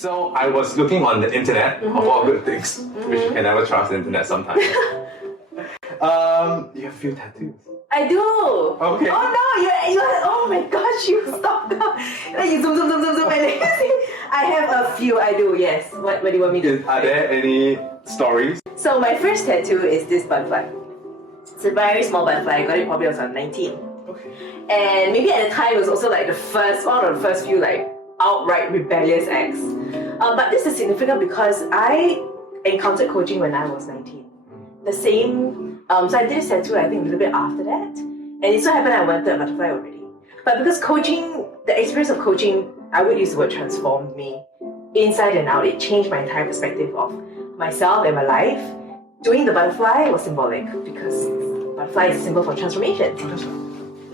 So I was looking on the internet of all good things, which you can never trust the internet sometimes. You have a few tattoos. I do. Okay. Oh no, you oh my gosh, you stop now. Like you zoom, and then I have a few. I do. Yes. What do you want me to? Are there any stories? So my first tattoo is this butterfly. It's a very small butterfly. I got it probably when I was 19. Okay. And maybe at the time it was also like one of the first few like outright rebellious acts. But this is significant because I encountered coaching when I was 19. The same, so I did a tattoo I think a little bit after that. And it so happened I wanted a butterfly already. But because coaching, the experience of coaching, I would use the word transformed me inside and out. It changed my entire perspective of myself and my life. Doing the butterfly was symbolic because butterfly is a symbol for transformation.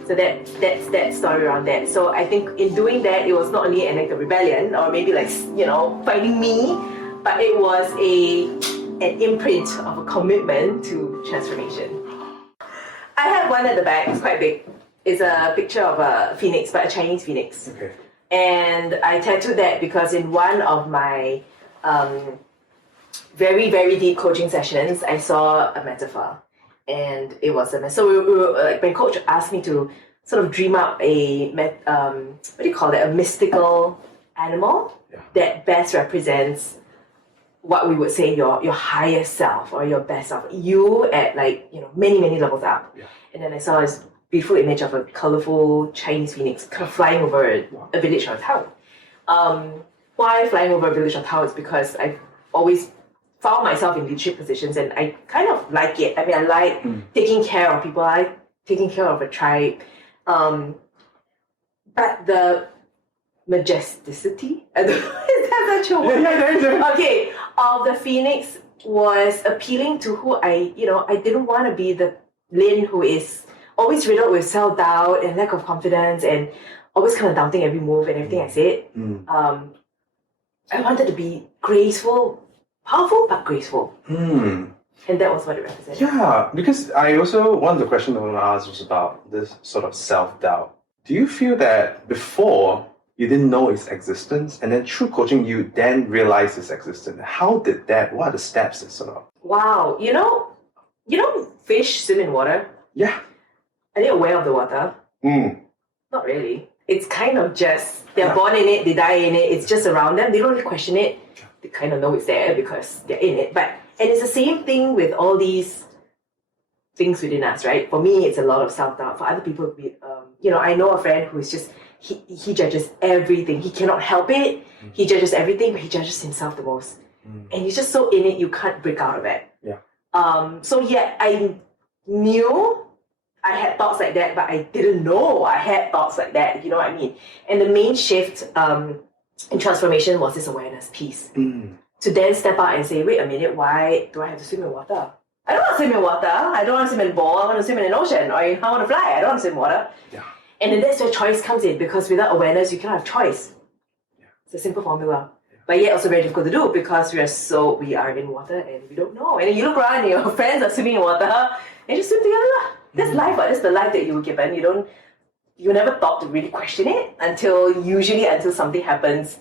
So that's that story around that. So I think in doing that, it was not only an act of rebellion or maybe like, finding me, but it was an imprint of a commitment to transformation. I have one at the back, it's quite big. It's a picture of a phoenix, but a Chinese phoenix. Okay. And I tattooed that because in one of my very, very deep coaching sessions, I saw a metaphor. And it was so we were like, my coach asked me to sort of dream up a mystical animal that best represents what we would say your higher self or your best self, you at many levels up. Yeah. And then I saw this beautiful image of a colorful Chinese phoenix kind of flying over a village or a town. Why flying over a village or town is because I've always found myself in leadership positions and I kind of like it. I mean, I like taking care of people, I like taking care of a tribe. But the majesticity, I don't know, is that such a word? Yeah, okay, of the phoenix was appealing to who I didn't want to be the Lin who is always riddled with self-doubt and lack of confidence and always kind of doubting every move and everything I said. I wanted to be graceful, powerful but graceful. And that was what it represented. Yeah, because I also, one of the questions I want to ask was about this sort of self-doubt. Do you feel that before you didn't know its existence and then through coaching you then realized its existence? How did that, what are the steps that sort of... Wow, you know fish swim in water? Yeah. Are they aware of the water? Not really. It's kind of just, they're born in it, they die in it, it's just around them, they don't really question it. They kind of know it's there because they're in it. And it's the same thing with all these things within us, right? For me, it's a lot of self-doubt. For other people, I know a friend who is just, he judges everything. He cannot help it. He judges everything, but he judges himself the most. And he's just so in it, you can't break out of it. Yeah. I knew I had thoughts like that, but I didn't know I had thoughts like that, you know what I mean? And the main shift in transformation was this awareness piece. To then step out and say, wait a minute, why do I have to swim in water? I don't want to swim in water. I don't want to swim in a bowl. I want to swim in an ocean. Or I want to fly. I don't want to swim in water. Yeah. And then that's where choice comes in, because without awareness, you cannot have choice. Yeah. It's a simple formula. Yeah. But yet also very difficult to do because we are in water and we don't know. And then you look around and your friends are swimming in water and you swim together. That's life, but that's the life that you were given. You never thought to really question it until something happens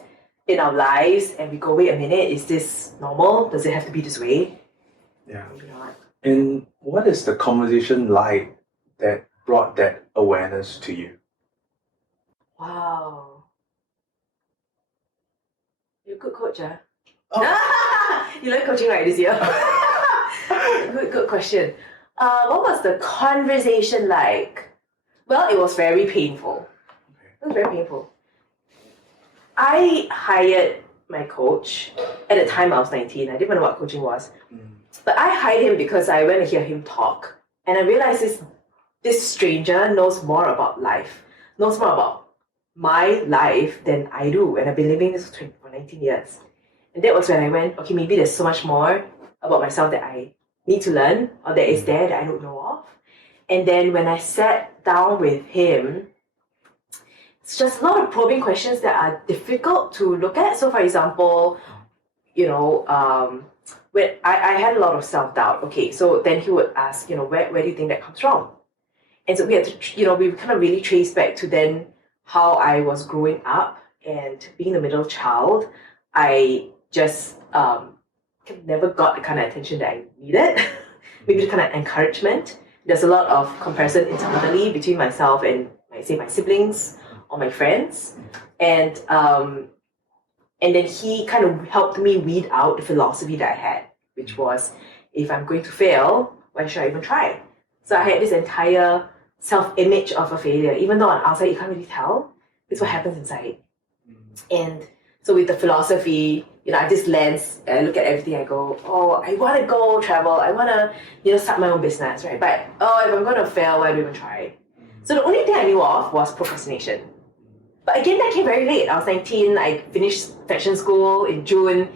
in our lives and we go, wait a minute, is this normal? Does it have to be this way? Yeah. Maybe not. And what is the conversation like that brought that awareness to you? Wow. You're a good coach, huh? Oh. You learned coaching right this year? Good question. What was the conversation like? Well, it was very painful. It was very painful. I hired my coach. At the time I was 19. I didn't know what coaching was. But I hired him because I went to hear him talk. And I realized this stranger knows more about life, knows more about my life than I do. And I've been living this for 19 years. And that was when I went, okay, maybe there's so much more about myself that I need to learn or that is there that I don't know of. And then when I sat down with him, it's just a lot of probing questions that are difficult to look at. So for example, when I had a lot of self-doubt. Okay, so then he would ask, where do you think that comes from? And so we had to, we kind of really trace back to then how I was growing up and being the middle child. I just never got the kind of attention that I needed. Maybe the kind of encouragement. There's a lot of comparison internally between myself and my siblings or my friends. And then he kind of helped me weed out the philosophy that I had, which was, if I'm going to fail, why should I even try? So I had this entire self-image of a failure. Even though on outside you can't really tell, it's what happens inside. And so with the philosophy, I have this lens, I look at everything, I go, oh, I want to go travel, I want to, start my own business, right? But, if I'm going to fail, why do I even try? So the only thing I knew of was procrastination. But again, that came very late. I was 19, I finished fashion school in June,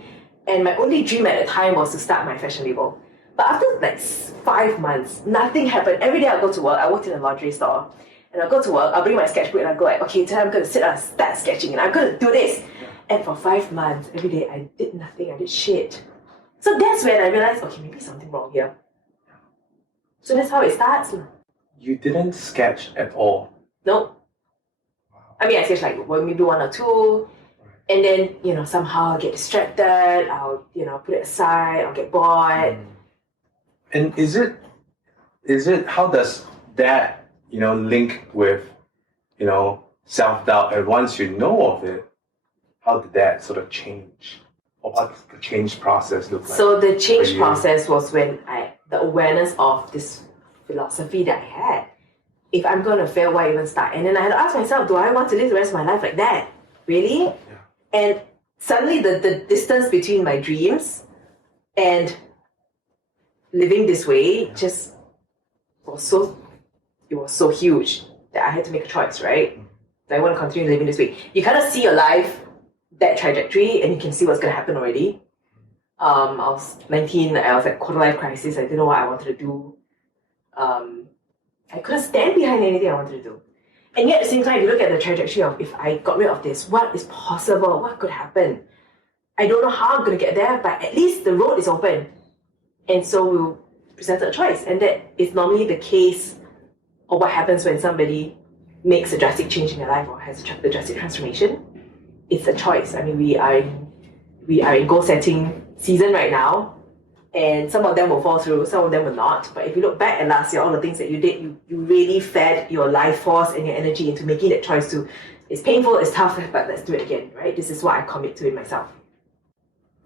and my only dream at the time was to start my fashion label. But after 5 months, nothing happened. Every day I go to work, I worked in a lingerie store, and I'll go to work, I'll bring my sketchbook, and I'll go okay, today I'm going to sit down and start sketching, and I'm going to do this. And for 5 months, every day, I did nothing, I did shit. So that's when I realized, okay, maybe something wrong here. So that's how it starts. You didn't sketch at all? Nope. I mean, I sketch maybe one or two, and then, somehow I'll get distracted, I'll, put it aside, I'll get bored. And is it, how does that, link with, self-doubt? And once you know of it, how did that sort of change? Or what the change process look like? So the change process was when the awareness of this philosophy that I had. If I'm going to fail, why even start? And then I had to ask myself, do I want to live the rest of my life like that? Really? Yeah. And suddenly the distance between my dreams and living this way just was so huge that I had to make a choice, right? Do I want to continue living this way? You kind of see your life, that trajectory, and you can see what's going to happen already. I was 19, I was at quarter life crisis, I didn't know what I wanted to do. I couldn't stand behind anything I wanted to do. And yet at the same time, if you look at the trajectory of, if I got rid of this, what is possible? What could happen? I don't know how I'm going to get there, but at least the road is open. And so we'll present a choice. And that is normally the case, or what happens when somebody makes a drastic change in their life or has a drastic transformation. It's a choice. I mean, we are in goal setting season right now, and some of them will fall through, some of them will not. But if you look back at last year, all the things that you did, you really fed your life force and your energy into making that choice to, it's painful, it's tough, but let's do it again, right? This is what I commit to in myself.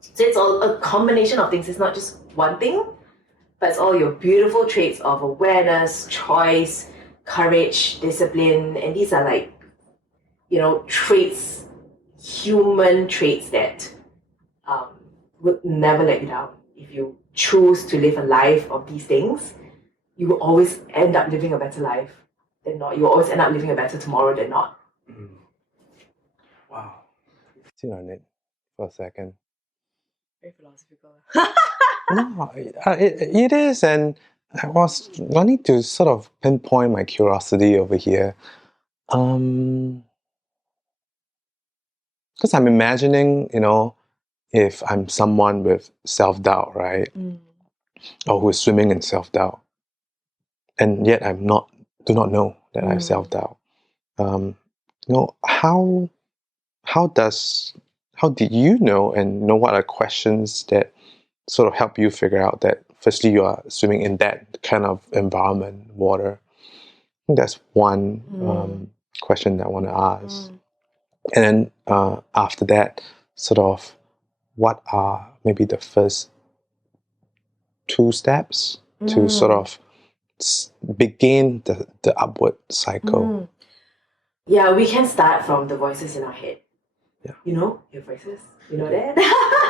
So it's all a combination of things. It's not just one thing, but it's all your beautiful traits of awareness, choice, courage, discipline, and these are traits, human traits that would never let you down. If you choose to live a life of these things, you will always end up living a better life than not. You will always end up living a better tomorrow than not. Wow. Sit on it for a second. Very philosophical. No, it is, and I was wanting to sort of pinpoint my curiosity over here. Because I'm imagining, if I'm someone with self-doubt, right? Or who is swimming in self-doubt, and yet do not know that I have self-doubt. How did you know, and what are questions that sort of help you figure out that firstly you are swimming in that kind of environment, water? I think that's one question that I want to ask. And then after that, sort of, what are maybe the first 2 steps to sort of begin the upward cycle? Yeah, we can start from the voices in our head. Yeah. You know your voices? You know that?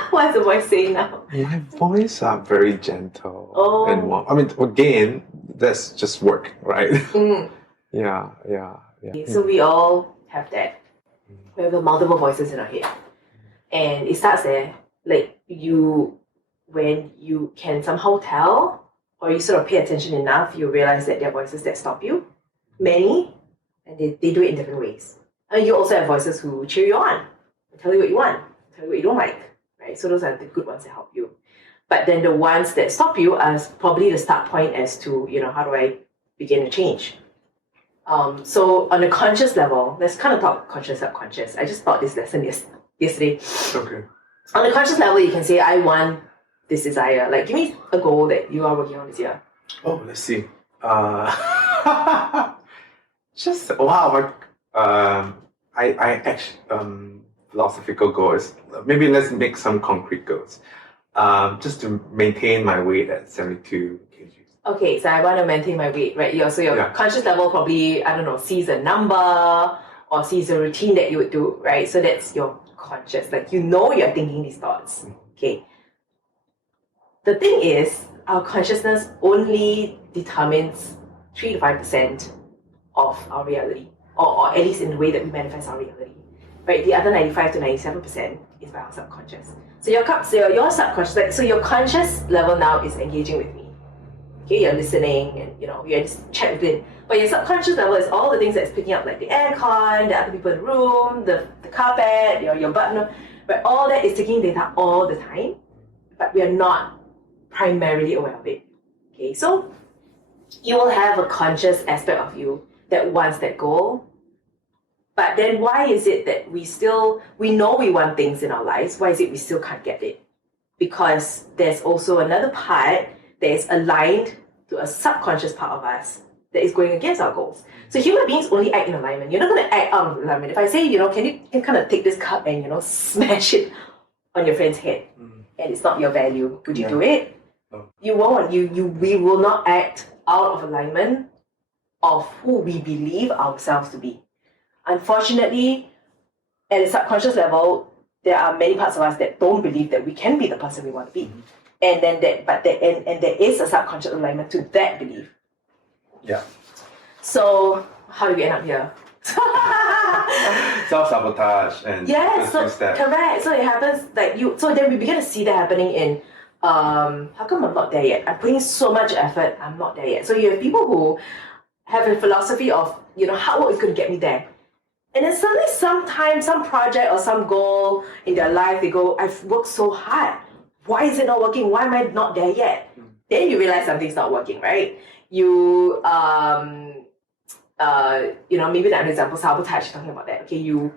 What's the voice saying now? My voice are very gentle and warm. I mean, again, that's just work, right? Yeah. So we all have that. We have multiple voices in our head. And it starts there. When you can somehow tell, or you sort of pay attention enough, you realize that there are voices that stop you. Many. And they do it in different ways. And you also have voices who cheer you on, tell you what you want, tell you what you don't like, right? So those are the good ones that help you. But then the ones that stop you are probably the start point as to, how do I begin to change? So on a conscious level, let's kind of talk conscious, subconscious. I just taught this lesson yesterday. Okay. On the conscious level, you can say, I want this desire. Like, give me a goal that you are working on this year. Oh, let's see. Just wow, I actually philosophical goals. Maybe let's make some concrete goals. Just to maintain my weight at 72 kg. Okay, so I want to maintain my weight, right? So your conscious level probably, I don't know, sees a number or sees a routine that you would do, right? So that's your conscious. Like, you're thinking these thoughts. Okay. The thing is, our consciousness only determines 3 to 5% of our reality, or at least in the way that we manifest our reality. Right? The other 95 to 97% is by our subconscious. So your subconscious, like, so your conscious level now is engaging with me. Okay, you're listening and you're just chatting with it. But your subconscious level is all the things that's picking up, like the aircon, the other people in the room, the carpet, your button, but all that is taking data all the time, but we are not primarily aware of it. Okay, so you will have a conscious aspect of you that wants that goal. But then why is it that we know we want things in our lives? Why is it we still can't get it? Because there's also another part that is aligned to a subconscious part of us that is going against our goals. So human beings only act in alignment. You're not going to act out of alignment. If I say, can you kind of take this cup and, smash it on your friend's head, and it's not your value, would you do it? No. You won't. We will not act out of alignment of who we believe ourselves to be. Unfortunately, at a subconscious level, there are many parts of us that don't believe that we can be the person we want to be. And then there is a subconscious alignment to that belief. Yeah. So how do we end up here? Self-sabotage and correct. So it happens so then we begin to see that happening in how come I'm not there yet? I'm putting so much effort, I'm not there yet. So you have people who have a philosophy of, what is going to get me there? And then suddenly some project or some goal in their life, they go, I've worked so hard. Why is it not working? Why am I not there yet? Then you realize something's not working, right? You, maybe that example, sabotage, talking about that. Okay, you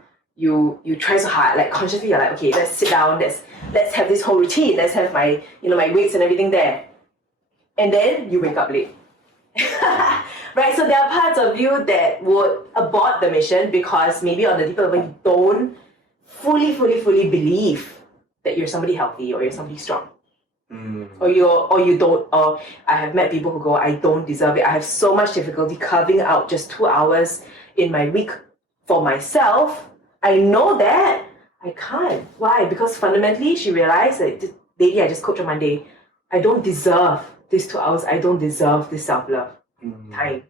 try so hard, like consciously you're like, okay, let's sit down, let's have this whole routine, let's have my, my weights and everything there. And then you wake up late. Right, so there are parts of you that would abort the mission because maybe on the deeper level you don't fully believe that you're somebody healthy or you're somebody strong. Or I have met people who go, I don't deserve it. I have so much difficulty carving out just 2 hours in my week for myself. I know that I can't. Why? Because fundamentally she realized that lady I just coached on Monday, I don't deserve these 2 hours. I don't deserve this self-love time.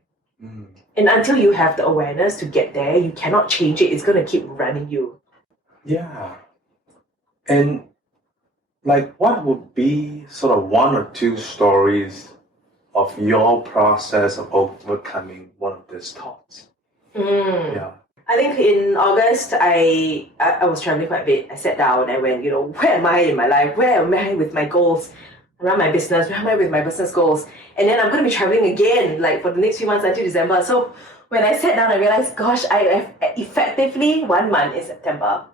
And until you have the awareness to get there, you cannot change it. It's going to keep running you. Yeah. And what would be sort of 1 or 2 stories of your process of overcoming one of these thoughts? Yeah. I think in August, I was traveling quite a bit. I sat down and went, where am I in my life? Where am I with my goals around my business? Where am I with my business goals? And then I'm going to be traveling again, for the next few months until December. So when I sat down, I realized, gosh, I have effectively 1 month in September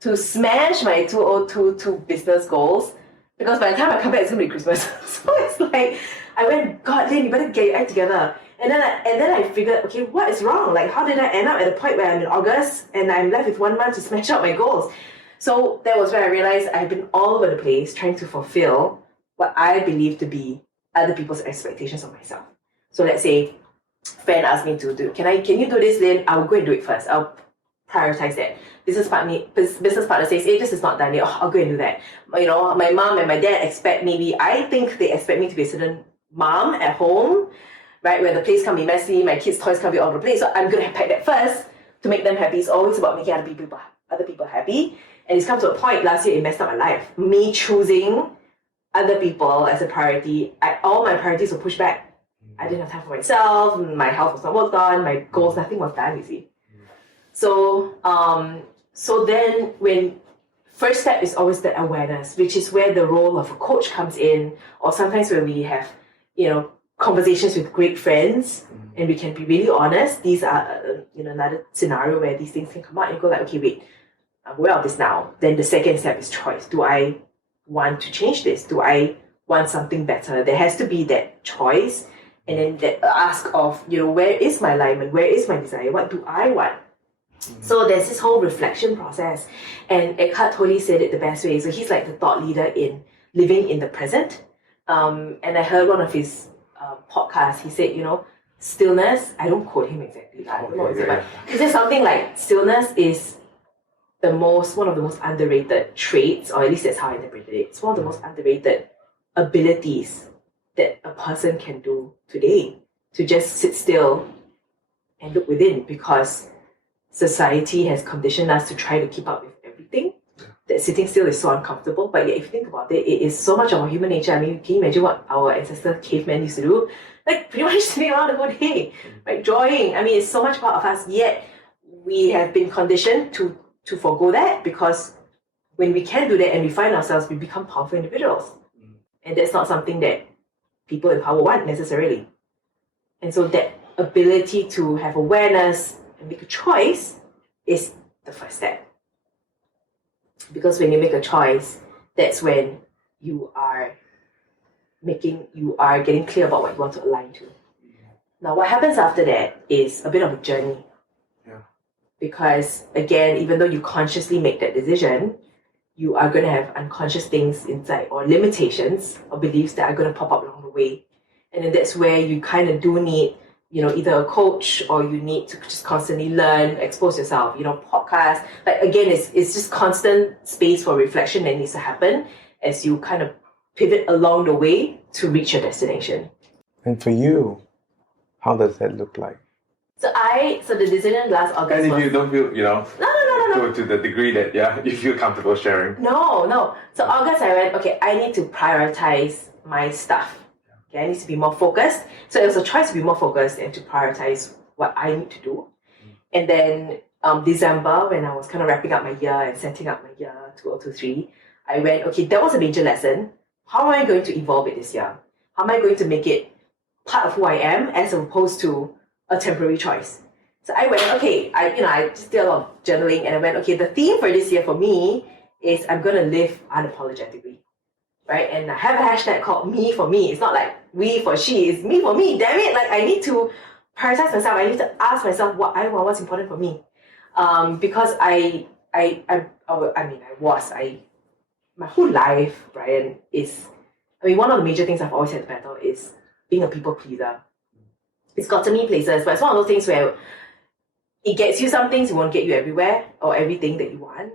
to smash my 2022 business goals, because by the time I come back, it's going to be Christmas. So it's like, I went, God, Lin, you better get your act together. And then I figured, okay, what is wrong? How did I end up at the point where I'm in August and I'm left with 1 month to smash out my goals? So that was where I realized I've been all over the place trying to fulfill what I believe to be other people's expectations of myself. So let's say a friend asked me to do, can you do this, Lin? I will go and do it first. I'll prioritize that. Business partner says, hey, this is not done yet. I'll go and do that. My mom and my dad I think they expect me to be a certain mom at home, right? Where the place can be messy, my kids' toys can be all over the place. So I'm going to pack that first to make them happy. It's always about making other people happy. And it's come to a point last year, it messed up my life. Me choosing other people as a priority, all my priorities were pushed back. I didn't have time for myself, my health was not worked on, my goals, nothing was done, you see. So then when first step is always the awareness, which is where the role of a coach comes in, or sometimes when we have, conversations with great friends and we can be really honest. These are, another scenario where these things can come out and you go like, okay, wait, I'm aware of this now, then the second step is choice. Do I want to change this? Do I want something better? There has to be that choice, and then that ask of, where is my alignment? Where is my desire? What do I want? So there's this whole reflection process, and Eckhart Tolle said it the best way. So he's like the thought leader in living in the present. And I heard one of his podcasts. He said, stillness. I don't quote him exactly. I don't know what he said, but he said something like stillness is one of the most underrated traits, or at least that's how I interpreted it. It's one of the most underrated abilities that a person can do today, to just sit still and look within, because society has conditioned us to try to keep up with everything. That sitting still is so uncomfortable, but yet if you think about it, it is so much of our human nature. I mean, can you imagine what our ancestor cavemen used to do? Like, pretty much sitting around the whole day, like drawing. I mean, it's so much part of us, yet we have been conditioned to forgo that, because when we can do that and we find ourselves, we become powerful individuals. And that's not something that people in power want necessarily. And so that ability to have awareness and make a choice is the first step. Because when you make a choice, that's when you are getting clear about what you want to align to. Now, what happens after that is a bit of a journey. Because again, even though you consciously make that decision, you are going to have unconscious things inside, or limitations or beliefs that are going to pop up along the way. And then that's where you kind of do need, either a coach, or you need to just constantly learn, expose yourself, podcasts. Like, again, it's just constant space for reflection that needs to happen as you kind of pivot along the way to reach your destination. And for you, how does that look like? So the decision last August. And if you don't feel, No. go to the degree that, you feel comfortable sharing. No. So August I went, okay, I need to prioritize my stuff. Okay, I need to be more focused. So it was a choice to be more focused and to prioritize what I need to do. And then December, when I was kind of wrapping up my year and setting up my year 2023, I went, okay, that was a major lesson. How am I going to evolve it this year? How am I going to make it part of who I am, as opposed to a temporary choice? So I went, okay, I just did a lot of journaling, and I went, okay, the theme for this year for me is I'm going to live unapologetically, right? And I have a hashtag called me for me. It's not like we for she, it's me for me. Damn it, like I need to prioritize myself. I need to ask myself what I want, what's important for me. Because my whole life, Brian, one of the major things I've always had to battle is being a people pleaser. It's gotten me places, but it's one of those things where it gets you some things, it won't get you everywhere or everything that you want.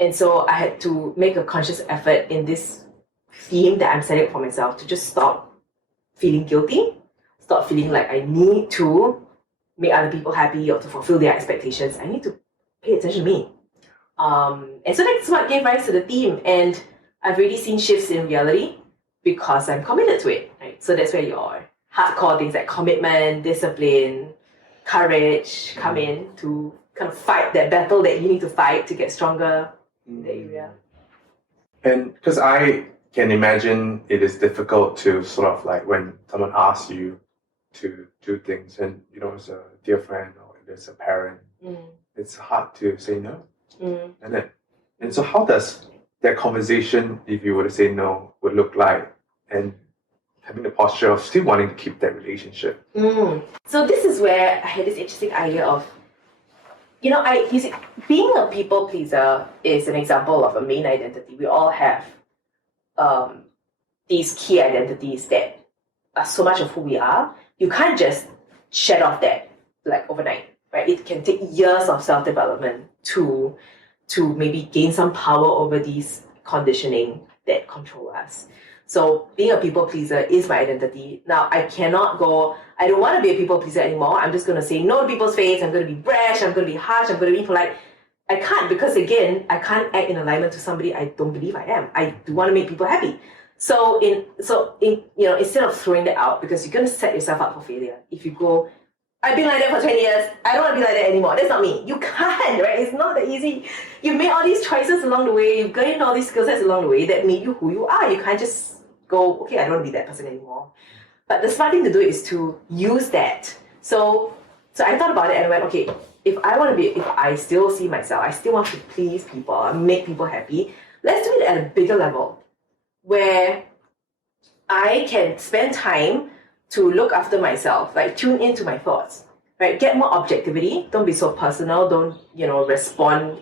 And so I had to make a conscious effort in this theme that I'm setting up for myself to just stop feeling guilty, stop feeling like I need to make other people happy or to fulfill their expectations. I need to pay attention to me. And so that's what gave rise to the theme. And I've already seen shifts in reality because I'm committed to it, right? So that's where your hardcore things like commitment, discipline, courage come in to kind of fight that battle that you need to fight to get stronger in the area. And because I can imagine it is difficult to sort of like when someone asks you to do things, and as a dear friend or as a parent, it's hard to say no. And so how does that conversation, if you were to say no, would look like, and having the posture of still wanting to keep that relationship? So this is where I had this interesting idea of, you see, being a people pleaser is an example of a main identity. We all have these key identities that are so much of who we are. You can't just shed off that like overnight, right? It can take years of self-development to maybe gain some power over these conditioning that control us. So being a people pleaser is my identity. Now I cannot go, I don't want to be a people pleaser anymore. I'm just going to say no to people's face. I'm going to be brash. I'm going to be harsh. I'm going to be polite. I can't, because again, I can't act in alignment to somebody I don't believe I am. I do want to make people happy. So instead of throwing that out, because you're going to set yourself up for failure. If you go, I've been like that for 20 years. I don't want to be like that anymore. That's not me. You can't, right? It's not that easy. You've made all these choices along the way. You've gained all these skill sets along the way that made you who you are. You can't just go, okay, I don't want to be that person anymore. But the smart thing to do is to use that. So I thought about it and I went, okay, if I still see myself, I still want to please people, make people happy, let's do it at a bigger level where I can spend time to look after myself, like tune into my thoughts, right? Get more objectivity. Don't be so personal. Don't, respond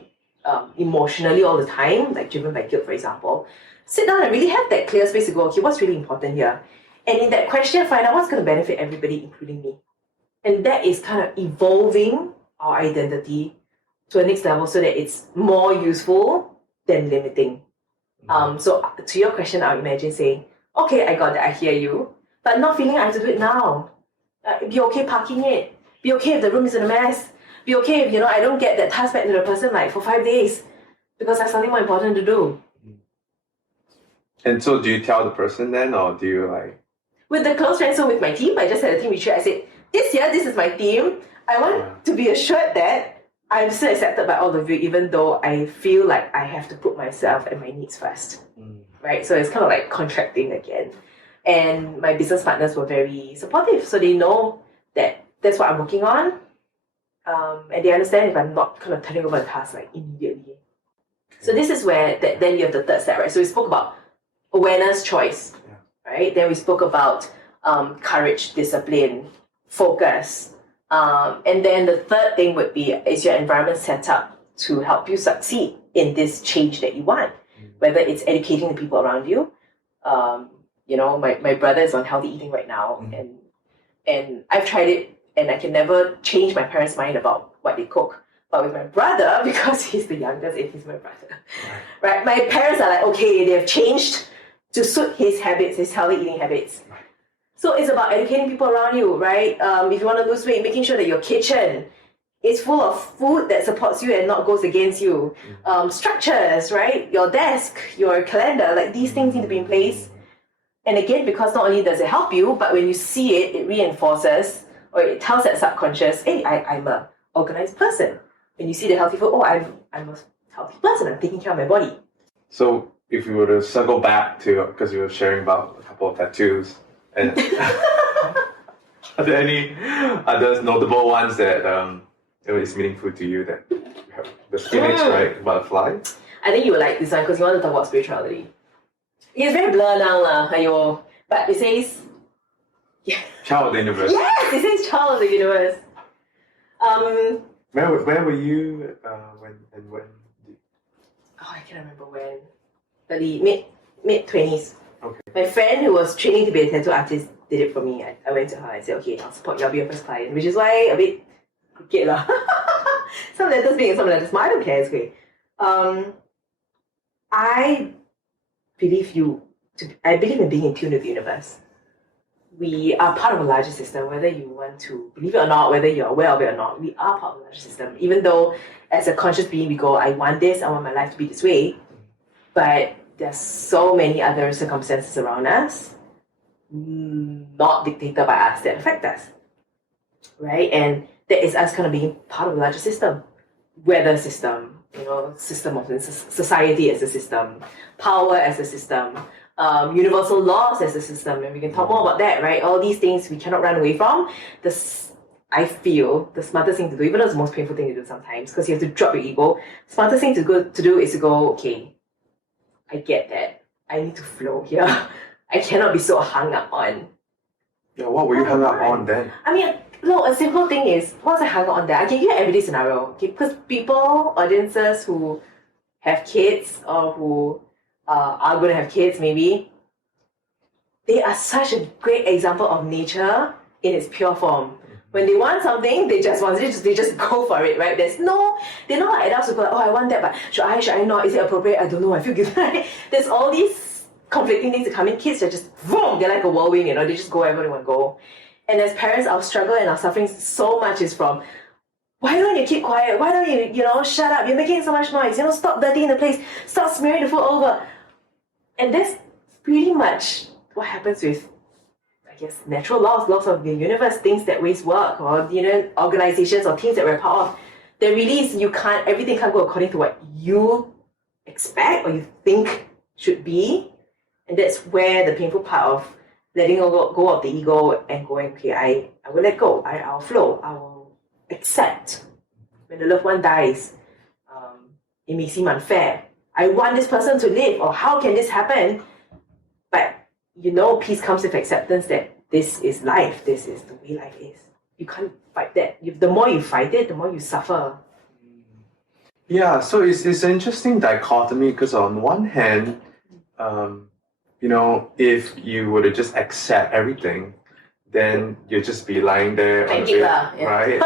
emotionally all the time, like driven by guilt, for example. Sit down and really have that clear space to go, okay, what's really important here? And in that question, find out what's going to benefit everybody, including me. And that is kind of evolving our identity to a next level so that it's more useful than limiting. So to your question, I'll imagine saying, okay, I got that, I hear you, but not feeling I have to do it now. Be okay parking it. Be okay if the room is in a mess. Be okay if, I don't get that task back to the person like for 5 days because that's something more important to do. And so do you tell the person then, or do you like... With the close friends, so with my team, I just had a team retreat. I said, this year, this is my team. I want to be assured that I'm still accepted by all of you, even though I feel like I have to put myself and my needs first. Right? So it's kind of like contracting again. And my business partners were very supportive. So they know that that's what I'm working on. And they understand if I'm not kind of turning over the task like immediately. So this is where then you have the third step, right? So we spoke about awareness, choice, right? Then we spoke about courage, discipline, focus. And then the third thing would be, is your environment set up to help you succeed in this change that you want? Whether it's educating the people around you. My brother is on healthy eating right now, and I've tried it, and I can never change my parents' mind about what they cook. But with my brother, because he's the youngest and he's my brother, right? My parents are like, okay, they have changed to suit his habits, his healthy eating habits. So it's about educating people around you, right? If you want to lose weight, making sure that your kitchen is full of food that supports you and not goes against you. Structures, right? Your desk, your calendar, like these things need to be in place. And again, because not only does it help you, but when you see it, it reinforces, or it tells that subconscious, hey, I'm a organized person. When you see the healthy food, oh, I'm a healthy person, I'm taking care of my body. So if we were to circle back to, because you were sharing about a couple of tattoos, and are there any other notable ones that is meaningful to you that you have the phoenix, right? Butterfly? I think you would like this one because you want to talk about spirituality. It's very blur now, but it says... Child of the universe. Yes, it says child of the universe. Where were you when? Oh, I can't remember when. Early, mid-20s. Okay. My friend who was training to be a tattoo artist did it for me. I went to her and said, okay, I'll support you, I'll be your first client. Which is why a bit crooked lah. Some letters big and some letters small. I don't care, it's okay. I believe in being in tune with the universe. We are part of a larger system, whether you want to believe it or not, whether you're aware of it or not. We are part of a larger system. Even though as a conscious being, we go, I want this, I want my life to be this way. But there's so many other circumstances around us, not dictated by us, that affect us. Right? And that is us kind of being part of a larger system. Weather system, system of society as a system, power as a system, universal laws as a system, and we can talk more about that, right? All these things we cannot run away from. I feel the smartest thing to do, even though it's the most painful thing to do sometimes, because you have to drop your ego. Smartest thing to do is to go, okay, I get that. I need to flow here. I cannot be so hung up on. Yeah, what were you hung up on then? I mean, look, a simple thing is, once I hung up on that, I can give you everyday scenario, okay? Because people, audiences who have kids or who are going to have kids maybe, they are such a great example of nature in its pure form. When they want something, they just go for it, right? They're not like adults who go like, oh, I want that, but should I not? Is it appropriate? I don't know, I feel guilty. There's all these conflicting things that come in. Kids are just, boom, they're like a whirlwind, they just go wherever they want to go. And as parents, our struggle and our suffering so much is from, why don't you keep quiet? Why don't you, shut up? You're making so much noise. Stop dirtying the place. Stop smearing the food over. And that's pretty much what happens with, I guess, natural laws of the universe, things that waste work, or, organizations or teams that we're part of. There really is, everything can't go according to what you expect or you think should be. And that's where the painful part of letting go of the ego and going, okay, I will let go. I'll flow. I will accept when the loved one dies, it may seem unfair. I want this person to live, or how can this happen? But peace comes with acceptance that this is life. This is the way life is. You can't fight that. The more you fight it, the more you suffer. Yeah, so it's an interesting dichotomy because on one hand, if you were to just accept everything, then you'd just be lying there on the bed, right?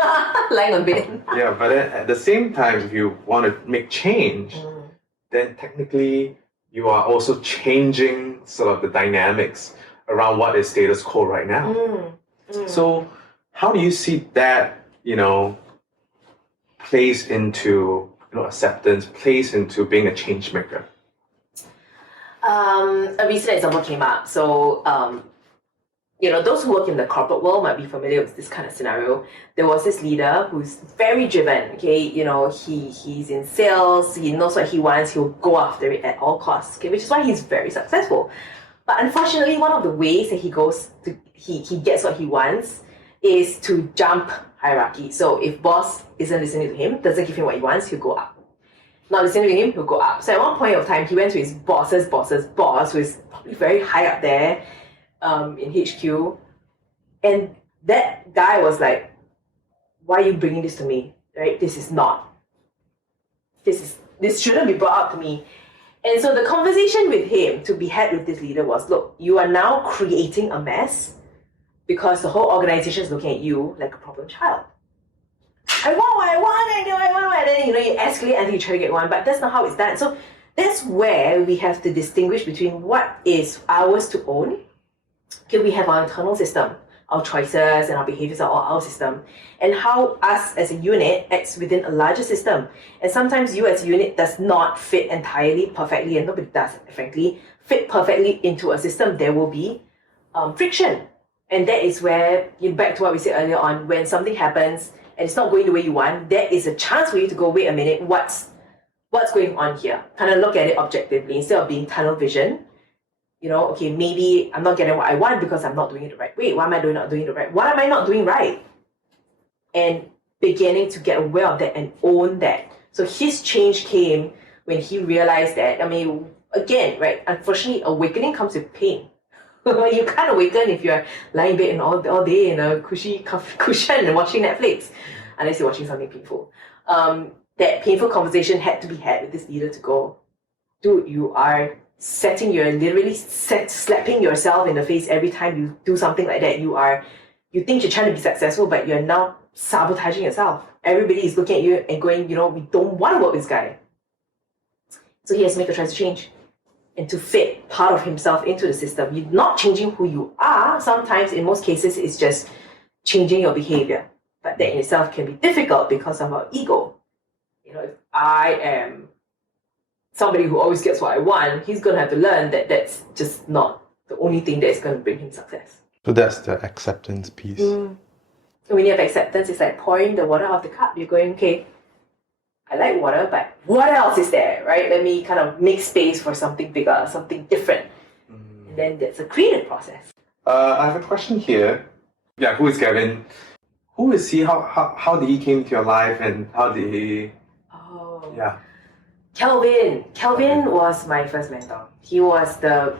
Lying on bed. Yeah, but then at the same time, if you want to make change, then technically you are also changing sort of the dynamics around what is status quo right now. So how do you see that, plays into acceptance, plays into being a change maker? A recent example came up. So, those who work in the corporate world might be familiar with this kind of scenario. There was this leader who's very driven. Okay, he's in sales. He knows what he wants. He'll go after it at all costs. Okay, which is why he's very successful. But unfortunately, one of the ways that he gets what he wants is to jump hierarchy. So if boss isn't listening to him, doesn't give him what he wants, he'll go up. Not listening to him, he'll go up. So at one point of time, he went to his boss's boss, who is probably very high up there in HQ. And that guy was like, why are you bringing this to me? Right? This shouldn't be brought up to me. And so the conversation with him to be had with this leader was, look, you are now creating a mess because the whole organization is looking at you like a problem child. I want what I want, and then you escalate until you try to get one, but that's not how it's done. So that's where we have to distinguish between what is ours to own. Okay, we have our internal system, our choices and our behaviors are all our system, and how us as a unit acts within a larger system. And sometimes you as a unit does not fit entirely, perfectly, and nobody does, frankly, fit perfectly into a system. There will be friction. And that is where, back to what we said earlier on, when something happens and it's not going the way you want, there is a chance for you to go, wait a minute, what's going on here? Kind of look at it objectively instead of being tunnel vision. Okay, maybe I'm not getting what I want because I'm not doing it the right way. Why am I not doing it right? What am I not doing right? And beginning to get aware of that and own that. So his change came when he realized that, again, right, unfortunately, awakening comes with pain. You can't awaken if you're lying in bed and all day in a cushy cushion and watching Netflix, unless you're watching something painful. That painful conversation had to be had with this leader to go, dude, you are literally slapping yourself in the face every time you do something like that. You think you're trying to be successful, but you're now sabotaging yourself. Everybody is looking at you and going, we don't want to work with this guy. So he has to make a choice to change and to fit part of himself into the system. You're not changing who you are. Sometimes, in most cases, it's just changing your behavior. But that in itself can be difficult because of our ego. If I am somebody who always gets what I want, he's going to have to learn that that's just not the only thing that's going to bring him success. So that's the acceptance piece. So when you have acceptance, it's like pouring the water out of the cup. You're going, okay, I like water, but what else is there, right? Let me kind of make space for something bigger, something different. And then that's a creative process. I have a question here. Yeah, who is Gavin? Who is he? How did he came into your life and how did he... Oh. Yeah. Kelvin was my first mentor. He was the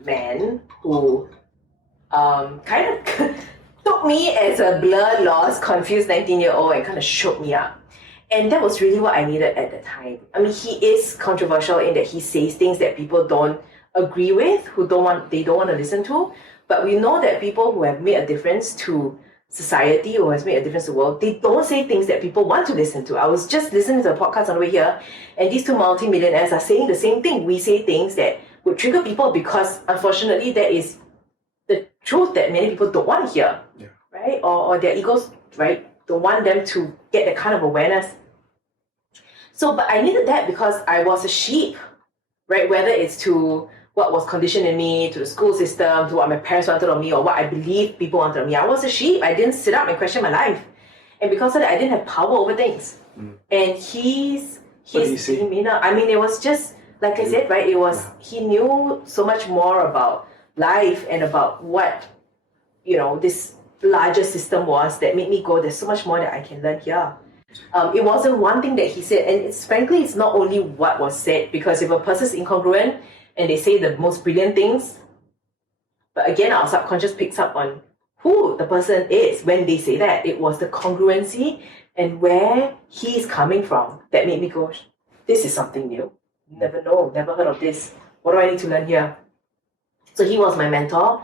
man who kind of took me as a blur, lost, confused 19-year-old and kind of shook me up. And that was really what I needed at the time. He is controversial in that he says things that people don't agree with, they don't want to listen to. But we know that people who have made a difference to society or has made a difference to the world, they don't say things that people want to listen to. I was just listening to a podcast on the way here, and these two multi-millionaires are saying the same thing. We say things that would trigger people because, unfortunately, that is the truth that many people don't want to hear, right? Or their egos, right, don't want them to get that kind of awareness. So, but I needed that because I was a sheep, right? Whether it's to what was conditioned in me, to the school system, to what my parents wanted of me, or what I believed people wanted of me. I was a sheep. I didn't sit up and question my life. And because of that, I didn't have power over things. And he's it was just, like I said, right? It was, he knew so much more about life and about what, this larger system was that made me go, there's so much more that I can learn here. It wasn't one thing that he said, and it's not only what was said, because if a person's incongruent and they say the most brilliant things, but again, our subconscious picks up on who the person is when they say that. It was the congruency and where he's coming from that made me go, this is something new. Never know, never heard of this. What do I need to learn here? So he was my mentor.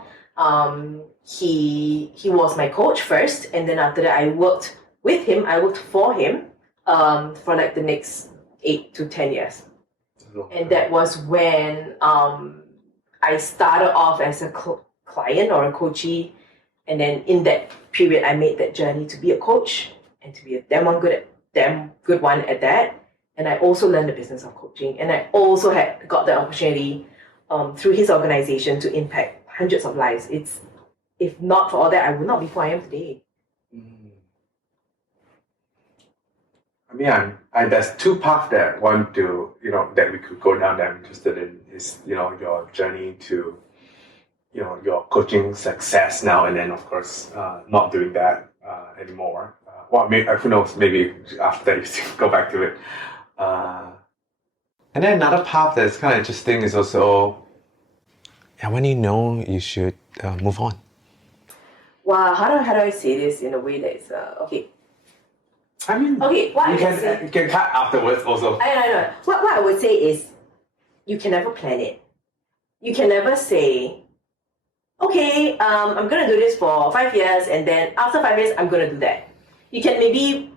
He was my coach first, and then after that I worked with him, I worked for him for like the next 8 to 10 years. And that was when I started off as a client or a coachee, and then in that period I made that journey to be a coach and to be a damn good one at that. And I also learned the business of coaching, and I also got the opportunity through his organization to impact hundreds of lives. If not for all that, I would not be who I am today. I mean, there's two paths that that we could go down that I'm interested in is, your journey to, your coaching success now, and then of course, not doing that anymore. Who knows, maybe after that you still go back to it. And then another path that's kind of interesting is also, when you should move on. Wow, how do I say this in a way that is okay? I mean, okay, what you can cut afterwards also. I know. What I would say is, you can never plan it. You can never say, okay, I'm gonna do this for 5 years, and then after 5 years, I'm gonna do that. You can maybe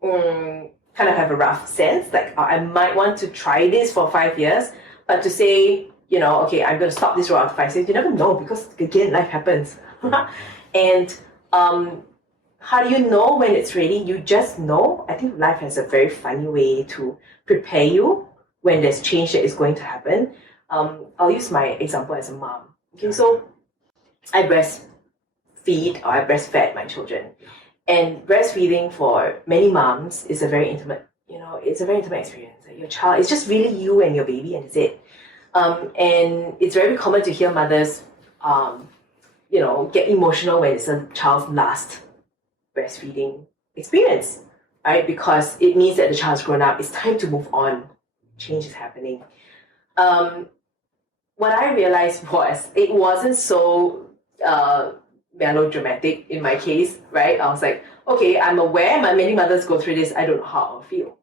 kind of have a rough sense, like I might want to try this for 5 years, but to say, okay, I'm gonna stop this road after 5 years, you never know, because again, life happens. And how do you know when it's ready? You just know. I think life has a very funny way to prepare you when there's change that is going to happen. I'll use my example as a mom. Okay, so I breastfeed or I breastfed my children. And breastfeeding for many moms is a very intimate, it's a very intimate experience. Like your child, it's just really you and your baby, and it's it. And it's very common to hear mothers, get emotional when it's a child's last breastfeeding experience, right? Because it means that the child's grown up. It's time to move on. Change is happening. What I realized was it wasn't so melodramatic in my case, right? I was like, okay, I'm aware many mothers go through this. I don't know how I'll feel.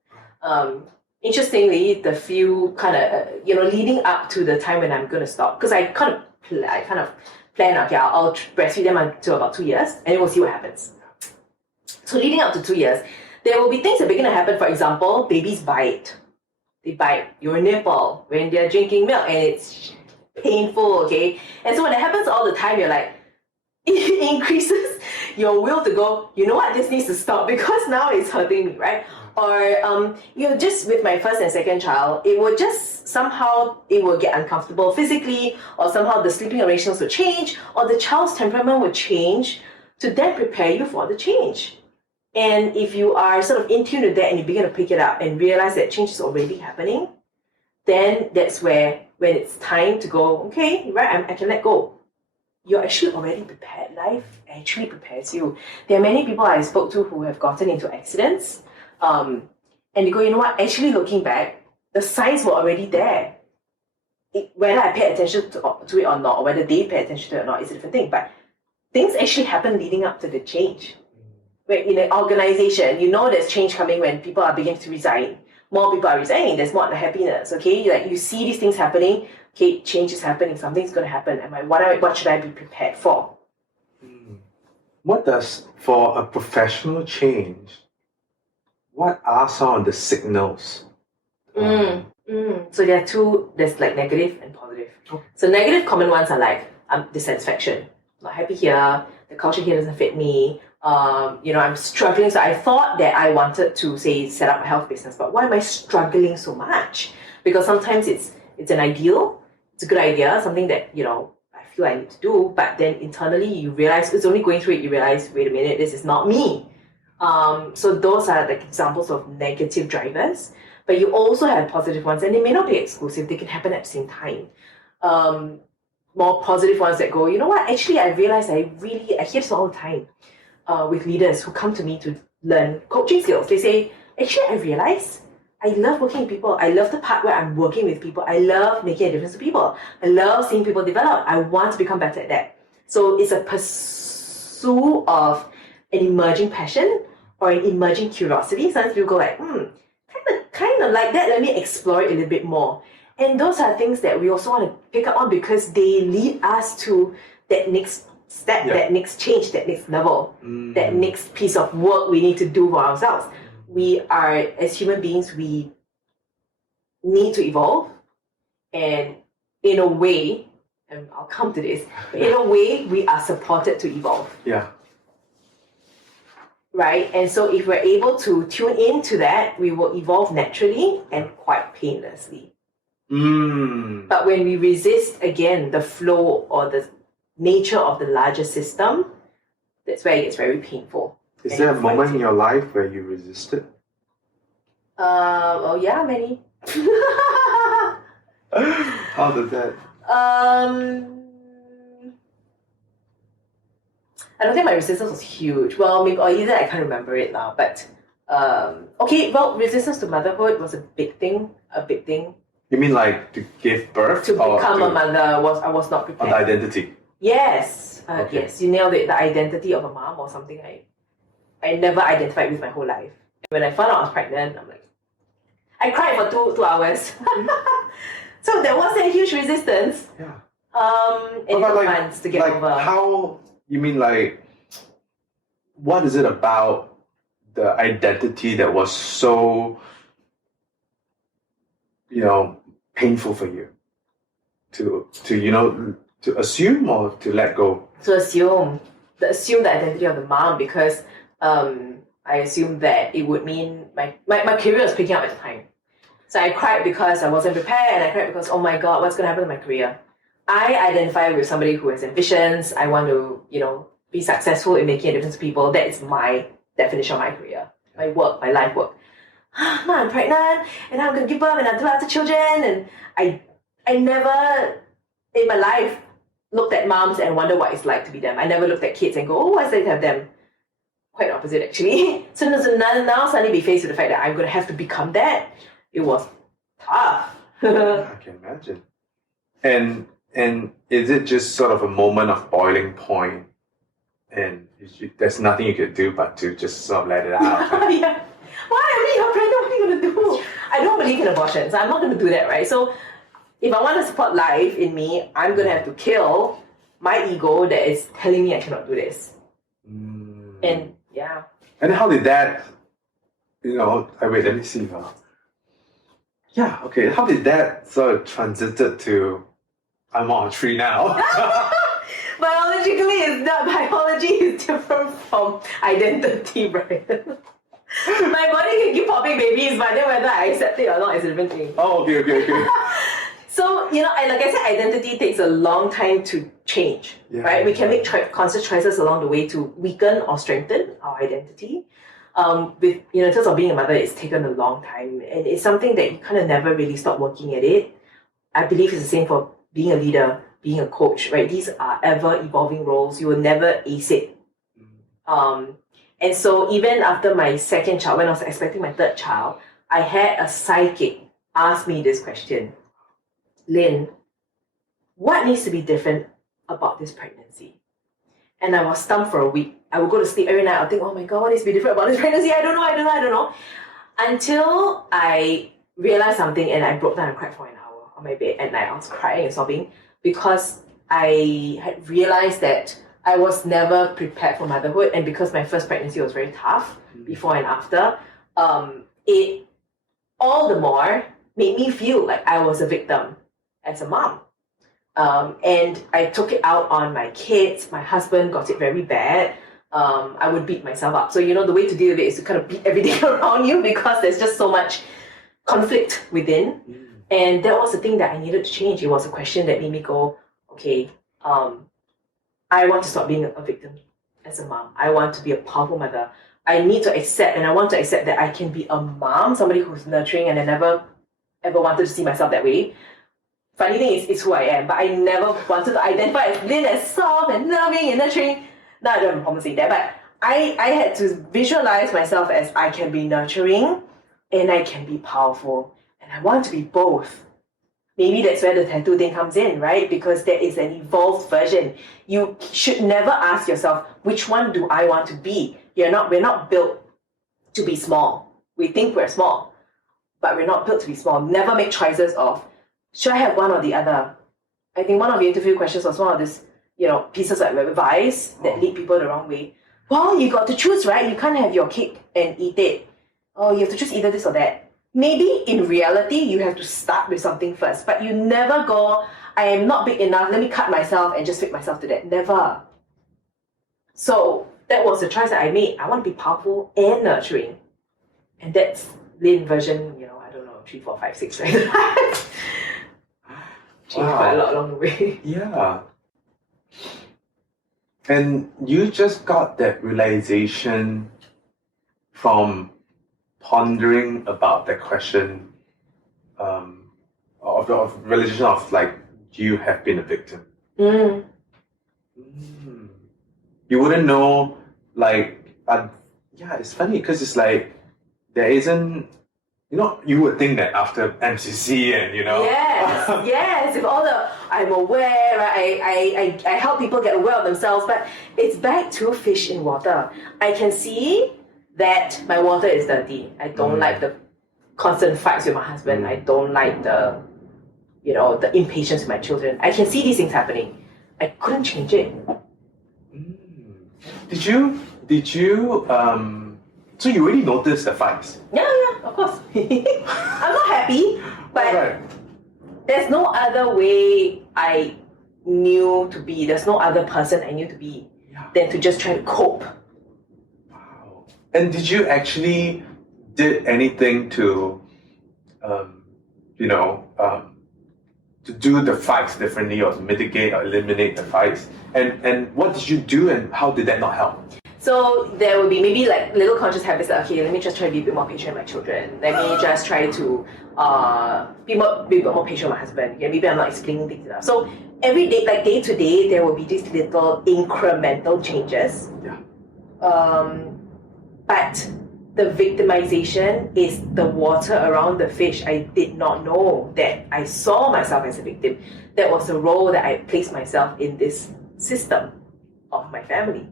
Interestingly, the few kind of, leading up to the time when I'm going to stop, because I kind of plan, okay, I'll breastfeed them until about 2 years, and then we'll see what happens. So leading up to 2 years, there will be things that begin to happen. For example, babies bite. They bite your nipple when they're drinking milk, and it's painful, okay? And so when it happens all the time, you're like, it increases your will to go, you know what, this needs to stop because now it's hurting me, right? Or just with my first and second child, it will just somehow, it will get uncomfortable physically, or somehow the sleeping arrangements will change, or the child's temperament will change to then prepare you for the change. And if you are sort of in tune with that and you begin to pick it up and realize that change is already happening, then that's where, when it's time to go, okay, right, I can let go. You're actually already prepared. Life actually prepares you. There are many people I spoke to who have gotten into accidents, and they go, you know what, actually looking back, the signs were already there. Whether I pay attention to it or not, or whether they pay attention to it or not, is a different thing. But things actually happen leading up to the change. Where in an organization, there's change coming when people are beginning to resign. More people are resigning, there's more unhappiness, okay? Like you see these things happening, okay, change is happening, something's going to happen. What should I be prepared for? For a professional change, what are some of the signals? So there are two, there's like negative and positive. Okay. So negative common ones are like dissatisfaction. Not happy here, the culture here doesn't fit me, I'm struggling. So I thought that I wanted to say set up a health business, but why am I struggling so much? Because sometimes it's an ideal, it's a good idea, something that I feel I need to do, but then internally you realize it's only going through it, you realize, wait a minute, this is not me. So those are like examples of negative drivers, but you also have positive ones, and they may not be exclusive, they can happen at the same time. More positive ones that go, you know what, actually I realize I hear this all the time with leaders who come to me to learn coaching skills. They say, actually, I realize I love working with people. I love the part where I'm working with people. I love making a difference to people. I love seeing people develop. I want to become better at that. So it's a pursuit of an emerging passion or an emerging curiosity. Sometimes people go like, kind of like that. Let me explore it a little bit more. And those are things that we also want to pick up on because they lead us to that next step, that next change, that next level, that next piece of work we need to do for ourselves. We are, as human beings, we need to evolve. And in a way, and I'll come to this, in a way, we are supported to evolve. Yeah. Right? And so if we're able to tune into that, we will evolve naturally and quite painlessly. But when we resist, again, the flow or the nature of the larger system, that's where it gets very painful. Is there a moment in your life where you resisted? Oh yeah, many. How did that? I don't think my resistance was huge. Well, maybe, or either I can't remember it now. But resistance to motherhood was a big thing. You mean like to give birth? To become a mother, I was not prepared. On the identity? Yes. Yes, you nailed it. The identity of a mom or something I never identified with my whole life. When I found out I was pregnant, I'm like, I cried for two hours. So there was a huge resistance. Yeah. And it took months to get over. How, you mean like, what is it about the identity that was so, painful for you to assume or to let go? To assume the identity of the mom because I assumed that it would mean my career was picking up at the time. So I cried because I wasn't prepared, and I cried because, oh my God, what's going to happen to my career? I identify with somebody who has ambitions. I want to, be successful in making a difference to people. That is my definition of my career, my work, my life work. Now I'm pregnant, and I'm going to give birth, and I'll do lots of children. And I never in my life looked at moms and wondered what it's like to be them. I never looked at kids and go, oh, what's it like to have them? Quite opposite, actually. So now suddenly be faced with the fact that I'm going to have to become that. It was tough. I can imagine. And is it just sort of a moment of boiling point, and there's nothing you could do but to just sort of let it out? Yeah. Why? I mean, you're pregnant. What are you going to do? I don't believe in abortion, so I'm not going to do that, right? So if I want to support life in me, I'm going to have to kill my ego that is telling me I cannot do this. And yeah. And how did that, wait, let me see. Yeah, okay. How did that sort of transited to, I'm on a tree now? Biology is different from identity, right? My body can keep popping babies, but then whether I accept it or not is a different thing. Oh, okay. So, like I said, identity takes a long time to change, right? We can make conscious choices along the way to weaken or strengthen our identity. In terms of being a mother, it's taken a long time, and it's something that you kind of never really stop working at it. I believe it's the same for being a leader, being a coach, right? These are ever evolving roles. You will never ace it. And so even after my second child, when I was expecting my third child, I had a psychic ask me this question: Lin, what needs to be different about this pregnancy? And I was stumped for a week. I would go to sleep every night. I'll think, oh my God, what needs to be different about this pregnancy? I don't know. Until I realized something, and I broke down and cried for an hour on my bed at night. I was crying and sobbing because I had realized that I was never prepared for motherhood, and because my first pregnancy was very tough before and after, it all the more made me feel like I was a victim as a mom. And I took it out on my kids. My husband got it very bad. I would beat myself up. So, the way to deal with it is to kind of beat everything around you because there's just so much conflict within. And that was the thing that I needed to change. It was a question that made me go, okay, I want to stop being a victim as a mom. I want to be a powerful mother. I need to accept, and I want to accept that I can be a mom, somebody who's nurturing, and I never ever wanted to see myself that way. Funny thing is, it's who I am, but I never wanted to identify as Lin as soft and loving and nurturing. Now I don't have a problem saying that, but I had to visualize myself as I can be nurturing and I can be powerful. And I want to be both. Maybe that's where the tattoo thing comes in, right? Because there is an evolved version. You should never ask yourself, which one do I want to be? We're not built to be small. We think we're small, but we're not built to be small. Never make choices of, should I have one or the other? I think one of the interview questions was one of these, pieces of advice that lead people the wrong way. Well, you got to choose, right? You can't have your cake and eat it. Oh, you have to choose either this or that. Maybe in reality, you have to start with something first, but you never go, I am not big enough, let me cut myself and just fit myself to that. Never. So that was the choice that I made. I want to be powerful and nurturing. And that's Lin version, I don't know, 3, 4, 5, 6, right? Changed quite a lot along the way. Yeah. And you just got that realization from pondering about the question of realization of like, you have been a victim. You wouldn't know, like, it's funny because it's like, there isn't, you would think that after MCC and, Yes, with all the, I'm aware, right? I help people get aware of themselves, but it's back to fish in water. I can see that my water is dirty. I don't like the constant fights with my husband. I don't like the impatience with my children. I can see these things happening. I couldn't change it. Did you, so you already noticed the fights? Yeah, of course. I'm not happy, but there's no other way I knew to be. There's no other person I knew to be than to just try to cope. Wow. And did you actually did anything to, to do the fights differently or to mitigate or eliminate the fights? And what did you do and how did that not help? So there will be maybe like little conscious habits that, okay, let me just try to be a bit more patient with my children. Let me just try to be a bit more patient with my husband. Yeah, maybe I'm not explaining things enough. So every day, like day to day, there will be these little incremental changes. Yeah. But the victimization is the water around the fish. I did not know that I saw myself as a victim. That was the role that I placed myself in this system of my family.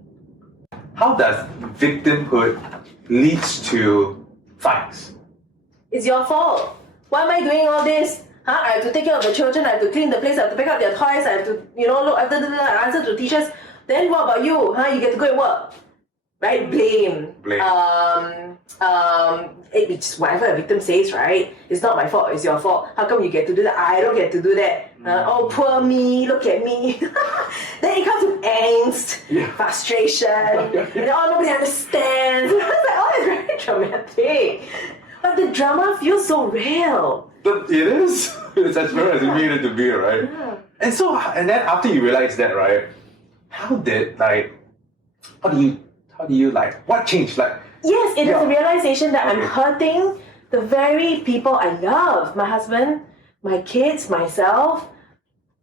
How does victimhood leads to fights? It's your fault. Why am I doing all this? I have to take care of the children, I have to clean the place, I have to pick up their toys, I have to, look after answer to teachers. Then what about you? You get to go and work. Right? Blame. It's whatever a victim says, right? It's not my fault, it's your fault. How come you get to do that? I don't get to do that. Oh, poor me, look at me. Then it comes with angst, frustration, nobody understands. It's very dramatic. But the drama feels so real. But it is. It's as real as you need it to be, right? Yeah. And then after you realize that, right, what changed? Yes, it is a realization that I'm hurting the very people I love. My husband, my kids, myself.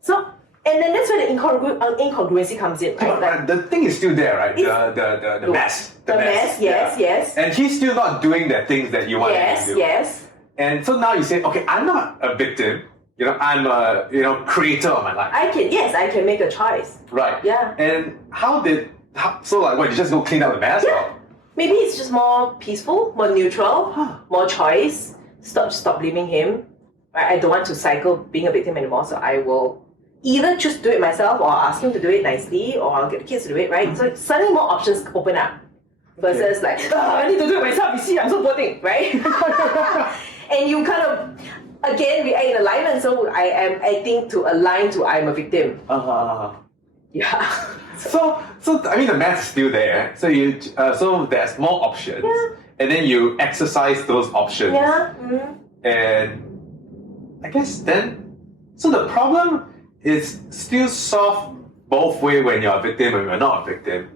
So, and then that's where the incongruency comes in, right? But the thing is still there, right? The mess. The mess, yes. And he's still not doing the things that you want him to do. Yes. And so now you say, okay, I'm not a victim. I'm a creator of my life. I can make a choice. Right. Yeah. And you just go clean up the mess? Yeah. Maybe it's just more peaceful, more neutral, more choice. Stop blaming him. Right? I don't want to cycle being a victim anymore, so I will either just do it myself or ask him to do it nicely or I'll get the kids to do it, right? So suddenly more options open up versus I need to do it myself, you see, I'm so poor thing, right? And you kind of, again, we are in alignment, so I am acting to align to I'm a victim. Yeah. So I mean the math is still there. So so there's more options, and then you exercise those options. Yeah. And I guess then, so the problem is still solved both ways when you're a victim and you're not a victim.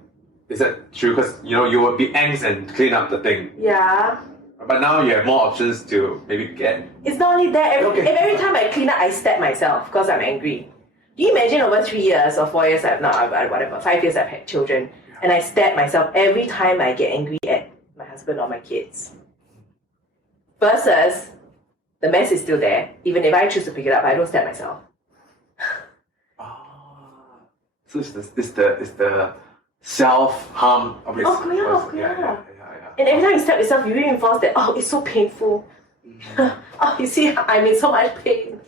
Is that true? Because you will be angst and clean up the thing. Yeah. But now you have more options to maybe get. It's not only that. Every time I clean up, I stab myself because I'm angry. Do you imagine over 3 years or 4 years, 5 years I've had children, And I stab myself every time I get angry at my husband or my kids. Versus, the mess is still there. Even if I choose to pick it up, I don't stab myself. So it's the self-harm. Yeah. And every time you stab yourself, you reinforce that, it's so painful. You see, I'm in so much pain.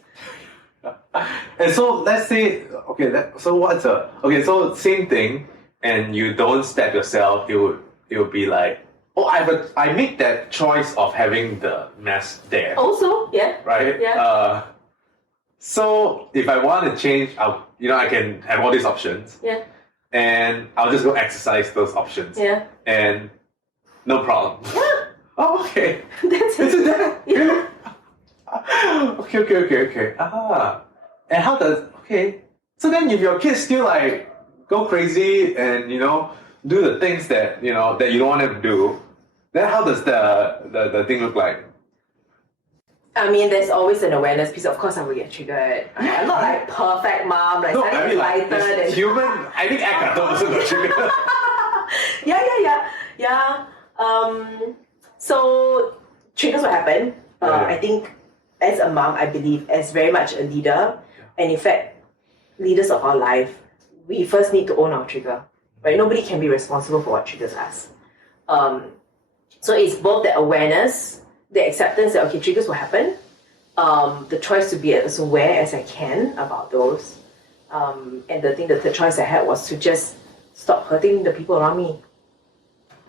And so let's say, so same thing, and you don't stab yourself, it would be like, I make that choice of having the mess there. Also, yeah. Right? Yeah. So if I want to change, I can have all these options. Yeah. And I'll just go exercise those options. Yeah. And no problem. Yeah. Oh, okay. That's it. Isn't that? Yeah. Okay. And how does, so then if your kids still like go crazy and, do the things that, that you don't want them to do, then how does the thing look like? I mean, there's always an awareness piece. Of course, I will get triggered. I'm not like perfect mom, like slightly lighter than human. I think I can also get triggered. Yeah. So triggers will happen. I think as a mom, I believe as very much a leader, and in fact, leaders of our life, we first need to own our trigger. Right? Nobody can be responsible for what triggers us. So it's both the awareness, the acceptance that triggers will happen, the choice to be as aware as I can about those, and the choice I had was to just stop hurting the people around me.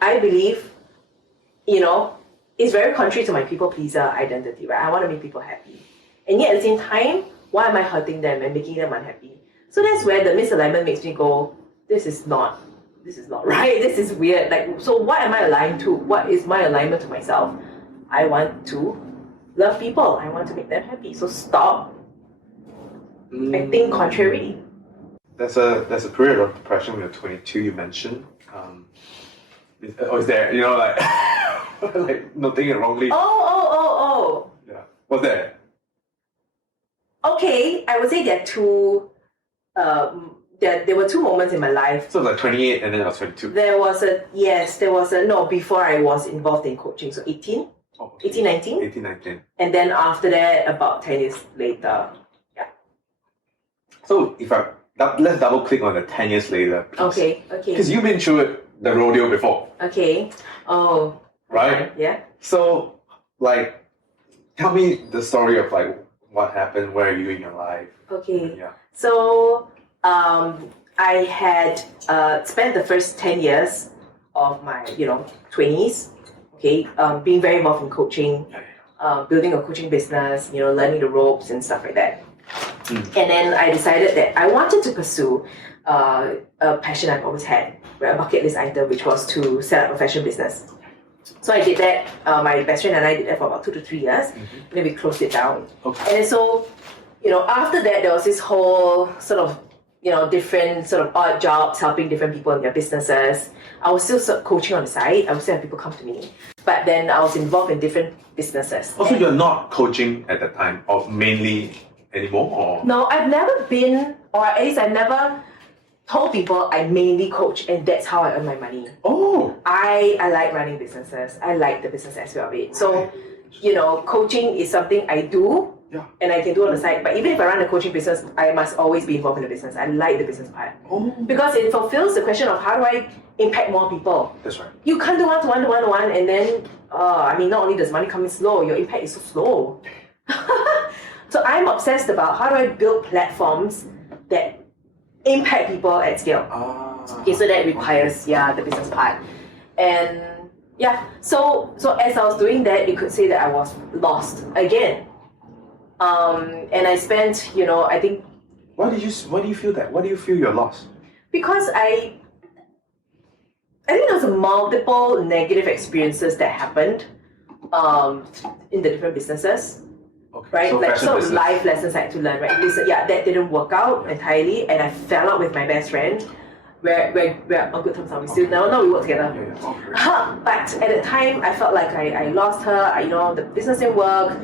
I believe, it's very contrary to my people pleaser identity, right? I want to make people happy, and yet at the same time, why am I hurting them and making them unhappy? So that's where the misalignment makes me go, this is not right. This is weird. Like, so what am I aligned to? What is my alignment to myself? I want to love people. I want to make them happy. So stop acting contrary. There's a period of depression when you're 22. You mentioned. Is there like noting it wrongly? Oh. Yeah. What's that? Okay, I would say there are two. There were two moments in my life. So like 28 and then I was 22. There was before I was involved in coaching. So 18. 18, 19. 18, 19. And then after that, about 10 years later. Yeah. So let's double click on the 10 years later piece. Okay. Because you've been through the rodeo before. Okay. Oh. Right? Yeah. So, tell me the story of what happened, where are you in your life? Okay. Yeah. So, I had spent the first 10 years of my, 20s, being very involved in coaching, building a coaching business, learning the ropes and stuff like that. And then I decided that I wanted to pursue a passion I've always had, a bucket list item, which was to set up a fashion business. So I did that. My best friend and I did that for about 2 to 3 years. And then we closed it down. Okay. And then so, after that, there was this whole sort of, different sort of odd jobs, helping different people in their businesses. I was still coaching on the side. I would still have people come to me. But then I was involved in different businesses. Also, you're not coaching at that time, or mainly anymore? Or? No, I've never been, or at least I've never told people I mainly coach and that's how I earn my money. Oh! I like running businesses. I like the business aspect of it. So, coaching is something I do. Yeah. And I can do on the side. But even if I run a coaching business, I must always be involved in the business. I like the business part. Oh. Because it fulfills the question of how do I impact more people. That's right. You can't do one-to-one, and then, not only does money come in slow, your impact is so slow. So I'm obsessed about how do I build platforms that impact people at scale. So that requires, the business part. And so as I was doing that, you could say that I was lost again. And I spent, I think... Why do you feel that? Why do you feel you're lost? Because I think there was multiple negative experiences that happened in the different businesses. Okay. Right? So sort of life lessons I had to learn, right? That didn't work out entirely, and I fell out with my best friend. We're on good terms now. We still now we work together. But at the time, I felt like I lost her. The business didn't work.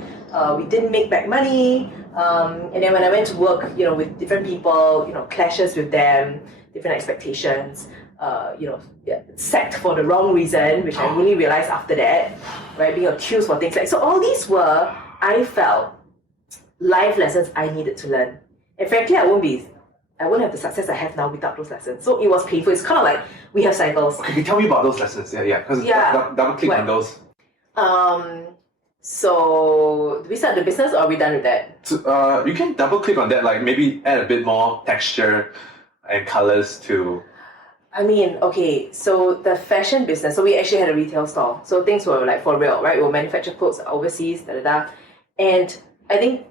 We didn't make back money. And then when I went to work, with different people, clashes with them, different expectations. sacked for the wrong reason, which I only realized after that, right? Being accused for things like, so all these were, I felt, life lessons I needed to learn. And frankly, I wouldn't have the success I have now without those lessons. So it was painful. It's kind of like we have cycles. Okay, can you tell me about those lessons? Because double click on those. So do we start the business or are we done with that? So, you can double click on that, like maybe add a bit more texture and colors to. I mean, okay, so the fashion business, so we actually had a retail store. So things were like for real, right? We'll manufacture clothes overseas, And I think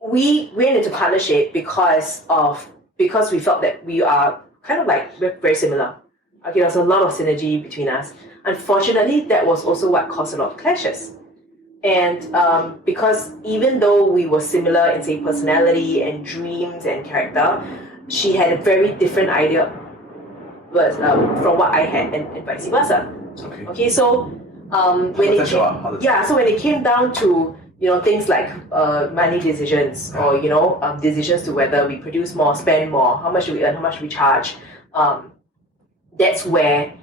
we went into partnership because we felt that we are kind of like we're very similar. Okay, there's a lot of synergy between us. Unfortunately, that was also what caused a lot of clashes. And because even though we were similar in, say, personality and dreams and character, she had a very different idea from what I had and vice versa. Okay, so when it came down to things like money decisions or decisions to whether we produce more, spend more, how much do we earn, how much do we charge, that's where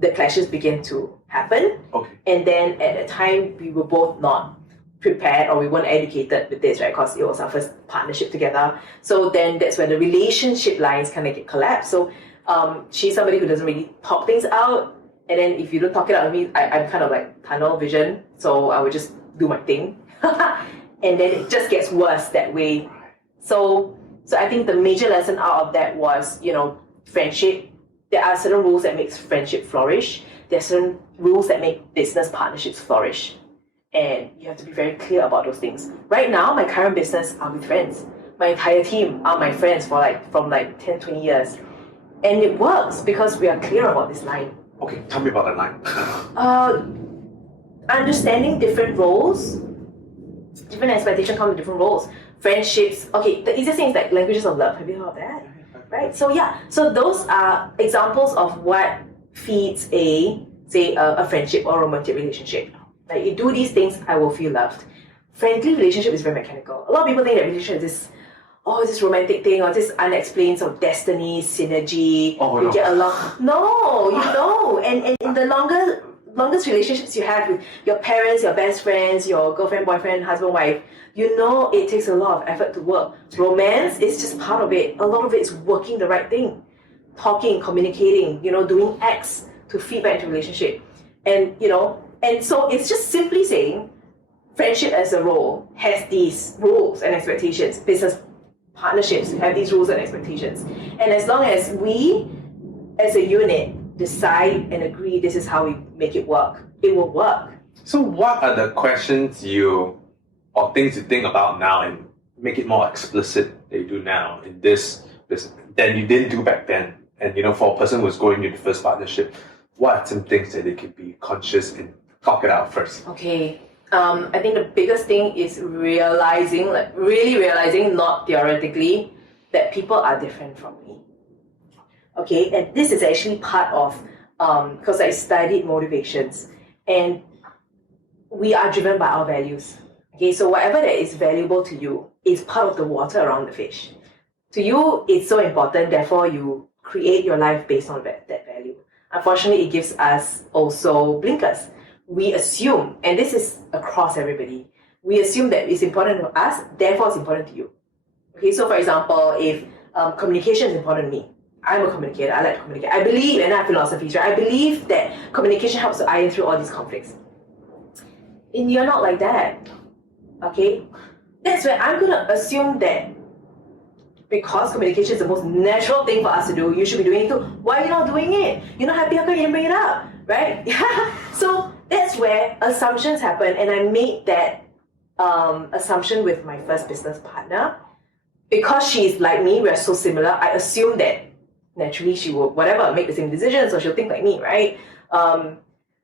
the clashes began to happen. And then at the time we were both not prepared or we weren't educated with this, right? Because it was our first partnership together. So then that's where the relationship lines kind of get collapsed. So she's somebody who doesn't really talk things out. And then if you don't talk it out with me, I'm kind of like tunnel vision. So I would just do my thing. And then it just gets worse that way. So I think the major lesson out of that was, friendship. There are certain rules that make friendship flourish. There are certain rules that make business partnerships flourish. And you have to be very clear about those things. Right now, my current business are with friends. My entire team are my friends from 10, 20 years. And it works because we are clear about this line. Okay, tell me about that line. Understanding different roles, different expectations come with different roles. Friendships, okay, the easiest thing is like languages of love. Have you heard of that? Right? So those are examples of what feeds a friendship or romantic relationship. Like, you do these things, I will feel loved. Frankly, relationship is very mechanical. A lot of people think that relationship is this romantic thing or this unexplained sort of destiny, synergy, get along. No, you know. And in the longest relationships you have with your parents, your best friends, your girlfriend, boyfriend, husband, wife, it takes a lot of effort to work. Romance is just part of it. A lot of it is working the right thing. Talking, communicating, doing acts to feed back into relationship. And so it's just simply saying friendship as a role has these rules and expectations. Business partnerships have these rules and expectations. And as long as we, as a unit, decide and agree this is how we make it work, it will work. So what are the questions or things you think about now and make it more explicit that you do now in this than you didn't do back then? And for a person who's going into the first partnership, what are some things that they could be conscious and talk it out first? Okay. I think the biggest thing is really realizing, not theoretically, that people are different from me. Okay, and this is actually part of, because I studied motivations, and we are driven by our values. Okay, so whatever that is valuable to you is part of the water around the fish. To you, it's so important, therefore you create your life based on that value. Unfortunately, it gives us also blinkers. We assume, and this is across everybody, we assume that it's important to us, therefore it's important to you. Okay, so for example, if communication is important to me, I'm a communicator, I like to communicate. I believe, and I have philosophies, right? I believe that communication helps to iron through all these conflicts. And you're not like that. Okay? That's where I'm going to assume that because communication is the most natural thing for us to do, you should be doing it too. Why are you not doing it? You're not happy, how come you didn't bring it up? Right? So that's where assumptions happen, and I made that assumption with my first business partner. Because she's like me, we're so similar, I assume that naturally she will, make the same decisions, or she'll think like me, right?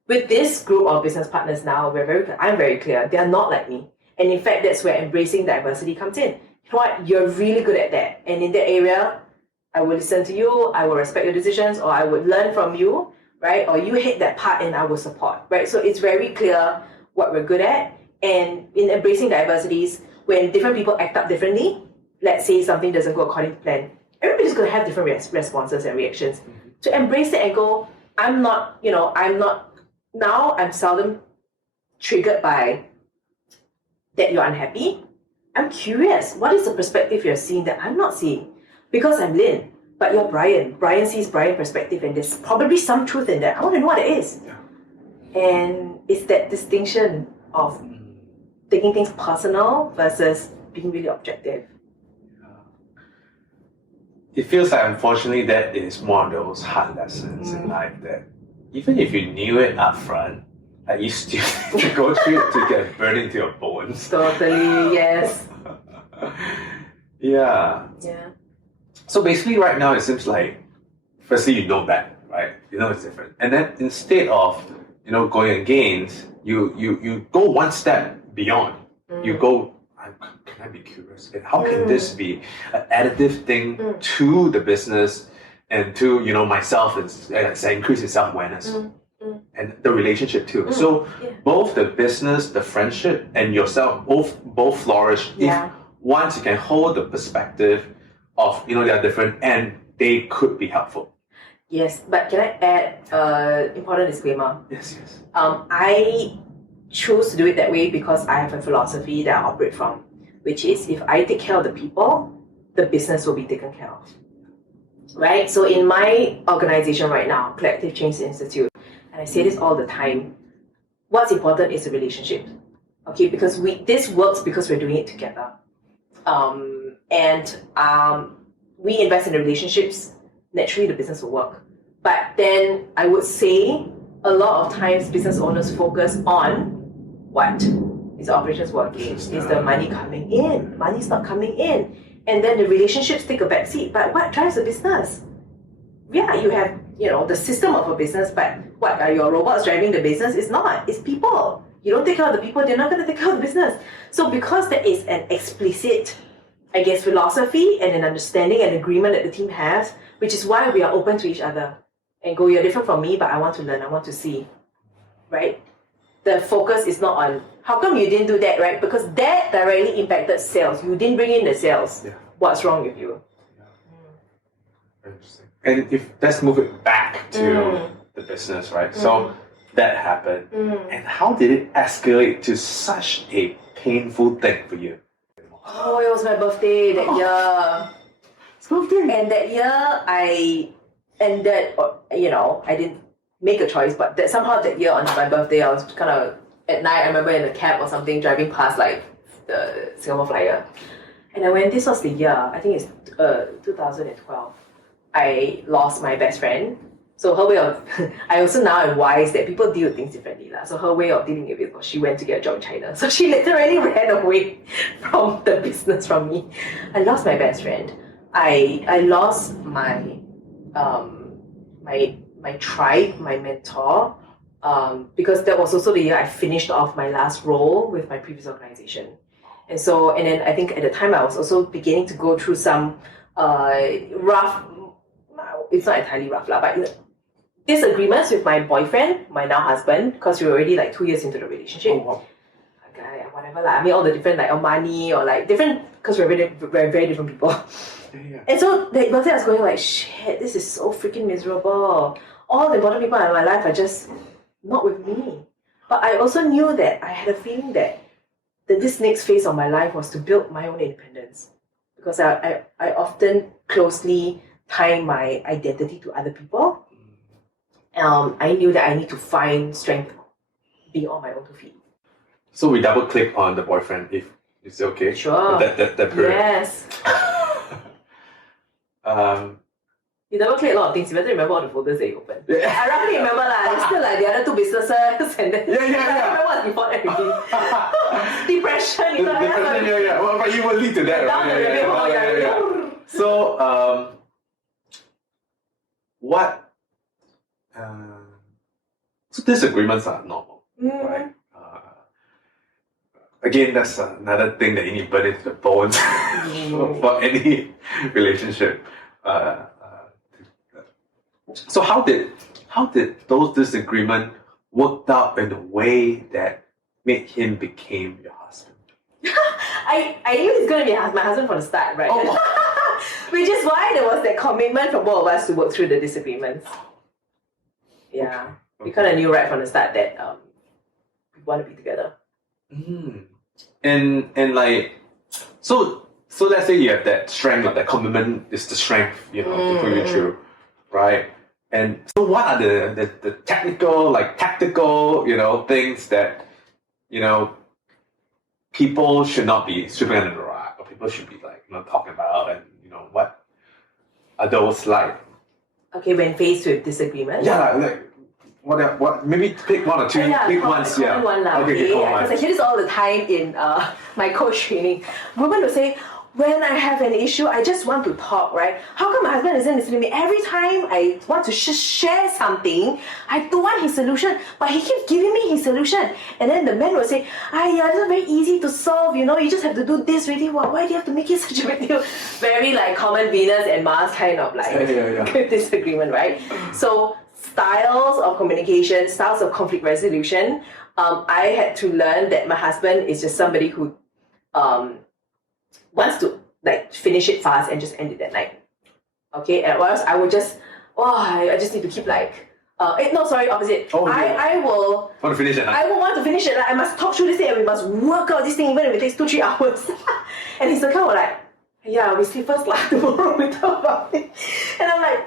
With this group of business partners now, I'm very clear, they're not like me. And in fact, that's where embracing diversity comes in. You know what? You're really good at that. And in that area, I will listen to you, I will respect your decisions, or I would learn from you, right? Or you hit that part and I will support, right? So it's very clear what we're good at. And in embracing diversities, when different people act up differently, let's say something doesn't go according to plan, everybody's going to have different responses and reactions. To embrace it and go, now I'm seldom triggered by that you're unhappy. I'm curious, what is the perspective you're seeing that I'm not seeing? Because I'm Lin, but you're Brian. Brian sees Brian's perspective, and there's probably some truth in that. I want to know what it is. Yeah. And it's that distinction of taking things personal versus being really objective. It feels like, unfortunately, that is one of those hard lessons in life that even if you knew it up front, like you still need to go through it to get burned into your bones. Totally, yes. Yeah. Yeah. So basically right now it seems like, firstly, you know that, right? You know it's different. And then instead of, going against, you go one step beyond. You go, can I be curious? And how can this be an additive thing to the business and to, myself and increase in self-awareness? And the relationship too. So both the business, the friendship, and yourself both flourish if once you can hold the perspective of they are different and they could be helpful. Yes, but can I add important disclaimer? Yes. I choose to do it that way because I have a philosophy that I operate from, which is if I take care of the people, the business will be taken care of. Right? So in my organization right now, Collective Change Institute, and I say this all the time, what's important is the relationship. Okay, because this works because we're doing it together. We invest in the relationships, naturally the business will work. But then I would say a lot of times business owners focus on what? Is the operations working? Is the money coming in? Money's not coming in. And then the relationships take a back seat. But what drives the business? Yeah, you have the system of a business, but what are your robots driving the business? It's not. It's people. You don't take care of the people, they're not going to take care of the business. So because there is an explicit, philosophy and an understanding and agreement that the team has, which is why we are open to each other and go, you're different from me, but I want to learn, I want to see, right? The focus is not on, how come you didn't do that, right? Because that directly impacted sales. You didn't bring in the sales. Yeah. What's wrong with you? Yeah. Interesting. And let's move it back to the business, right? So that happened. And how did it escalate to such a painful thing for you? Oh, it was my birthday that year. It's birthday. And that year I didn't make a choice, but somehow that year on my birthday, I was kind of at night, I remember in a cab or something, driving past like the Singapore Flyer. And I went, this was the year, I think it's 2012. I lost my best friend. So her way of, I also now am wise that people deal with things differently. So her way of dealing with it was she went to get a job in China. So she literally ran away from the business from me. I lost my best friend. I lost my my tribe, my mentor, because that was also the year I finished off my last role with my previous organization. And then I think at the time I was also beginning to go through some rough, it's not entirely rough, but disagreements with my boyfriend, my now husband, because we were already like 2 years into the relationship. Oh, wow. Okay, whatever, I mean all the different money or different, because we're very different people. Yeah. And so that birthday I was going like, shit, this is so freaking miserable. All the important people in my life are just not with me. But I also knew that I had a feeling that this next phase of my life was to build my own independence. Because I often closely tie my identity to other people. I knew that I need to find strength being on my own 2 feet. So we double click on the boyfriend if it's okay. Sure. That period. Yes. You double click a lot of things. You better remember all the folders that you open. Yeah. I roughly remember it's still like the other 2 businesses and then I remember what's before everything. Depression. Depression. Yeah. Well, but you will lead to that. Right? Yeah. So what? So disagreements are normal, right? Again, that's another thing that you need to burn into the bones for any relationship. So how did those disagreements worked out in a way that made him became your husband? I knew he's gonna be my husband from the start, right? Oh. Which is why there was that commitment from both of us to work through the disagreements. Yeah. We kind of knew right from the start that we want to be together. And like, so let's say you have that strength, like that commitment is the strength, to pull you through, right? And so what are the technical, like tactical, things that, people should not be sweeping under the rug, or people should be like, talking about, and what are those like? Okay, when faced with disagreement. Yeah, like what? Maybe pick one or two big ones. Yeah. One okay, because I hear this all the time in my coach training. Women will say, when I have an issue, I just want to talk, right? How come my husband isn't listening to me? Every time I want to share something, I don't want his solution, but he keeps giving me his solution. And then the man will say, yeah, it's very easy to solve, you just have to do this really. Why do you have to make it such a big deal? Very like common Venus and Mars kind of like disagreement, right? So styles of communication, styles of conflict resolution, I had to learn that my husband is just somebody who wants to like finish it fast and just end it that night. Okay, and or else I would just, I just need to keep like, opposite. I will want to finish it. I will want to finish it. Like, I must talk through this thing and we must work out this thing even if it takes 2-3 hours. And he's the kind of like, yeah, we see first like tomorrow we talk about it. And I'm like,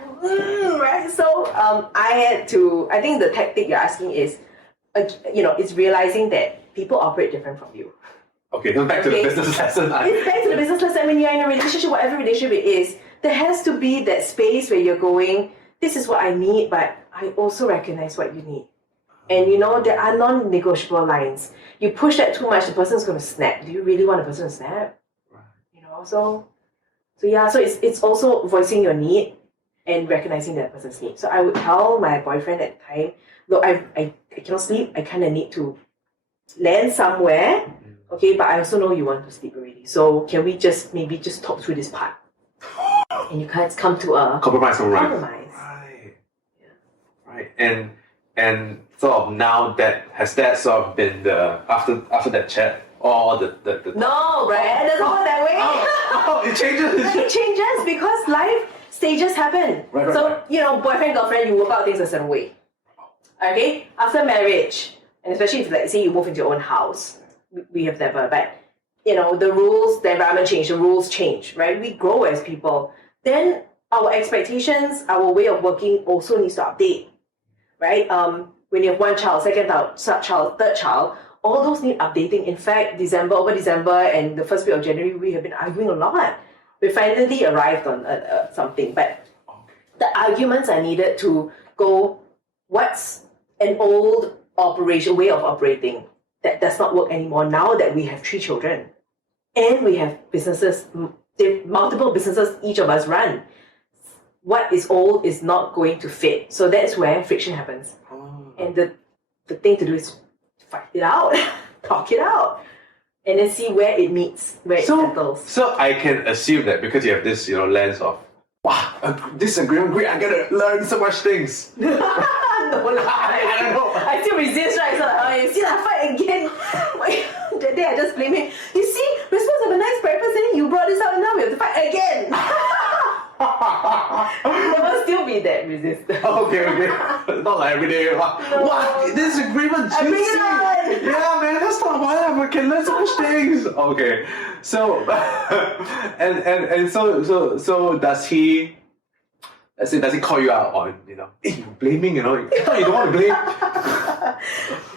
right? So I think the tactic you're asking is, it's realizing that people operate different from you. Okay, so back to the business lesson. It's back to the business lesson. When you're in a relationship, whatever relationship it is, there has to be that space where you're going, this is what I need, but I also recognize what you need. And there are non-negotiable lines. You push that too much, the person's going to snap. Do you really want a person to snap? Right. So it's also voicing your need and recognizing that person's need. So I would tell my boyfriend at the time, look, I cannot sleep. I kind of need to land somewhere. Okay, but I also know you want to sleep already. So can we maybe just talk through this part? And you guys come to a compromise. Right. Yeah. Right. And sort of now has that sort of been the after that chat or the No, Brad, it doesn't work that way. It changes. It changes because life stages happen. Right, so boyfriend, girlfriend, you work out things a certain way. Okay? After marriage, and especially if say you move into your own house. We have never, but the rules, the environment change, the rules change, right? We grow as people. Then our expectations, our way of working also needs to update, right? When you have one child, second child, third child, all those need updating. In fact, over December and the first week of January, we have been arguing a lot. We finally arrived on something, but the arguments are needed to go, what's an old way of operating that does not work anymore now that we have 3 children and we have businesses, multiple businesses each of us run. What is old is not going to fit. So that's where friction happens. And the thing to do is fight it out, talk it out, and then see where it meets, where it settles. So I can assume that because you have this lens of, wow, disagreement, great, I gotta learn so much things. No, I don't know. I still resist, right? So like, you see that fight again. That day I just blame him. You see, we're supposed to have a nice breakfast and you brought this out and now we have to fight again. There will still be that resistance. Okay. Not like every day. What? Disagreement? I bring it on. Yeah, man, that's not why we can learn so much things. Okay. So and so does he? Does he call you out on, hey, you're blaming, you don't want to blame?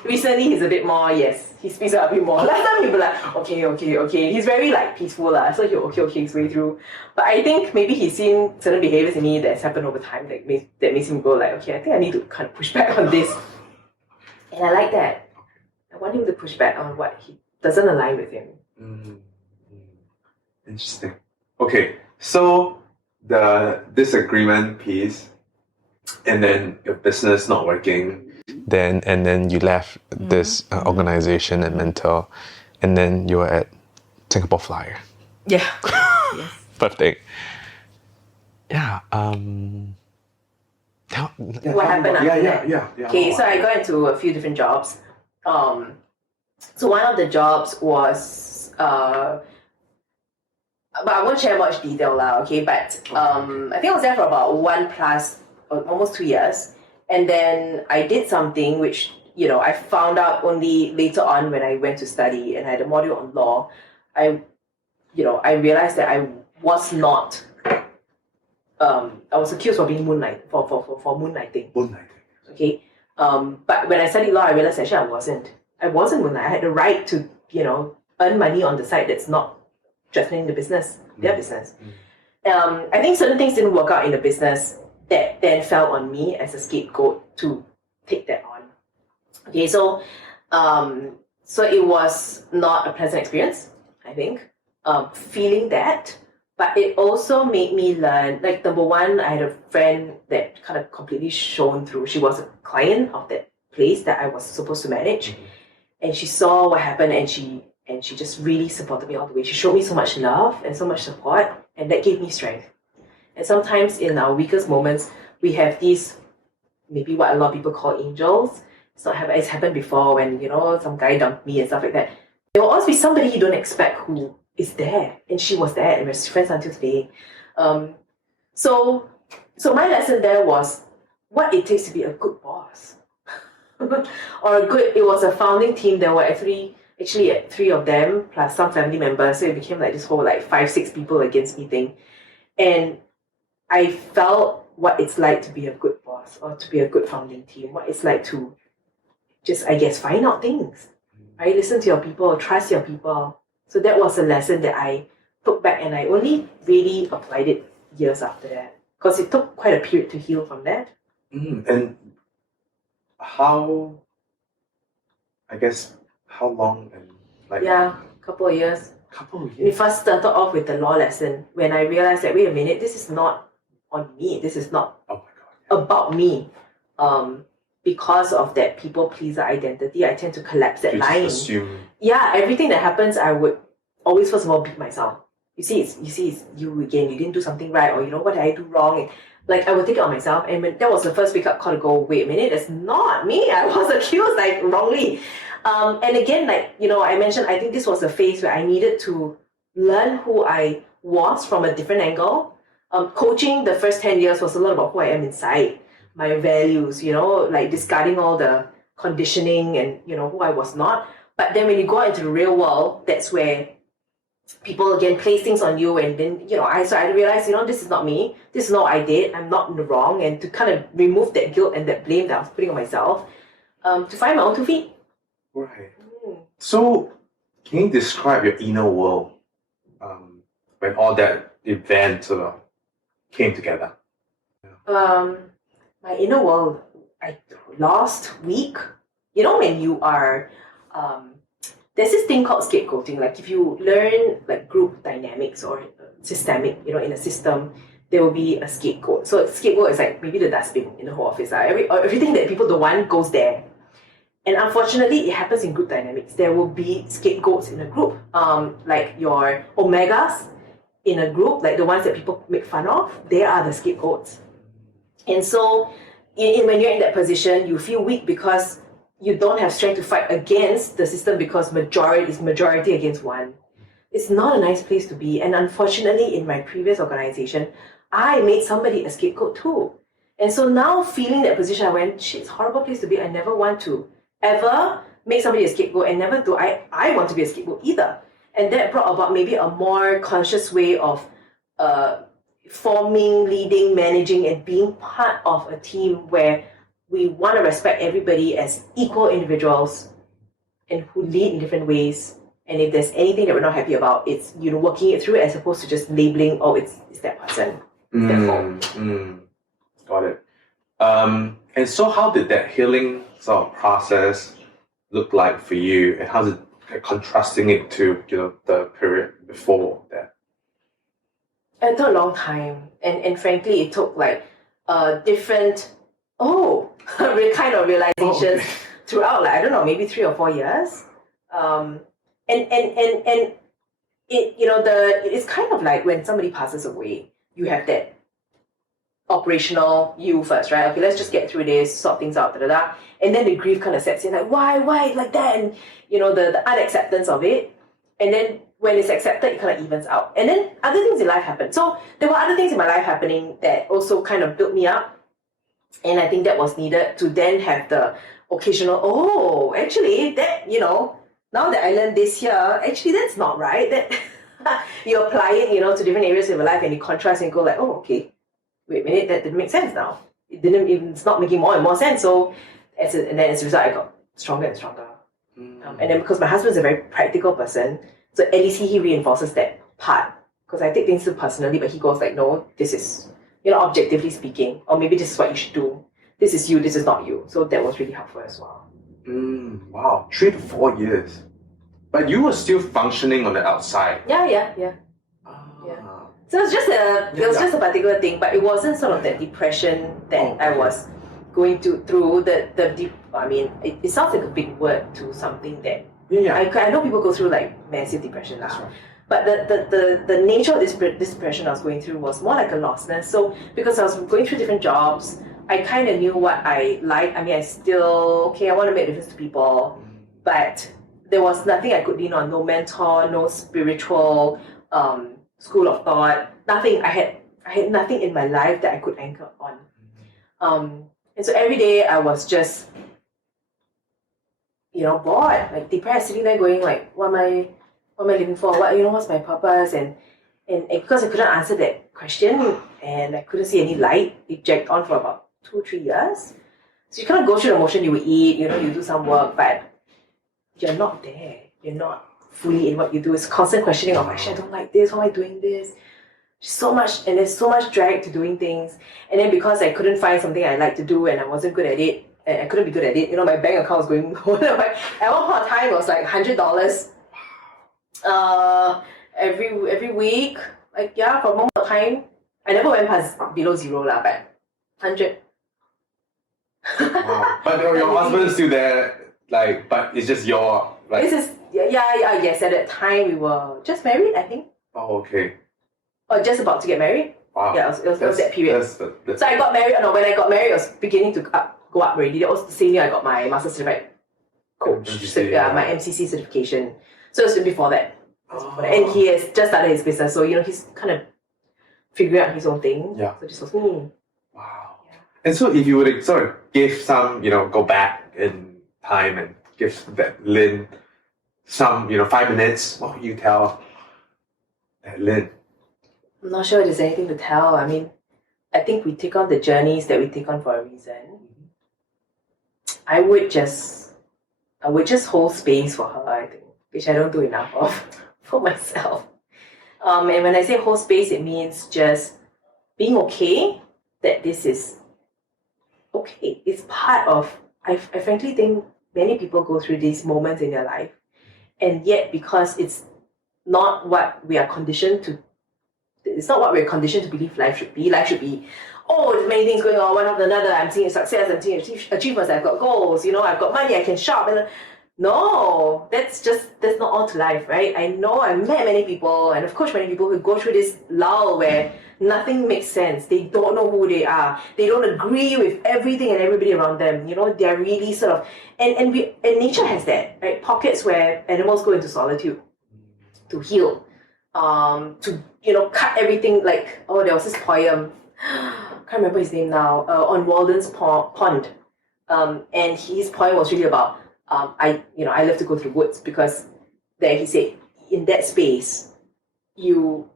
Recently, he's a bit more, yes, he speaks up a bit more. Last time, he'd be like, okay. He's very, like, peaceful, so he'll okay his way through. But I think maybe he's seen certain behaviors in me that's happened over time that makes him go like, okay, I think I need to kind of push back on this. And I like that. I want him to push back on what he doesn't align with him. Interesting. Okay, so the disagreement piece, and then your business not working, and then you left this organization and mentor, and then you were at Singapore Flyer. Yeah. Yes. Perfect. Yeah. What happened after that? Yeah. Okay, so I got into a few different jobs. So one of the jobs was but I won't share much detail now, okay? But I think I was there for about 1+ or almost 2 years. And then I did something which, I found out only later on when I went to study and I had a module on law. I realized that I was not, I was accused of being moonlight, for moonlighting. Moonlighting. Okay? But when I studied law, I realized actually I wasn't moonlight. I had the right to, earn money on the side that's not threatening the business, their business. I think certain things didn't work out in the business that then fell on me as a scapegoat to take that on. Okay, so it was not a pleasant experience, I think, feeling that, but it also made me learn, like, number one, I had a friend that kind of completely shone through. She was a client of that place that I was supposed to manage, and she saw what happened, and she just really supported me all the way. She showed me so much love and so much support, and that gave me strength. And sometimes in our weakest moments, we have these, maybe what a lot of people call angels. It's happened before when, some guy dumped me and stuff like that. There will always be somebody you don't expect who is there. And she was there, and we're friends until today. So my lesson there was what it takes to be a good boss. It was a founding team. There were actually 3 of them, plus some family members. So it became like this whole 5-6 people against me thing. And I felt what it's like to be a good boss or to be a good founding team, what it's like to just, I guess, find out things, right? Listen to your people, trust your people. So that was a lesson that I took back, and I only really applied it years after that, because it took quite a period to heal from that. And how long and a couple of years. We first started off with the law lesson when I realized that, wait a minute, this is not on me. This is not about me. Because of that people pleaser identity, I tend to collapse that line. Assume. Yeah, everything that happens, I would always first of all beat myself. You see, it's you again. You didn't do something right, or what did I do wrong? And, I would take it on myself, and that was the first wake up call to go, wait a minute, that's not me. I was accused wrongly. And again, I mentioned, I think this was a phase where I needed to learn who I was from a different angle. Coaching the first 10 years was a lot about who I am inside, my values, discarding all the conditioning and, who I was not. But then when you go out into the real world, that's where people again place things on you, and then, I realized, this is not me. This is not what I did. I'm not in the wrong. And to kind of remove that guilt and that blame that I was putting on myself, to find my own 2 feet. Right. So, can you describe your inner world when all that event sort of came together? My inner world, last week, when you are, there's this thing called scapegoating. If you learn group dynamics or systemic, in a system, there will be a scapegoat. So scapegoat is maybe the dustbin in the whole office. Everything that people don't want goes there. And unfortunately, it happens in group dynamics. There will be scapegoats in a group, like your omegas in a group, like the ones that people make fun of. They are the scapegoats. And so, when you're in that position, you feel weak because you don't have strength to fight against the system, because majority against one. It's not a nice place to be. And unfortunately, in my previous organization, I made somebody a scapegoat too. And so now, feeling that position, I went, shit, it's a horrible place to be. I never want to ever make somebody a scapegoat, and never do I want to be a scapegoat either. And that brought about maybe a more conscious way of forming, leading, managing, and being part of a team where we want to respect everybody as equal individuals and who lead in different ways. And if there's anything that we're not happy about, it's working it through, as opposed to just labeling, it's that person, it's their fault. Got it. And so how did that healing sort of process look like for you, and how's it contrasting it to the period before that? It took a long time, and frankly, it took different kind of realizations throughout, I don't know, maybe 3 or 4 years. And it it's kind of like when somebody passes away, you have that operational you first, right? Okay, let's just get through this, sort things out, and then the grief kind of sets in, why like that, and the unacceptance of it. And then when it's accepted, it kind of evens out. And then other things in life happen. So there were other things in my life happening that also kind of built me up. And I think that was needed to then have the occasional, oh, actually, that, now that I learned this here, actually, that's not right. That you apply it, to different areas of your life and you contrast and go like, oh, okay, wait a minute, that didn't make sense now. It's not making more and more sense. So, and then as a result, I got stronger and stronger. And then because my husband's a very practical person, so at least he reinforces that part. Because I take things too personally, but he goes like, no, this is, objectively speaking, or maybe this is what you should do. This is you, this is not you. So that was really helpful as well. Wow, 3 to 4 years. But you were still functioning on the outside. Yeah. So it was just just a particular thing, but it wasn't sort of that depression that I was going through. It sounds like a big word to something that I know people go through like massive depression. That's right. But the nature of this depression I was going through was more like a lostness. So because I was going through different jobs, I kind of knew what I liked. I want to make a difference to people, but there was nothing I could lean on. No mentor, no spiritual school of thought. Nothing. I had nothing in my life that I could anchor on. And so every day I was just, bored, like depressed, sitting there going like, what am I living for? What's my purpose? And because I couldn't answer that question and I couldn't see any light, it dragged on for about 2-3 years. So you kind of go through the motion, you will eat, you do some work, but you're not there. You're not fully in what you do. It's constant questioning of, actually, I don't like this. Why am I doing this? There's so much drag to doing things. And then because I couldn't find something I liked to do and I wasn't good at it, and I couldn't be good at it, my bank account was going, at one point in time, it was like $100 every week. Like, for a moment of time, I never went past below zero, but 100. Wow. But your husband is still there, but it's just your, This is, yes, at that time we were just married, I think. Oh, okay. Or just about to get married. Wow. Yeah, it was that period. So I got married, when I got married, it was beginning to go up already. That was the same year I got my Master Certified Coach, my MCC certification. So it was before that. And he has just started his business, so he's kind of figuring out his own thing. Yeah. So this was me. Wow. Yeah. And so if you would sort of give some, go back in time and give that Lin some, 5 minutes, what would you tell that Lin? I'm not sure there's anything to tell. I mean, I think we take on the journeys that we take on for a reason. I would just hold space for her, I think, which I don't do enough of for myself. And when I say hold space, it means just being okay that this is okay. It's part of, I frankly think many people go through these moments in their life, and yet because it's not what we are conditioned to, it's not what we're conditioned to believe life should be. Life should be, there's many things going on, one after another. I'm seeing success, I'm seeing achievements, I've got goals, I've got money, I can shop. No, that's not all to life, right? I know I've met many people and of course many people who go through this lull where nothing makes sense. They don't know who they are. They don't agree with everything and everybody around them. They're really sort of, and nature has that, right? Pockets where animals go into solitude to heal, to cut everything. Like, there was this poem, I can't remember his name now, on Walden's Pond, and his poem was really about I love to go through woods because there he said in that space you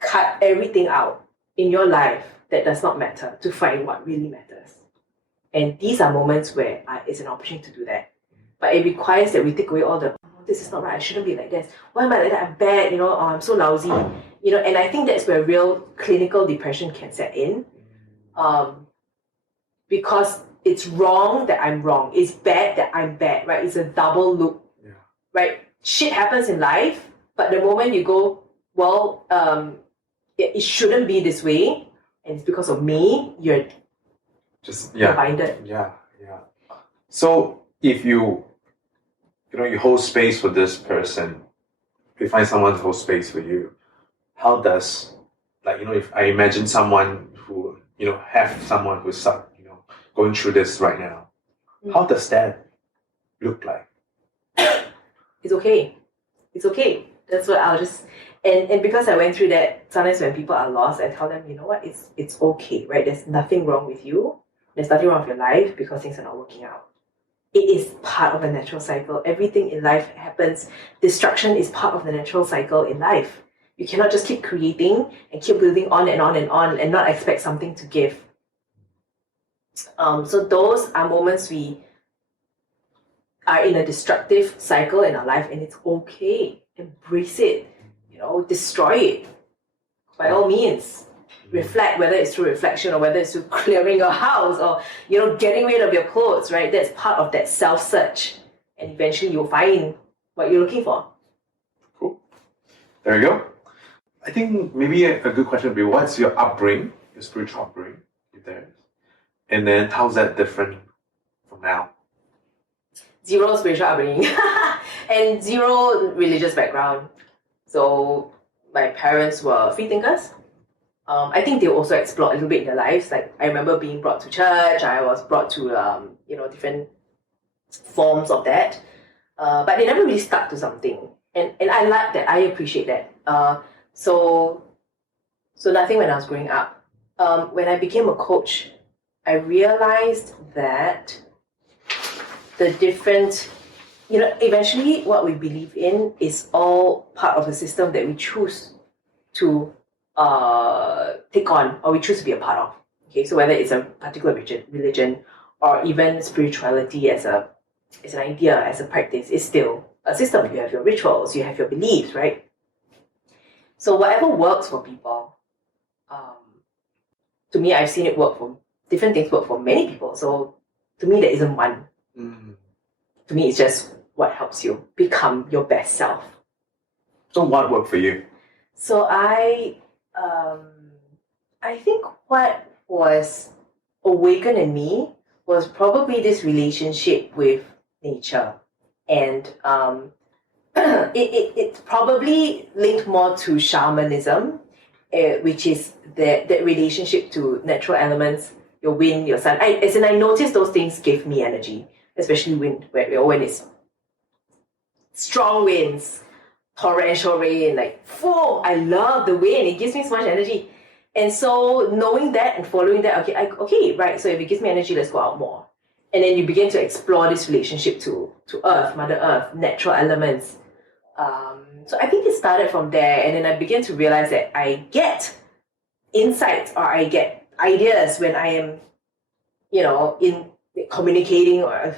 cut everything out in your life that does not matter to find what really matters. And these are moments where it's an opportunity to do that. But it requires that we take away all the, this is not right, I shouldn't be like this. Why am I like that? I'm bad, I'm so lousy. And I think that's where real clinical depression can set in. Because it's wrong that I'm wrong. It's bad that I'm bad, right? It's a double loop, right? Shit happens in life, but the moment you go, it shouldn't be this way, and it's because of me, you're blinded. Yeah. So if you hold space for this person, you find someone to hold space for you, how does, if I imagine someone who, have someone who's going through this right now, how does that look like? It's okay. That's what I'll just, and because I went through that, sometimes when people are lost, I tell them, you know what, it's okay, right? There's nothing wrong with you. There's nothing wrong with your life because things are not working out. It is part of a natural cycle. Everything in life happens. Destruction is part of the natural cycle in life. You cannot just keep creating and keep building on and on and on and not expect something to give. So those are moments we are in a destructive cycle in our life, and it's okay. Embrace it. Destroy it. By all means. Reflect, whether it's through reflection or whether it's through clearing your house or getting rid of your clothes, right? That's part of that self-search, and eventually you'll find what you're looking for. Cool. There you go. I think maybe a good question would be, what's your upbringing, your spiritual upbringing, if there is, and then how's that different from now? Zero spiritual upbringing and zero religious background. So my parents were free thinkers. I think they also explored a little bit in their lives. Like, I remember being brought to church. I was brought to different forms of that, but they never really stuck to something. And I like that. I appreciate that. So nothing when I was growing up. When I became a coach, I realized that the different, eventually what we believe in is all part of a system that we choose to take on, or we choose to be a part of. Okay, so whether it's a particular religion or even spirituality as an idea, as a practice, it's still a system. You have your rituals, you have your beliefs, right? So whatever works for people, to me, I've seen it work for different things, work for many people. So to me, there isn't one. To me, it's just what helps you become your best self. So what worked for you? So I think what was awakened in me was probably this relationship with nature, and it's probably linked more to shamanism, which is that relationship to natural elements, your wind, your sun. I noticed those things gave me energy, especially wind, when it's strong winds, torrential rain, like, whoa, I love the wind. It gives me so much energy. And so knowing that and following that, okay, right, so if it gives me energy, let's go out more. And then you begin to explore this relationship to Earth, Mother Earth, natural elements. So I think it started from there, and then I began to realize that I get insights or I get ideas when I am, in communicating, or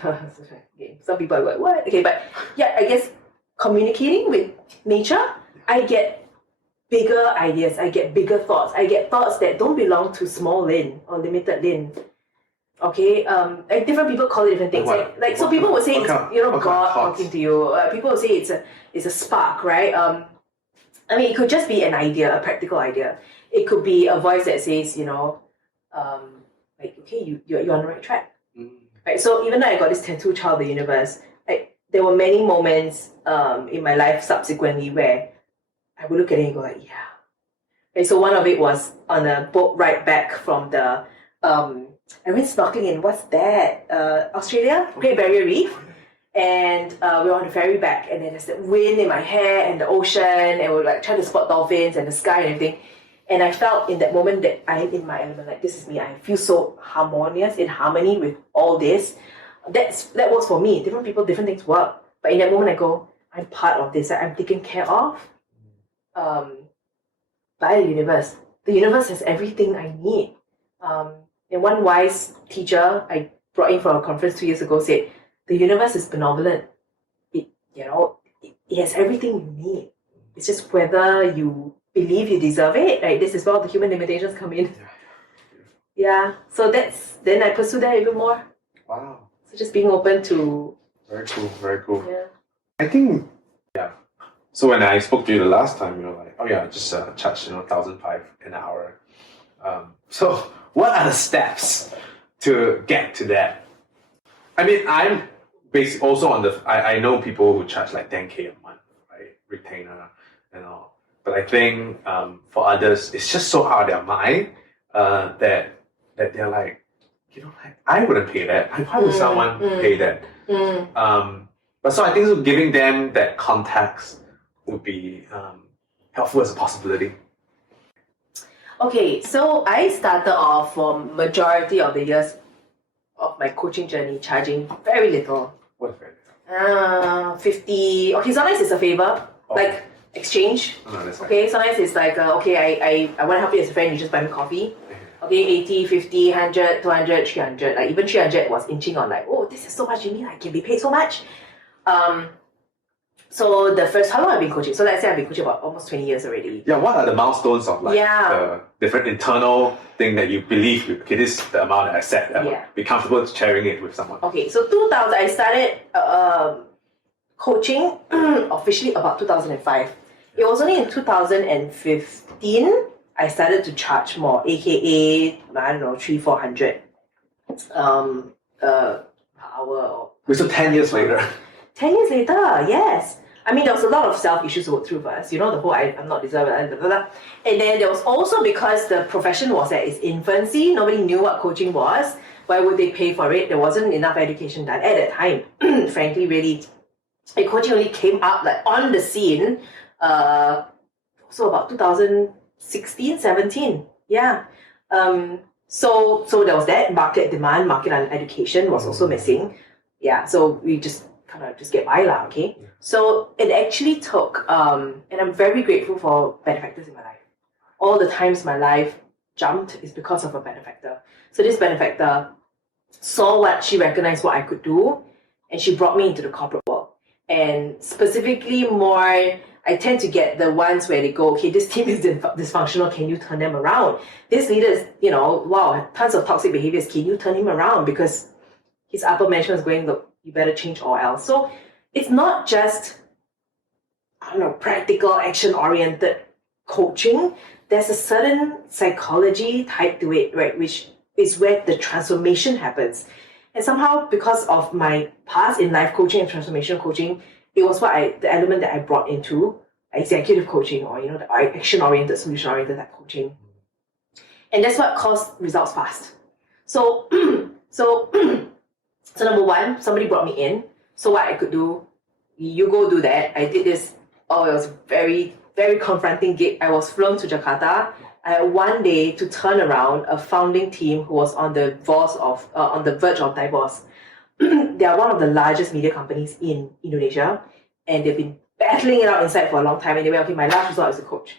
some people are like, what? Okay, but yeah, I guess communicating with nature, I get bigger ideas, I get bigger thoughts, I get thoughts that don't belong to small Lin or limited Lin. Okay, like different people call it different things. Like so people would say it's God talking to you. People would say it's a spark, right? I mean, it could just be an idea, a practical idea. It could be a voice that says, like, okay, you're on the right track. Right. So even though I got this tattoo child of the universe, there were many moments in my life subsequently where I would look at it and go like, yeah. Okay, so one of it was on a boat ride back from the I went snorkeling in, what's that? Australia, Great Barrier Reef. And we were on the ferry back, and then there's the wind in my hair and the ocean, and we're like trying to spot dolphins and the sky and everything. And I felt in that moment that I'm in my element, like, this is me. I feel so harmonious, in harmony with all this. That works for me. Different people, different things work. But in that moment I go, I'm part of this, I'm taken care of by the universe. The universe has everything I need. And one wise teacher I brought in for a conference 2 years ago said, the universe is benevolent. It has everything you need. It's just whether you believe you deserve it. Right? This is where all the human limitations come in. Yeah. So then I pursue that even more. Wow. So just being open to. Very cool. Very cool. Yeah. I think. Yeah. So when I spoke to you the last time, you were like, oh yeah, just charge 1,500 an hour. So what are the steps to get to that? I mean, I'm basically also on the. I know people who charge like 10K a month, right? Retainer and all. But I think for others, it's just so out of their mind that they're like, like, I wouldn't pay that. Why would someone pay that? But so I think so giving them that context would be helpful as a possibility? Okay, so I started off for majority of the years of my coaching journey charging very little. What is very little? 50. Okay, sometimes it's a favor, like exchange. Oh, that's okay, sometimes it's like, okay, I want to help you as a friend, you just buy me coffee. Okay, 80, 50, 100, 200, 300. Like even 300 was inching on like, oh, this is so much, you mean I can be paid so much? So the first, how long I've been coaching? So let's say I've been coaching about almost 20 years already. Yeah, what are the milestones of like the different internal thing that you believe, okay, this is the amount that I set, be comfortable sharing it with someone? Okay, so 2000, I started coaching officially about 2005. It was only in 2015 I started to charge more, aka, I don't know, 300-400 per hour. So 10 years later. 10 years later, yes. I mean, there was a lot of self-issues to work through first. You know, the whole I'm not deserving, blah, blah, blah. And then there was also because the profession was at its infancy, nobody knew what coaching was. Why would they pay for it? There wasn't enough education done at that time. Frankly, really, coaching only came up like on the scene. So about 2016, 17. Yeah. So there was that market demand, market on education was also missing. Yeah. So we just kind of just get by lah, okay? So it actually took, and I'm very grateful for benefactors in my life. All the times my life jumped is because of a benefactor. So this benefactor saw what she recognized what I could do, and she brought me into the corporate world. And specifically more, I tend to get the ones where they go, okay, this team is dysfunctional, can you turn them around? This leader is, you know, wow, tons of toxic behaviors, can you turn him around? Because his upper management is going, look, you better change or else. So it's not just, I don't know, practical, action-oriented coaching. There's a certain psychology type to it, right, which is where the transformation happens. And somehow, because of my past in life coaching and transformation coaching, it was the element that I brought into executive coaching or, you know, the action-oriented, solution-oriented type coaching. And that's what caused results fast. So number one, somebody brought me in. So what I could do, you go do that. I did this. Oh, it was very, very confronting gig. I was flown to Jakarta. I had one day to turn around a founding team who was on the verge of divorce. They are one of the largest media companies in Indonesia, and they've been battling it out inside for a long time. And they went, okay, my last resort is a coach.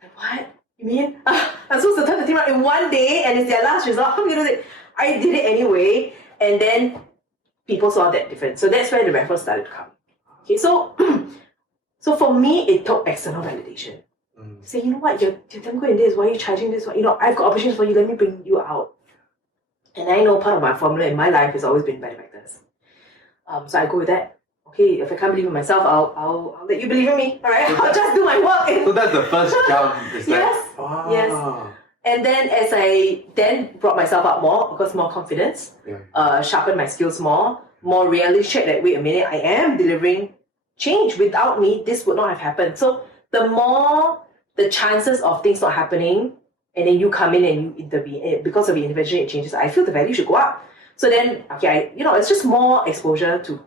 Like, what? You mean I'm supposed to turn the team around in one day, and it's their last resort? How am I gonna do it? I did it anyway, and then people saw that difference. So that's where the referrals started to come. Okay, so for me, it took external validation. Say, you know what, you're damn good in this, why are you charging this? You know, I've got opportunities for you, let me bring you out. And I know part of my formula in my life has always been benefactors. So I go with that. Okay, if I can't believe in myself, I'll let you believe in me. All right, I'll just do my work. So that's the first jump. Yes. Yes. And then as I then brought myself up more, of course, more confidence, sharpened my skills more realistic that, wait a minute, I am delivering change. Without me, this would not have happened. So the more the chances of things not happening, and then you come in and you intervene, because of the intervention, it changes. I feel the value should go up. So then, okay, it's just more exposure to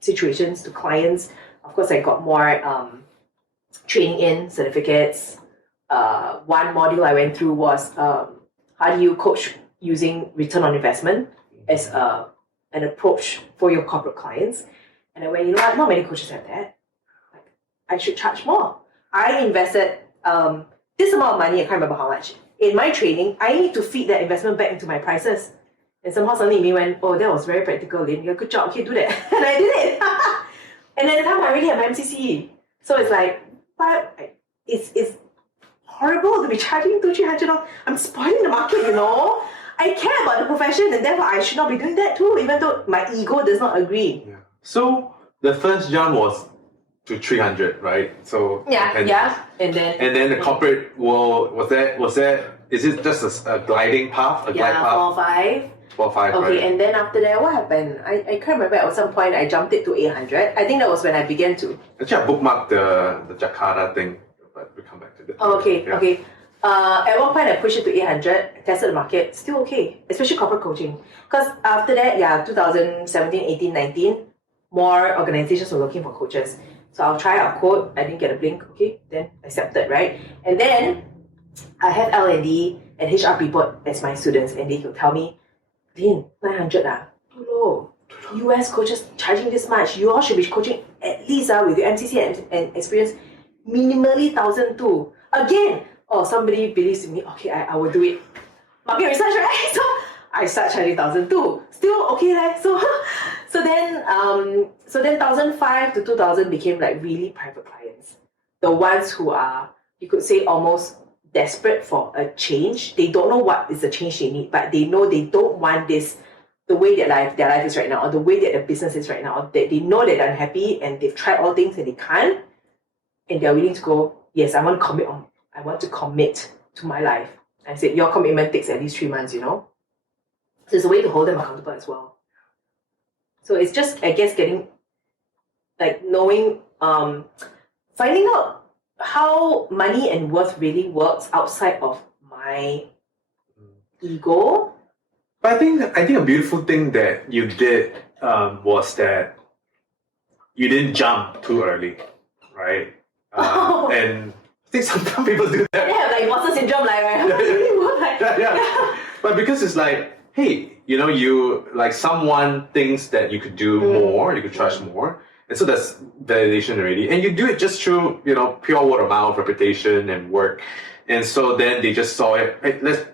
situations, to clients. Of course, I got more training in certificates. One module I went through was how do you coach using return on investment as an approach for your corporate clients. And I went, you know what, not many coaches have that. Like, I should charge more. I invested this amount of money, I can't remember how much, in my training. I need to feed that investment back into my prices. And somehow suddenly me went, oh, that was very practical, Lin. Yeah, good job. Okay, do that. And I did it. And at the time, I already had my MCC. So it's like, but it's horrible to be charging $200-300. I'm spoiling the market, you know. I care about the profession, and therefore I should not be doing that too, even though my ego does not agree. Yeah. So the first jump was to 300, right? So and then the corporate world was that is it just a gliding path? Glide path? 4-5. 4-5. Okay, right. And then after that, what happened? I can't remember. At some point, I jumped it to 800. I think that was when I began to. Actually, I bookmarked the Jakarta thing, but we'll come back to that. Oh, okay, okay. At one point, I pushed it to 800, tested the market, still okay, especially corporate coaching. Because after that, 2017, 18, 19, more organizations were looking for coaches. So I'll try out quote. I didn't get a blink. Okay, then accepted, right? And then I have L&D and HR people as my students, and they will tell me, Lin, 900 too low. US coaches charging this much. You all should be coaching at least with your MCC and experience, minimally 1,002. Again, somebody believes in me. Okay, I will do it. Market research, right? So I start charging 1,002. Still okay, right? So then 1,005 to 2,000 became like really private clients. The ones who are, you could say, almost desperate for a change. They don't know what is the change they need, but they know they don't want this, the way their life is right now, or the way that their business is right now, or they know that they're unhappy and they've tried all things and they can't, and they're willing to go, yes, I want to commit to my life. I said, your commitment takes at least 3 months, So it's a way to hold them accountable as well. So it's just, I guess, getting, like, knowing, finding out how money and worth really works outside of my ego. But I think a beautiful thing that you did was that you didn't jump too early, right? And I think sometimes people do that. They have like imposter syndrome, like, right? Yeah. But because it's like, hey, you like someone thinks that you could do more, you could charge more. And so that's validation already. And you do it just through, pure word of mouth, reputation, and work. And so then they just saw it. Hey, let's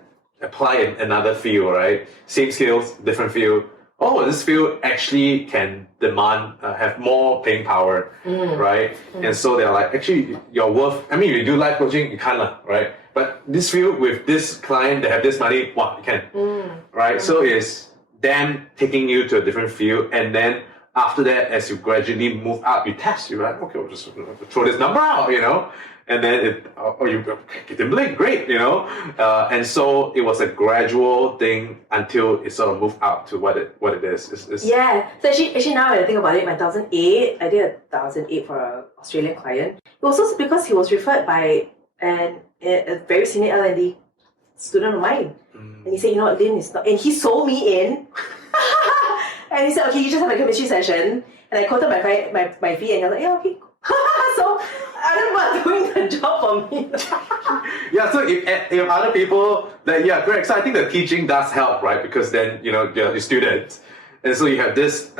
apply another field, right? Same skills, different field. Oh, this field actually can demand, have more paying power, right? And so they're like, actually, your worth, you do life coaching, you can't, right? But this field with this client, they have this money, wow, you can, right? So it's them taking you to a different field, and then after that, as you gradually move up, you test, you're like, okay, we'll just throw this number out, and then you get them late, great, and so it was a gradual thing until it sort of moved up to what it is. Yeah, so actually now when I think about it, my 1,008, I did 1,008 for an Australian client. It was also because he was referred by a very senior L&D student of mine, and he said, Lin is not, and he sold me in. And he said, okay, you just have a chemistry session. And I quoted my fee, and I was like, yeah, okay. So other people are doing the job for me. Yeah, so if other people, correct. So I think the teaching does help, right? Because then, you're students. And so you have this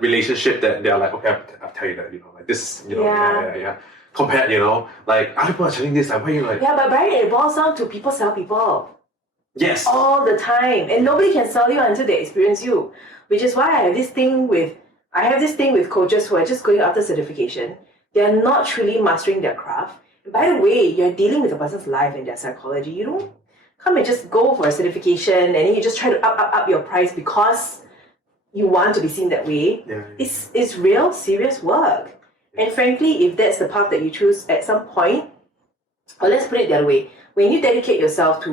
relationship that they're like, okay, I'll tell you that, like this, yeah. Compared, like other people are telling this, why are you like... Yeah, but Brian, it boils down to people sell people. Yes. All the time. And nobody can sell you until they experience you. Which is why I have this thing with coaches who are just going after certification. They are not truly mastering their craft. And by the way, you're dealing with a person's life and their psychology. You don't come and just go for a certification and then you just try to up your price because you want to be seen that way. Yeah. It's real, serious work. And frankly, if that's the path that you choose at some point, or let's put it the other way, when you dedicate yourself to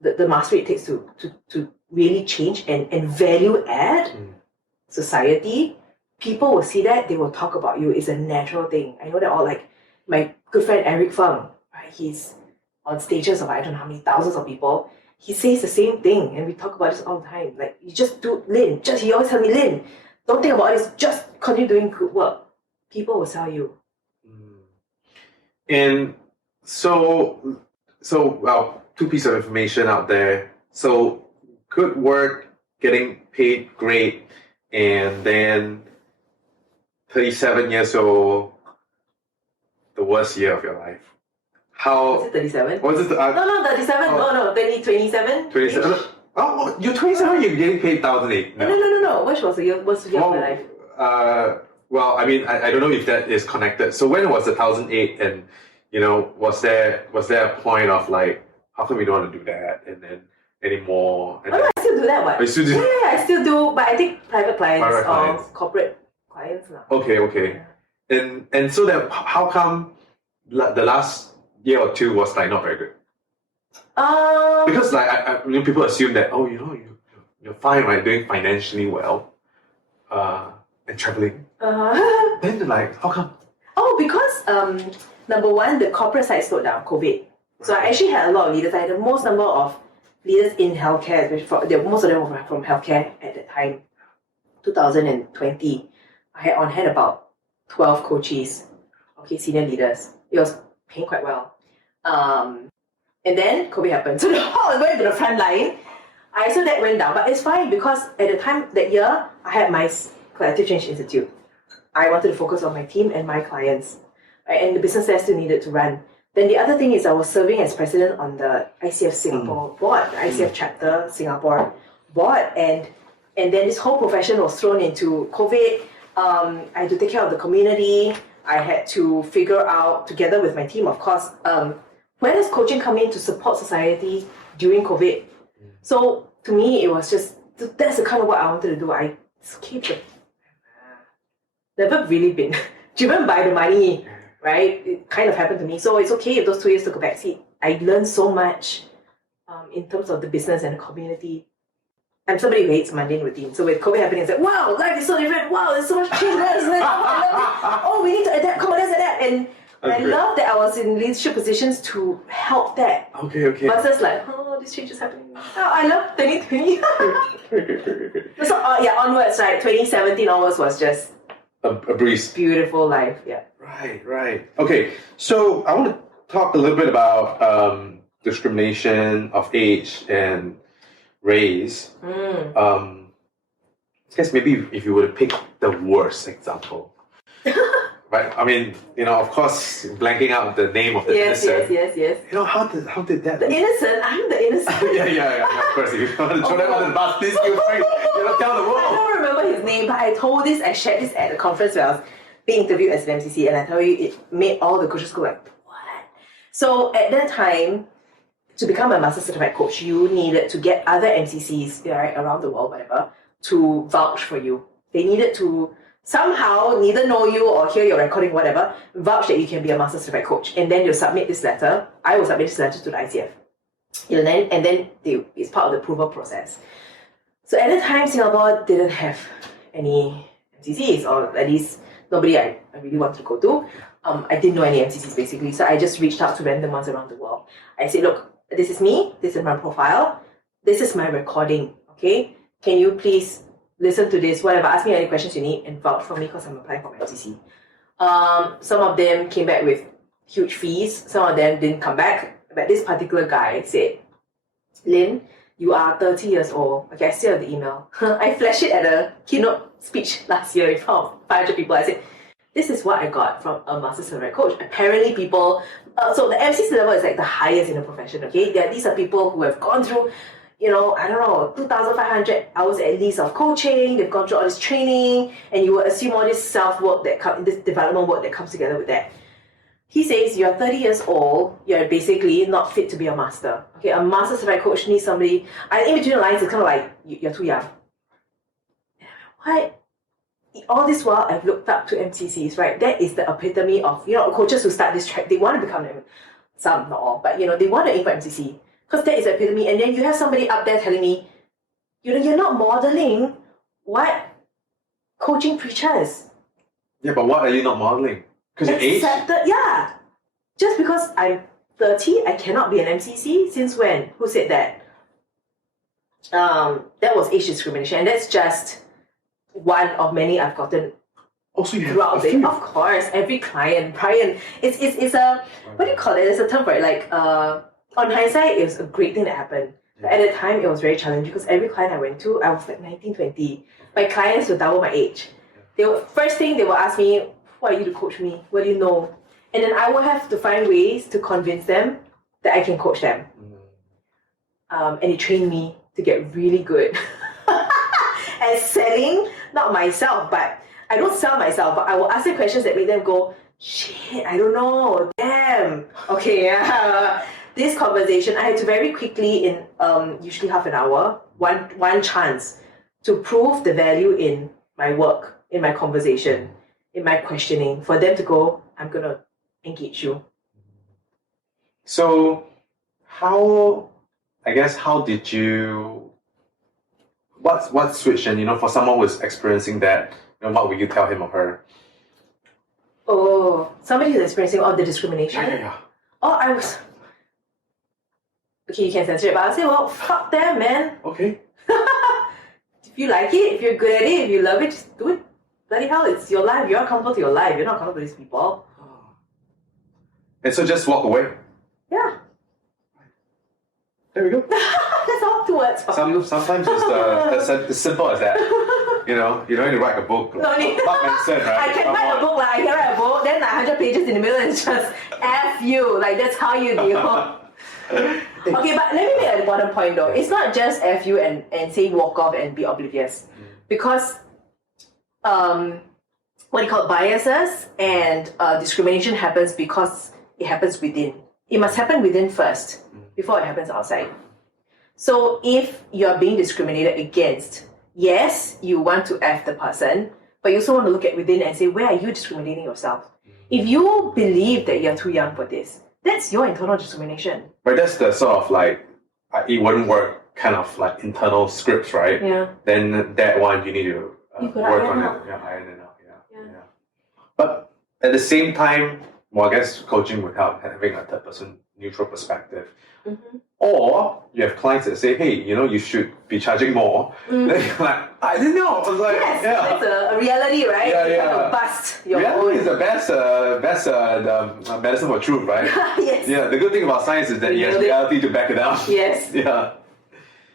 the mastery it takes to really change and value add society, people will see that, they will talk about you. It's a natural thing. I know that all, like my good friend Eric Feng, right? He's on stages of I don't know how many thousands of people. He says the same thing, and we talk about this all the time. Like, you just do, Lin, he always tell me, Lin, don't think about this, just continue doing good work. People will sell you. And so well, 2 pieces of information out there. So good work, getting paid great, and then 37 years old, the worst year of your life. How was it 37? Was it? No, 37. Oh. No, 27. 27. Oh, you're 27. You're getting paid 1,008. No. Which was the year? What's the year of my life? Well, I mean, I don't know if that is connected. So when was the 1,008, and was there a point of like, how come we don't want to do that, and then anymore? And I still do that. What? You still do? Yeah, I still do, but I think private clients or corporate clients now. Okay. Yeah. And so then, how come the last year or two was like not very good? Because like I people assume that you're fine, right, doing financially well, and traveling. Then they're like, how come? Oh, because number one, the corporate side slowed down, COVID. So I actually had a lot of leaders. I had the most number of leaders in healthcare, most of them were from healthcare at that time, 2020. I had on hand about 12 coaches, okay, senior leaders. It was paying quite well. And then COVID happened. So the whole went to the front line. So that went down. But it's fine because at the time that year, I had my Collective Change Institute. I wanted to focus on my team and my clients. Right? And the business there still needed to run. Then the other thing is I was serving as president on the ICF Singapore board, the ICF chapter Singapore board. And then this whole profession was thrown into COVID. I had to take care of the community. I had to figure out, together with my team, of course, where does coaching come in to support society during COVID? So to me, it was just, that's the kind of what I wanted to do. I skipped it. Never really been driven by the money, right? It kind of happened to me. So it's okay if those 2 years took a backseat. I learned so much in terms of the business and the community. I'm somebody who hates mundane routine. So with COVID happening, it's like, wow, life is so different. Wow, there's so much change. Oh, we need to adapt. Come on, let's adapt. And I love that I was in leadership positions to help that. Okay. Versus like, oh, this change is happening. Oh, I love 2020. So onwards, right? 2017 onwards was just a breeze. Beautiful life, yeah. Right. Okay, so I want to talk a little bit about discrimination of age and race. I guess maybe if you were to pick the worst example. Right? I mean, of course, blanking out the name of the innocent. Yes. How did that? The innocent? I'm the innocent. yeah. Of course, if you want to throw that on the bus, please feel free. Tell the world. I don't remember his name, but I shared this at a conference where I was being interviewed as an MCC, and I tell you, it made all the coaches go like, what? So at that time, to become a master certified coach, you needed to get other MCCs around the world, whatever, to vouch for you. They needed to somehow neither know you or hear your recording, whatever, vouch that you can be a master certified coach. And then you submit this letter. I will submit this letter to the ICF. And then it's part of the approval process. So at the time, Singapore didn't have any MCCs, or at least nobody I really wanted to go to. I didn't know any MCCs basically, so I just reached out to random ones around the world. I said, look, this is me, this is my profile, this is my recording, okay? Can you please listen to this, whatever, ask me any questions you need and vouch for me because I'm applying for my MCC. Some of them came back with huge fees, some of them didn't come back, but this particular guy said, Lin, you are 30 years old. Okay, I still have the email. I flashed it at a keynote speech last year in front of 500 people. I said, this is what I got from a master certified coach. Apparently people, so the MCC level is like the highest in the profession, okay? These are people who have gone through, 2,500 hours at least of coaching. They've gone through all this training, and you will assume all this self-work this development work that comes together with that. He says, you're 30 years old, you're basically not fit to be a master. Okay, a master certified coach needs somebody, in between the lines, it's kind of like, you're too young. What? All this while, I've looked up to MCCs, right? That is the epitome of, coaches who start this track, they want to become, some, not all, but, they want to aim for MCC. Because that is the epitome. And then you have somebody up there telling me, you're not modeling what coaching preaches. Yeah, but what are you not modeling? Because your age? Yeah. Just because I'm 30, I cannot be an MCC? Since when? Who said that? That was age discrimination. And that's just one of many I've gotten throughout the day. Of course, every client, Brian, it's a, what do you call it? There's a term for it, like, on hindsight, it was a great thing that happened. But at the time, it was very challenging because every client I went to, I was like 19, 20. My clients were double my age. First thing, they will ask me, who are you to coach me? What do you know? And then I will have to find ways to convince them that I can coach them. And they trained me to get really good at selling, not myself, but I don't sell myself, but I will ask them questions that make them go, shit, I don't know, damn. Okay, yeah. This conversation, I had to very quickly, in usually half an hour, one chance, to prove the value in my work, in my conversation, in my questioning, for them to go, I'm going to engage you. So, how did you, what switched, and for someone who's experiencing that, what would you tell him or her? Oh, somebody who's experiencing all the discrimination? Yeah. Oh, I was... Okay, you can censor it, but I'll say, well, fuck them, man. Okay. If you like it, if you're good at it, if you love it, just do it. bloody hell, it's your life. You're accountable to your life. You're not accountable to these people. And so just walk away. Yeah. There we go. That's all 2 words. Sometimes it's as simple as that. You don't need to write a book. No need. Mark Manson, right? I can write a book, I can write a book, then 100 pages in the middle is just F you. Like, that's how you deal. Okay, but let me make an important point though. It's not just F you and say walk off and be oblivious. Because what you call biases and discrimination happens because it happens within. It must happen within first before it happens outside. So if you're being discriminated against, yes, you want to F the person, but you also want to look at within and say, where are you discriminating yourself? If you believe that you're too young for this, that's your internal discrimination. Right, that's the sort of like, it wouldn't work kind of like internal scripts, right? Yeah. Then that one you need to work on it. Yeah, iron it out. Yeah. But at the same time, well, I guess coaching would help having a third person neutral perspective. Or you have clients that say, hey, you should be charging more. Then you're like, I didn't know. I was like, yes, that's a reality, right? Yeah. You have to bust your reality own. is the best the medicine for truth, right? Yes. Yeah, the good thing about science is that it has reality to back it up. Yes. Yeah.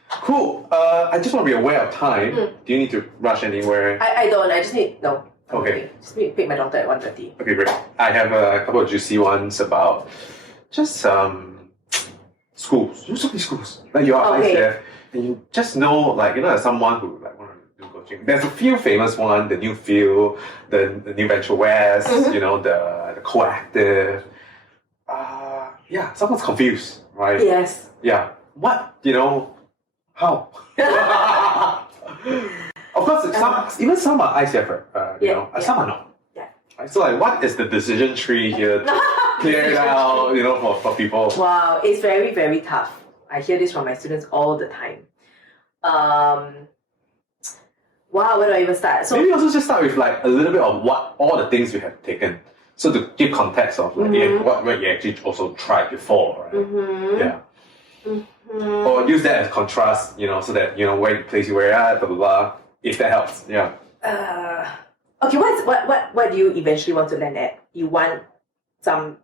Cool. I just want to be aware of time. Do you need to rush anywhere? I don't. I just need... No. Okay. Just need to pick my daughter at 1:30. Okay, great. I have a couple of juicy ones about just schools. So many schools. Like you're ICF, and you just know, as someone who want to do coaching. There's a few famous ones: the New Field, the New Venture West, the Coactive. Someone's confused, right? Yes. Yeah. What? How? Of course, even some are ICF, some are not. Yeah. Right? So, what is the decision tree here? Clear it out, for people. Wow, it's very, very tough. I hear this from my students all the time. Where do I even start? So maybe also just start with a little bit of what all the things you have taken. So to give context of what you actually also tried before, right? Yeah. Or use that as contrast, so that where you place you where you're at, blah blah blah. If that helps, yeah. Okay, what do you eventually want to land at? You want some...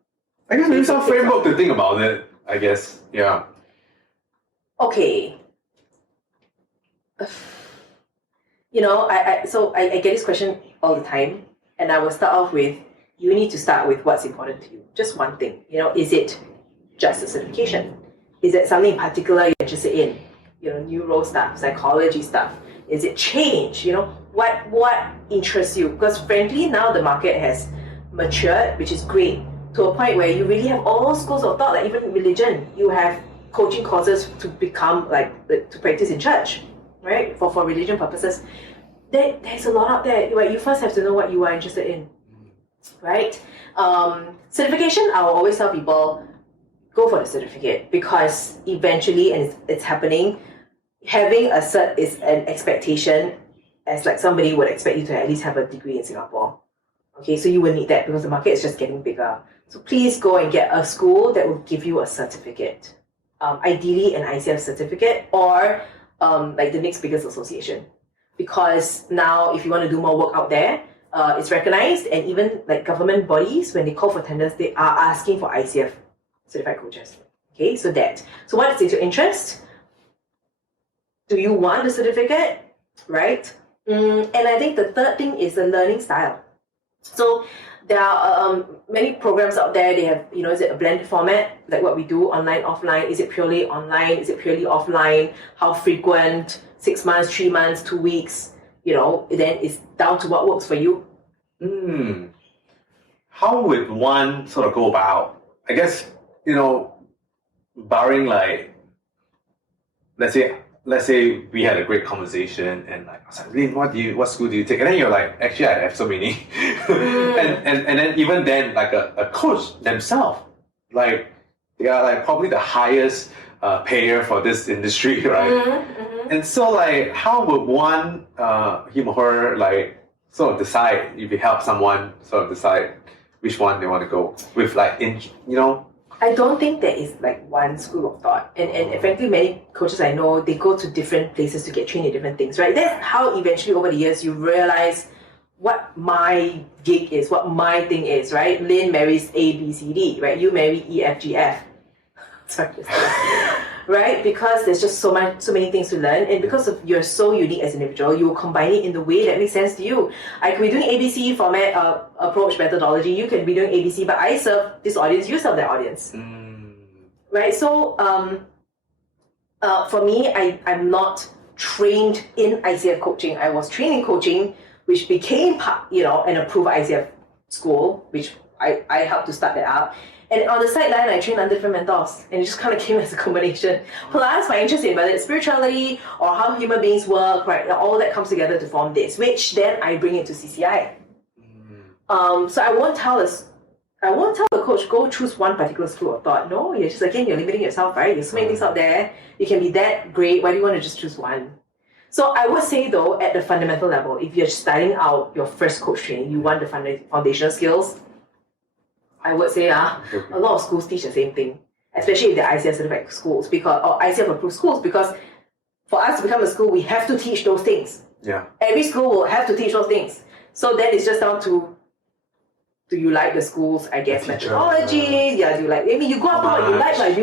I guess maybe some framework to think about it, I guess, yeah. Okay. I get this question all the time, and I will start off with, you need to start with what's important to you. Just one thing, is it just a certification? Is it something in particular you're interested in? Neuro stuff, psychology stuff. Is it change? What interests you? Because frankly, now the market has matured, which is great, to a point where you really have all schools of thought, like even religion. You have coaching courses to become to practice in church, right? For religion purposes. There's a lot out there. Right? You first have to know what you are interested in, right? Certification, I will always tell people, go for the certificate, because eventually, and it's happening, having a cert is an expectation, as somebody would expect you to at least have a degree in Singapore. Okay, so you will need that because the market is just getting bigger. So please go and get a school that will give you a certificate. Ideally an ICF certificate or the next biggest association. Because now if you want to do more work out there, it's recognized, and even government bodies, when they call for tenders, they are asking for ICF certified coaches. Okay, so what is your interest? Do you want the certificate? Right? And I think the third thing is the learning style. So there are many programs out there. They have, is it a blended format, like what we do, online, offline? Is it purely online? Is it purely offline? How frequent? 6 months, 3 months, 2 weeks? Then it's down to what works for you. How would one sort of go about, I guess, barring let's say we had a great conversation and I was like, Lin, what school do you take? And then you're like, actually I have so many. and then even then, a coach themselves, they are probably the highest payer for this industry, right? And so how would one, him or her, sort of decide, if you help someone sort of decide which one they want to go with, I don't think there is one school of thought, and frankly, many coaches I know, they go to different places to get trained in different things, right? That's how eventually over the years you realize what my gig is, what my thing is, right? Lin marries A, B, C, D, right? You marry E, F, G, F. Sorry. Right? Because there's just so many things to learn, and because of you're so unique as an individual, you will combine it in the way that makes sense to you. I could be doing ABC format, approach, methodology. You can be doing ABC, but I serve this audience, you serve that audience. Right? So for me, I'm not trained in ICF coaching. I was trained in coaching, which became an approved ICF school, which I helped to start that up. And on the sideline, I trained under different mentors, and it just kind of came as a combination. Plus, my interest in whether it's spirituality or how human beings work, right? All that comes together to form this, which then I bring into CCI. So I won't tell the coach, go choose one particular school of thought. No, you're limiting yourself, right? There's so many things out there. You can be that great. Why do you want to just choose one? So I would say, though, at the fundamental level, if you're starting out your first coach training, you want the foundational skills, I would say a lot of schools teach the same thing, especially if they're ICF certified schools or ICF approved schools, because for us to become a school, we have to teach those things. Yeah. Every school will have to teach those things. So then it's just down to, do you like the school's, I guess, methodology? Yeah, do you like? You go after what you like. Like if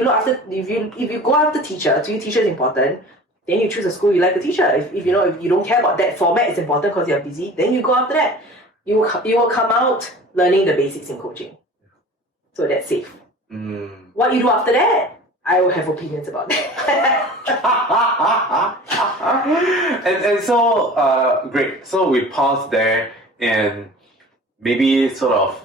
you go after teacher, to you teacher is important. Then you choose a school you like the teacher. If you don't care about that format, it's important because you're busy. Then you go after that. You will come out learning the basics in coaching. So that's safe. What you do after that, I will have opinions about that. and so great. So we pause there and maybe sort of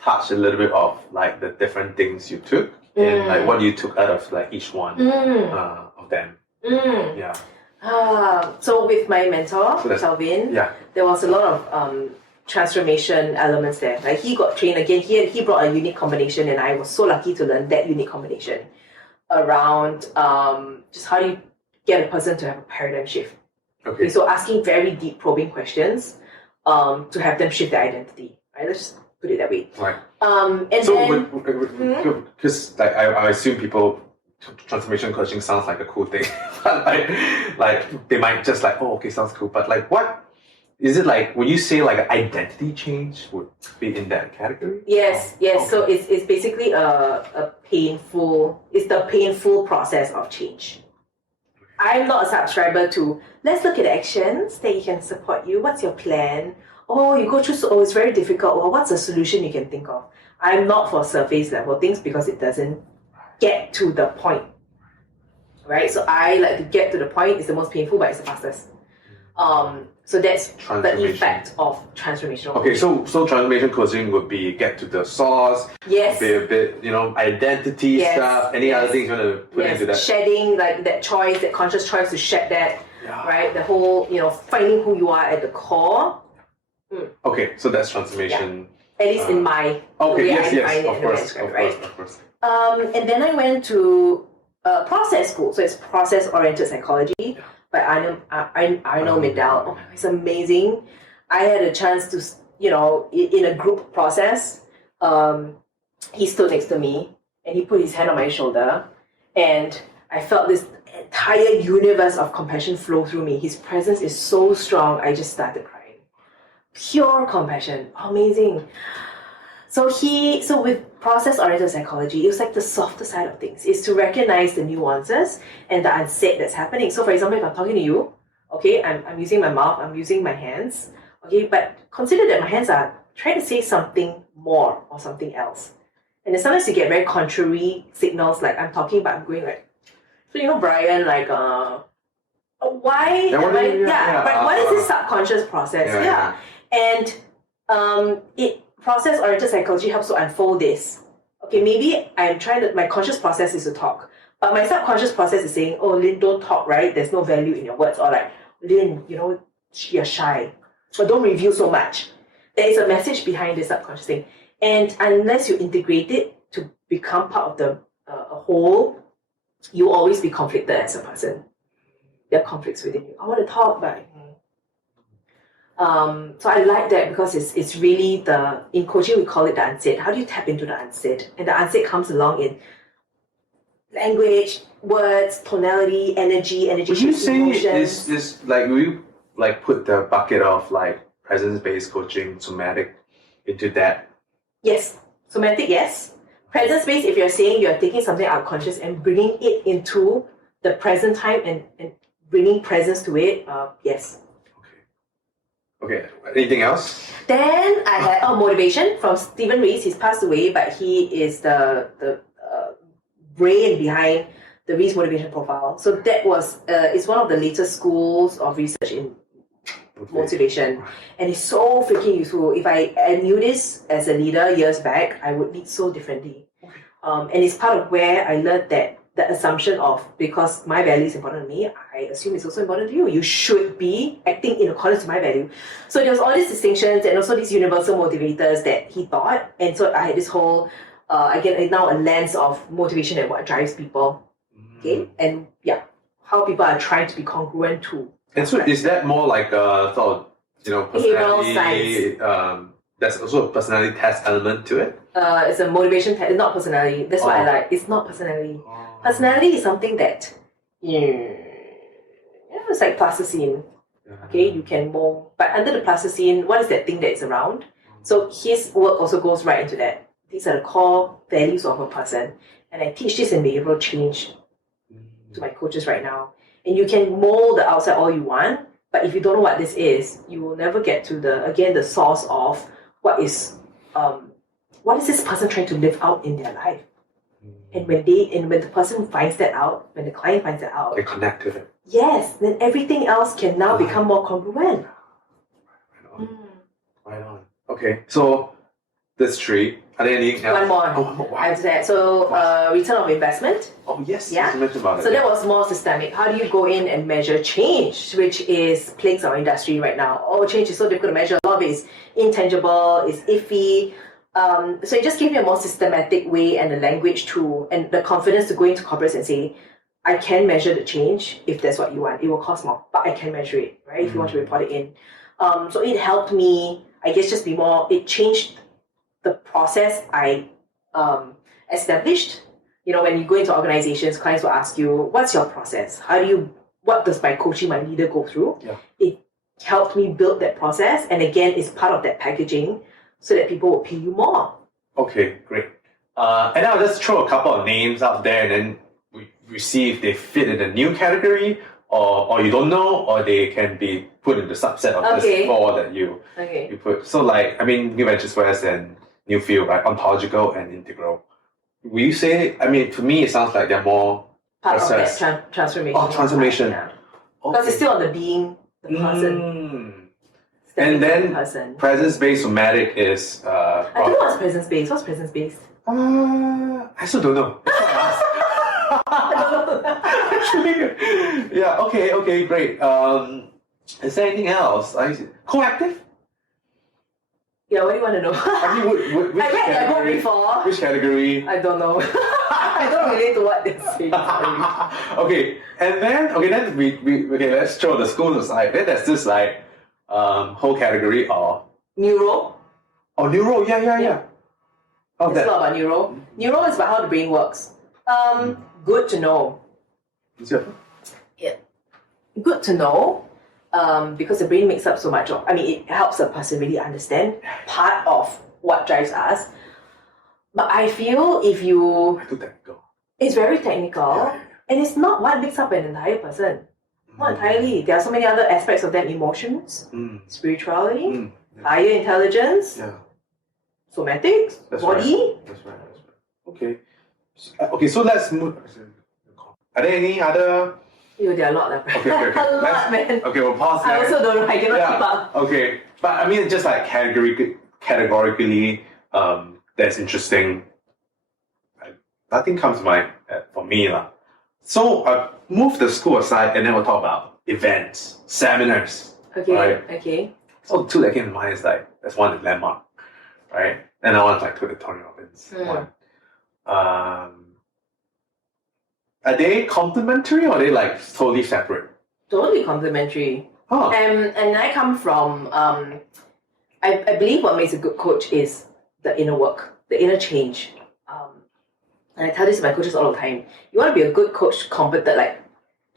touch a little bit of like the different things you took and like what you took out of like each one of them. Yeah. So with my mentor, Kelvin, there was a lot of transformation elements there. Like he got trained again. He brought a unique combination, and I was so lucky to learn that unique combination around just how do you get a person to have a paradigm shift. Okay, so asking very deep probing questions to have them shift their identity. Right, let's just put it that way. Right. And so then because like I assume people transformation coaching sounds like a cool thing, but like they might just like, oh, okay, sounds cool, but like what is it like when you say like identity change would be in that category? Yes. Okay. So it's basically the painful process of change. I'm not a subscriber to let's look at the actions that can support you. What's your plan? Oh, you go through. Oh, it's very difficult. Well, what's a solution you can think of? I'm not for surface level things because it doesn't get to the point, right? So I like to get to the point. It's the most painful, but it's the fastest. So that's the effect of transformational coaching. Okay, so transformation coaching would be get to the source. Yes. Be a bit, identity stuff. Any other things you want to put into that? Shedding, like that choice, that conscious choice to shed that, right? The whole, finding who you are at the core. Okay, so that's transformation. Yeah. At least in my way I define it, of course. And then I went to process school, so it's process-oriented psychology by Arno Midal. Oh, it's amazing. I had a chance to, in a group process, he stood next to me and he put his hand on my shoulder, and I felt this entire universe of compassion flow through me. His presence is so strong, I just started crying. Pure compassion, amazing. So with process-oriented psychology, it was like the softer side of things. It's to recognize the nuances and the unsaid that's happening. So for example, if I'm talking to you, okay, I'm using my mouth, I'm using my hands, okay, but consider that my hands are trying to say something more or something else. And then sometimes you get very contrary signals, like I'm talking but I'm going like, so Brian, like, why? But what is this subconscious process? And process-oriented psychology helps to unfold this. Okay, maybe my conscious process is to talk, but my subconscious process is saying, oh, Lin, don't talk, right? There's no value in your words. Or like, Lin, you're shy, but don't reveal so much. There is a message behind this subconscious thing. And unless you integrate it to become part of the a whole, you'll always be conflicted as a person. There are conflicts within you. I want to talk, but... So I like that because it's really in coaching we call it the unsaid. How do you tap into the unsaid? And the unsaid comes along in language, words, tonality, energy. Would you say is like will you like put the bucket of like presence-based coaching, somatic, into that? Yes. Somatic, yes. Presence-based, if you're saying you're taking something unconscious and bringing it into the present time and bringing presence to it, yes. Okay. Anything else? Then I had motivation from Stephen Rees. He's passed away, but he is the brain behind the Rees motivation profile. So that was it's one of the latest schools of research in motivation, and it's so freaking useful. If I knew this as a leader years back, I would lead so differently. And it's part of where I learned that the assumption of, because my value is important to me, I assume it's also important to you. You should be acting in accordance to my value. So there was all these distinctions and also these universal motivators that he thought. And so I had this whole, again, now a lens of motivation and what drives people. Okay? And yeah, how people are trying to be congruent to. And so is that more like a thought, personality? There's also a personality test element to it? It's a motivation test, not personality. That's what I like. It's not personality. Personality is something that, it's like plasticine. Okay, you can mold. But under the plasticine, what is that thing that is around? So his work also goes right into that. These are the core values of a person. And I teach this in behavioral change to my coaches right now. And you can mold the outside all you want, but if you don't know what this is, you will never get to the source of what is this person trying to live out in their life. And when the person finds that out, when the client finds that out, they connect to it. Yes, then everything else can now become more congruent. Right on. Okay, so that's three. Are there anything else? One more. Wow. I have to say. So return of investment. Oh yes, Yeah. you mentioned about it. So that was more systemic. How do you go in and measure change, which is plagues our industry right now? Oh, change is so difficult to measure. A lot of it is intangible, it's iffy. So it just gave me a more systematic way and a language to, and the confidence to go into corporates and say, I can measure the change if that's what you want. It will cost more, but I can measure it, right? If you want to report it in. So it helped me, I guess, just be more, it changed the process I established. When you go into organizations, clients will ask you, what's your process? What does my coaching, my leader go through? Yeah. It helped me build that process. And again, it's part of that packaging so that people will pay you more. Okay, great. And I'll just throw a couple of names out there and then we see if they fit in a new category or you don't know, or they can be put in the subset of this four that you put. So New Ventures West and New Field, right? Ontological and integral. Will you say, to me it sounds like they're more part process. Of that transformation. Oh, transformation. Yeah. Because it's still on the being, the person. And then presence-based somatic is... I don't know what's presence-based. What's presence-based? I still don't know. Actually, yeah, okay, great. Is there anything else? Coactive? Yeah, what do you want to know? Which I read that book before. Which category? I don't know. I don't relate to what they're saying. Okay, and then we let's throw the schools aside. Then there's this whole category of neuro. Oh, neuro, yeah. Oh, it's a lot about neuro. Neuro is about how the brain works. Good to know. Yeah. Good to know. Because the brain makes up so much of, it helps a person really understand part of what drives us. But I feel if you... Too technical. It's very technical. Yeah. And it's not what makes up an entire person. Not entirely. There are so many other aspects of them: emotions, spirituality, higher intelligence, somatics, body. Right. That's right. Okay. Okay, so let's move. Are there any other... There are a lot. Okay. A lot, man. Okay, we'll pause there. I also don't know. I cannot keep up. Okay. But just categorically, that's interesting. Nothing comes to mind for me. So move the school aside and then we'll talk about events, seminars. Okay, right? okay. So two that came to mind is there's one at Landmark, right? And I want to the Tony Robbins one. Are they complementary or are they totally separate? Totally complementary. Oh. And I come from, I believe what makes a good coach is the inner work, the inner change. And I tell this to my coaches all the time. You want to be a good coach, competent,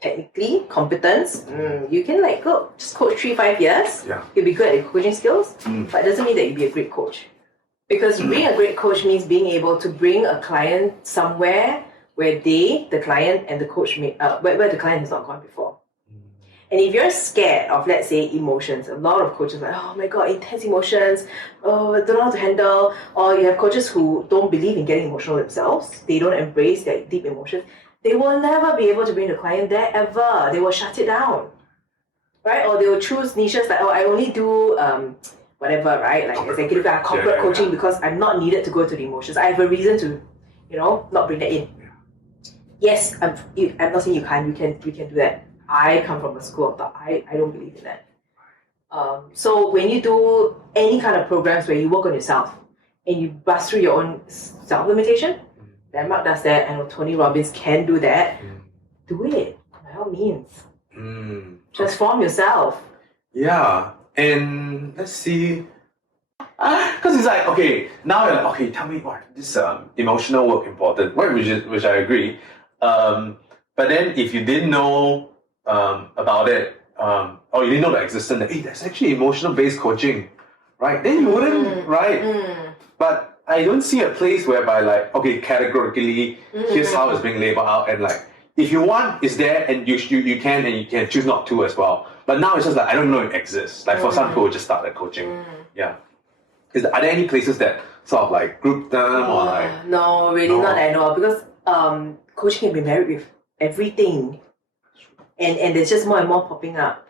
technically, competence, you can like go just coach 3-5 years. Yeah. You'll be good at your coaching skills, but it doesn't mean that you'll be a great coach. Because being a great coach means being able to bring a client somewhere where the client and the coach where the client has not gone before. And if you're scared of, let's say, emotions, a lot of coaches are like, oh my god, intense emotions, oh, I don't know how to handle. Or you have coaches who don't believe in getting emotional themselves. They don't embrace their deep emotions. They will never be able to bring the client there ever. They will shut it down, right? Or they will choose niches like, oh, I only do whatever, right? Like executive corporate coaching because I'm not needed to go to the emotions. I have a reason to, not bring that in. Yes, I'm not saying you can't. You can do that. I come from a school of thought. I don't believe in that. So when you do any kind of programs where you work on yourself and you bust through your own self-limitation, Landmark does that. I know Tony Robbins can do that. Do it by all means. Transform yourself. Yeah, and let's see. Because it's like, okay, now you're like, okay, tell me what this emotional work important, which I agree. But then if you didn't know about it, or you didn't know the existence, hey, there's actually emotional-based coaching, right? Then you wouldn't, right? But I don't see a place whereby like, okay, categorically, here's how it's being labeled out, and like, if you want, it's there, and you can choose not to as well. But now it's just like, I don't know it exists. Like for some people, just start like coaching. Yeah. Are there any places that sort of like group them or like? No, really not at all, because coaching can be married with everything, and there's just more and more popping up.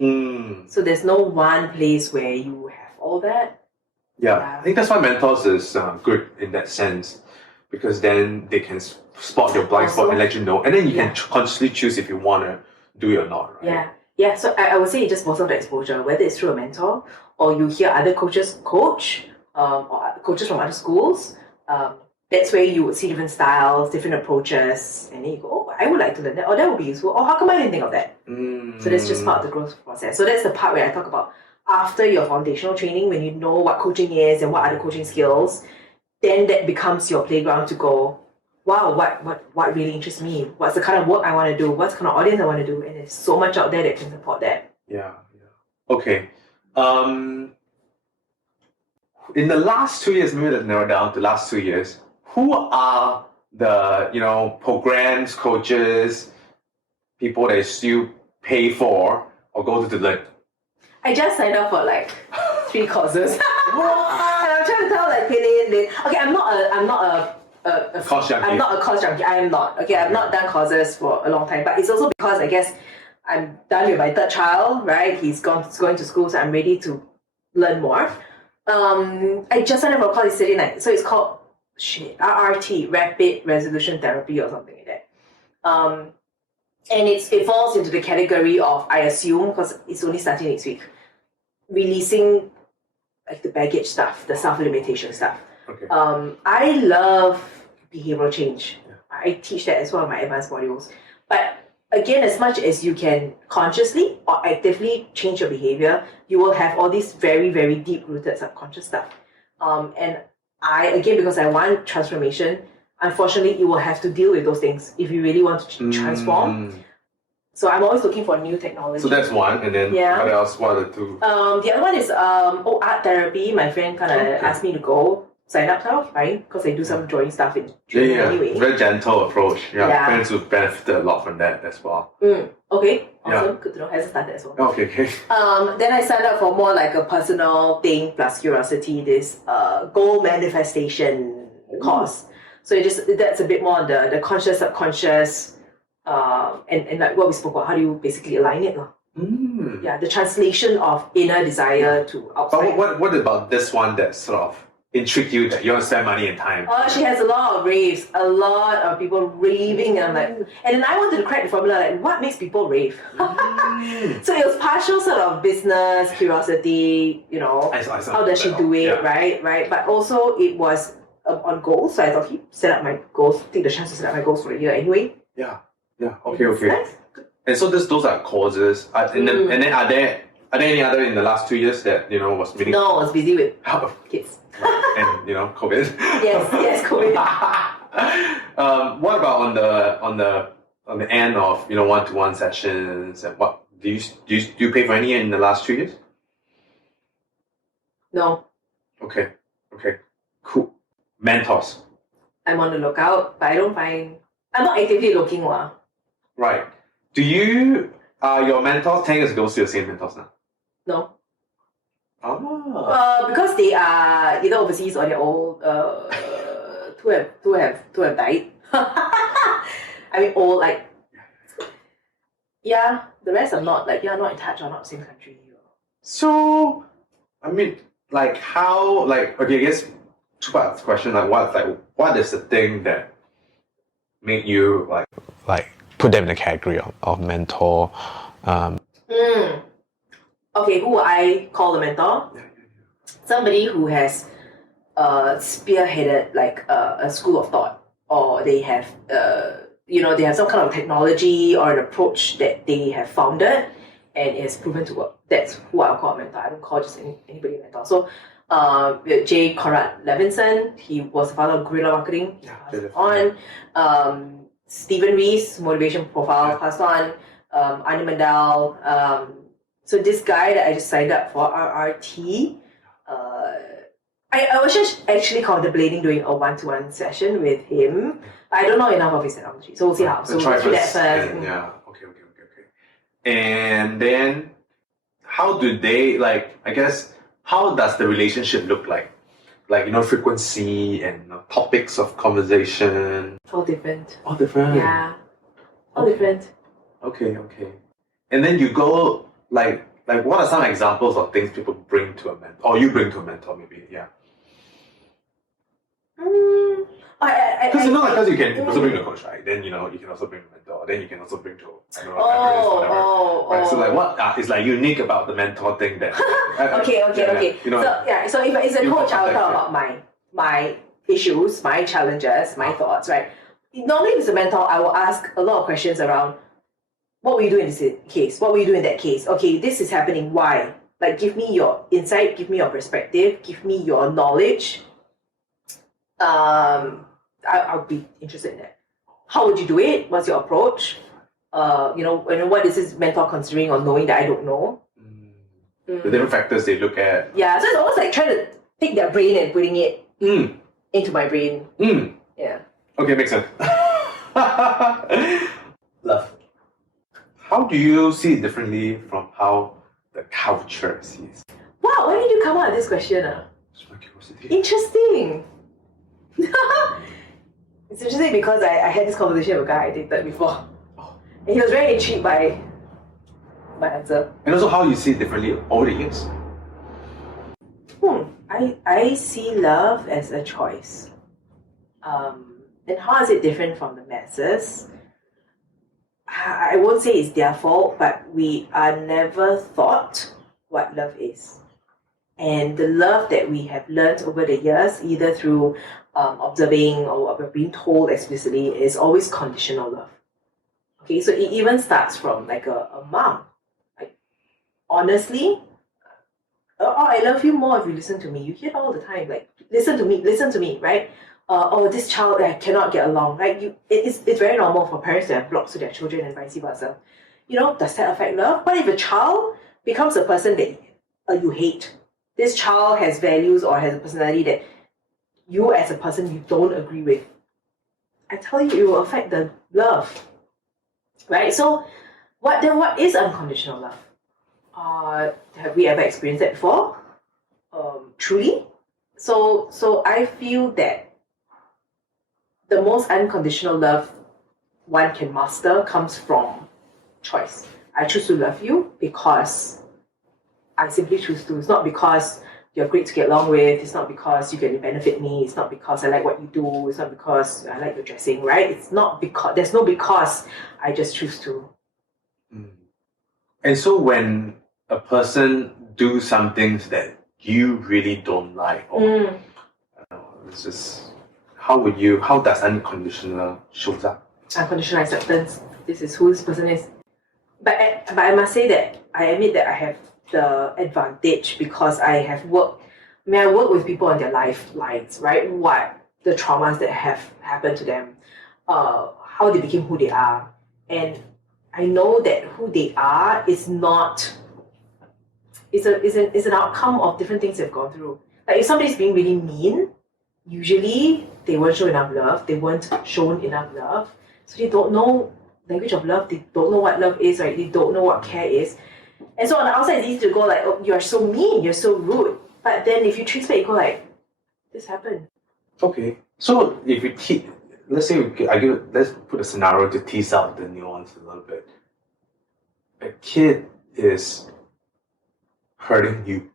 So there's no one place where you have all that. Yeah, I think that's why mentors is good in that sense, because then they can spot your blind spot and let you know, and then you can consciously choose if you want to do it or not, right? Yeah. So I would say it just boils down to exposure, whether it's through a mentor or you hear other coaches coach, or coaches from other schools. That's where you would see different styles, different approaches, and then you go, oh, I would like to learn that, or that would be useful, or how come I didn't think of that? So that's just part of the growth process. So that's the part where I talk about after your foundational training, when you know what coaching is and what are the coaching skills, then that becomes your playground to go, wow, what really interests me? What's the kind of work I want to do? What's the kind of audience I want to do? And there's so much out there that can support that. Yeah. Okay. In the last 2 years, maybe let's narrow down to the last 2 years, who are the, programs, coaches, people that you still pay for or go to learn? I just signed up for like 3 courses. I'm trying to tell like Lin. Okay, I'm not a course junkie. I'm not a course junkie. I am not. Okay, I've not done courses for a long time, but it's also because I guess I'm done with my 3rd child, right? He's going to school, so I'm ready to learn more. I just signed up for a course yesterday night, so it's called RRT, Rapid Resolution Therapy, or something like that. And it falls into the category of, I assume, because it's only starting next week, releasing like the baggage stuff, the self-limitation stuff. Okay. I love behavioral change. I teach that as one of my advanced modules. But again, as much as you can consciously or actively change your behavior, you will have all these very, very deep-rooted subconscious stuff. And because I want transformation, unfortunately, you will have to deal with those things if you really want to transform. So I'm always looking for new technology. So that's one, and then what else? What are the 2? The other one is art therapy. My friend kind of asked me to go sign up now, right? Because I do some drawing stuff in training anyway. Very gentle approach. Friends who benefited a lot from that as well. Okay, awesome. Good to know. Hasn't started as well. Okay. Then I signed up for more like a personal thing plus curiosity. This goal manifestation course. So that's a bit more on the conscious, subconscious, and like what we spoke about. How do you basically align it? Yeah, the translation of inner desire to outside. But what about this one that sort of intrigued you, that you want to spend money and time? She has a lot of raves, a lot of people raving, and I'm like, and then I wanted to crack the formula, like what makes people rave? So it was partial sort of business, curiosity, how does she do it, right? But also it was on goals, so I thought, set up my goals, take the chance to set up my goals for a year anyway. Yeah. Okay. Nice. And so those are courses, and then are there any other in the last 2 years that was meaningful? No, I was busy with kids. And COVID. Yes, COVID. What about on the on the end of one-to-one sessions, and what do you pay for any in the last 2 years? No. Okay, cool. Mentors. I'm on the lookout, but I'm not actively looking. Right. Do you your mentors 10 years ago still the same mentors now? No. Oh. Because they are either overseas or they're old. Two have died. I mean, old, like, yeah. The rest are not not in touch or not the same country. So, I mean, like how, like, okay, I guess two parts question. What is the thing that made you like put them in the category of mentor? Okay, who I call a mentor? Somebody who has spearheaded like a school of thought, or they have they have some kind of technology or an approach that they have founded and it has proven to work. That's who I'll call a mentor. I don't call just anybody a mentor. So J. Conrad Levinson, he was the father of guerrilla marketing, passed on. Stephen Rees, motivation profile, passed on. Anya Mandal. So this guy that I just signed up for, RRT, I was just actually contemplating doing a one-to-one session with him. But I don't know enough of his technology, so we'll see how. So we'll do that first. Okay. And then, how do they how does the relationship look like? Like, frequency and topics of conversation. All different. All different. Yeah. All different. Okay. And then you go like what are some examples of things people bring to a mentor, or you bring to a mentor maybe? Yeah. Because you can also bring a coach, right? Then you can also bring a mentor. Then you can also bring to whatever. So what is unique about the mentor thing that? Okay. So if it's a coach, I'll talk about my issues, my challenges, my thoughts, right? Normally, if it's a mentor, I will ask a lot of questions around what will you do in this case? What will you do in that case? Okay, this is happening. Why? Like, give me your insight, give me your perspective, give me your knowledge. I'll be interested in that. How would you do it? What's your approach? What is this mentor considering or knowing that I don't know? The different factors they look at. Yeah, so it's almost like trying to take their brain and putting it into my brain. Yeah. Okay, makes sense. Love. How do you see it differently from how the culture sees? Wow, why did you come out with this question? It's my curiosity. Interesting. It's interesting because I had this conversation with a guy I dated before. And he was very intrigued by my answer. And also how you see it differently over the years. I see love as a choice. And how is it different from the masses? I won't say it's their fault, but we are never taught what love is. And the love that we have learned over the years, either through observing or what we're being told explicitly, is always conditional love. Okay, so it even starts from like a mom. Like, honestly, I love you more if you listen to me. You hear it all the time, like, listen to me, right? This child cannot get along, right? It's very normal for parents to have blocks to their children and vice versa. Does that affect love? What if a child becomes a person that you hate? This child has values or has a personality that you as a person you don't agree with. I tell you, it will affect the love, right? So, what is unconditional love? Have we ever experienced that before? Truly? So I feel that the most unconditional love one can master comes from choice. I choose to love you because I simply choose to. It's not because you're great to get along with. It's not because you can benefit me. It's not because I like what you do. It's not because I like your dressing, right? It's not because, there's no because. I just choose to. And so when a person do some things that you really don't like, or it's just, how does unconditional shows up? Unconditional acceptance. This is who this person is. But I must say that I admit that I have the advantage because I have worked. I work with people on their lifelines, right? What the traumas that have happened to them, how they became who they are, and I know that who they are is not is an outcome of different things they've gone through. Like if somebody's being really mean, usually they weren't shown enough love, they weren't shown enough love, so they don't know language of love, they don't know what love is, right? They don't know what care is. And so on the outside it's easy to go like, oh, you're so mean, you're so rude. But then if you trace back, you go like, this happened. Okay. So if we let's say let's put a scenario to tease out the nuance a little bit. A kid is hurting you.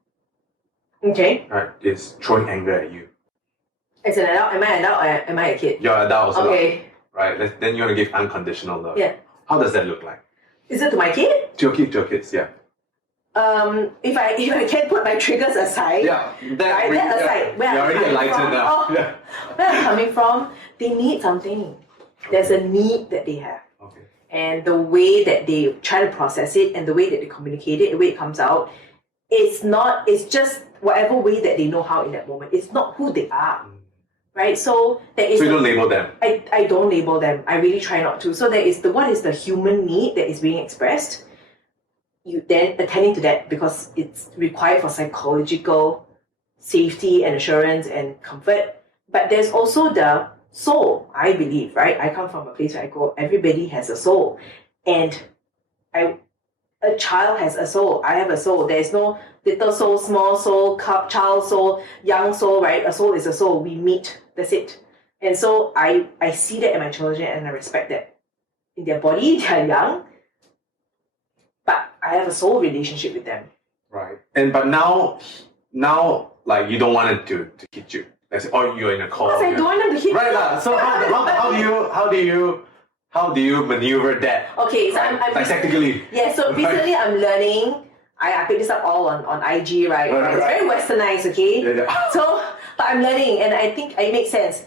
Okay. Right? Is throwing anger at you. As an adult, am I an adult or am I a kid? You're an adult also. Okay. Right? Then you want to give unconditional love. Yeah. How does that look like? Is it to my kid? To your kids, yeah. If I can put my triggers aside, that aside, where you're I'm already coming enlightened from, now. where I'm coming from, they need something. There's a need that they have. Okay. And the way that they try to process it and the way that they communicate it, the way it comes out, it's just whatever way that they know how in that moment. It's not who they are. Right? So there is. So you don't label them? I don't label them. I really try not to. So there is what is the human need that is being expressed. You then attending to that because it's required for psychological safety and assurance and comfort. But there's also the soul, I believe, right? I come from a place where I go, everybody has a soul. And a child has a soul. I have a soul. There's no little soul, small soul, child soul, young soul, right? A soul is a soul. We meet. That's it. And so I see that in my children and I respect that. In their body, they're young. But I have a soul relationship with them. Right. But now like you don't want it to hit you. Or you're in a call. Because I don't want them to hit right, you. So how do you maneuver that? Okay, so right? I'm tactically. Yeah, so recently I'm learning. I picked this up all on IG, right? It's very westernized, okay? Yeah. So, but I'm learning and I think it makes sense.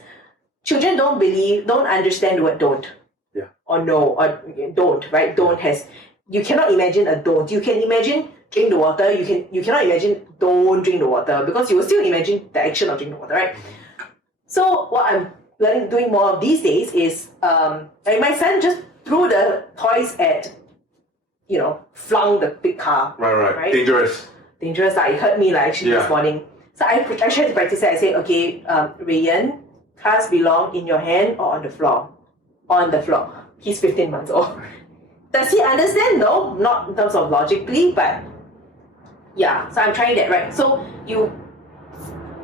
Children don't understand the word don't. Yeah. Or no, or don't, right? Don't has, you cannot imagine a don't. You can imagine drink the water, you cannot imagine don't drink the water because you will still imagine the action of drinking the water, right? So what I'm doing more of these days is, like my son just threw the toys at, flung the big car. Right. Dangerous. Like, it hurt me actually this morning. So I tried to practice it. I said, okay, Rayan, cars belong in your hand or on the floor? On the floor. He's 15 months old. Does he understand? No, not in terms of logically, but yeah. So I'm trying that, right? So you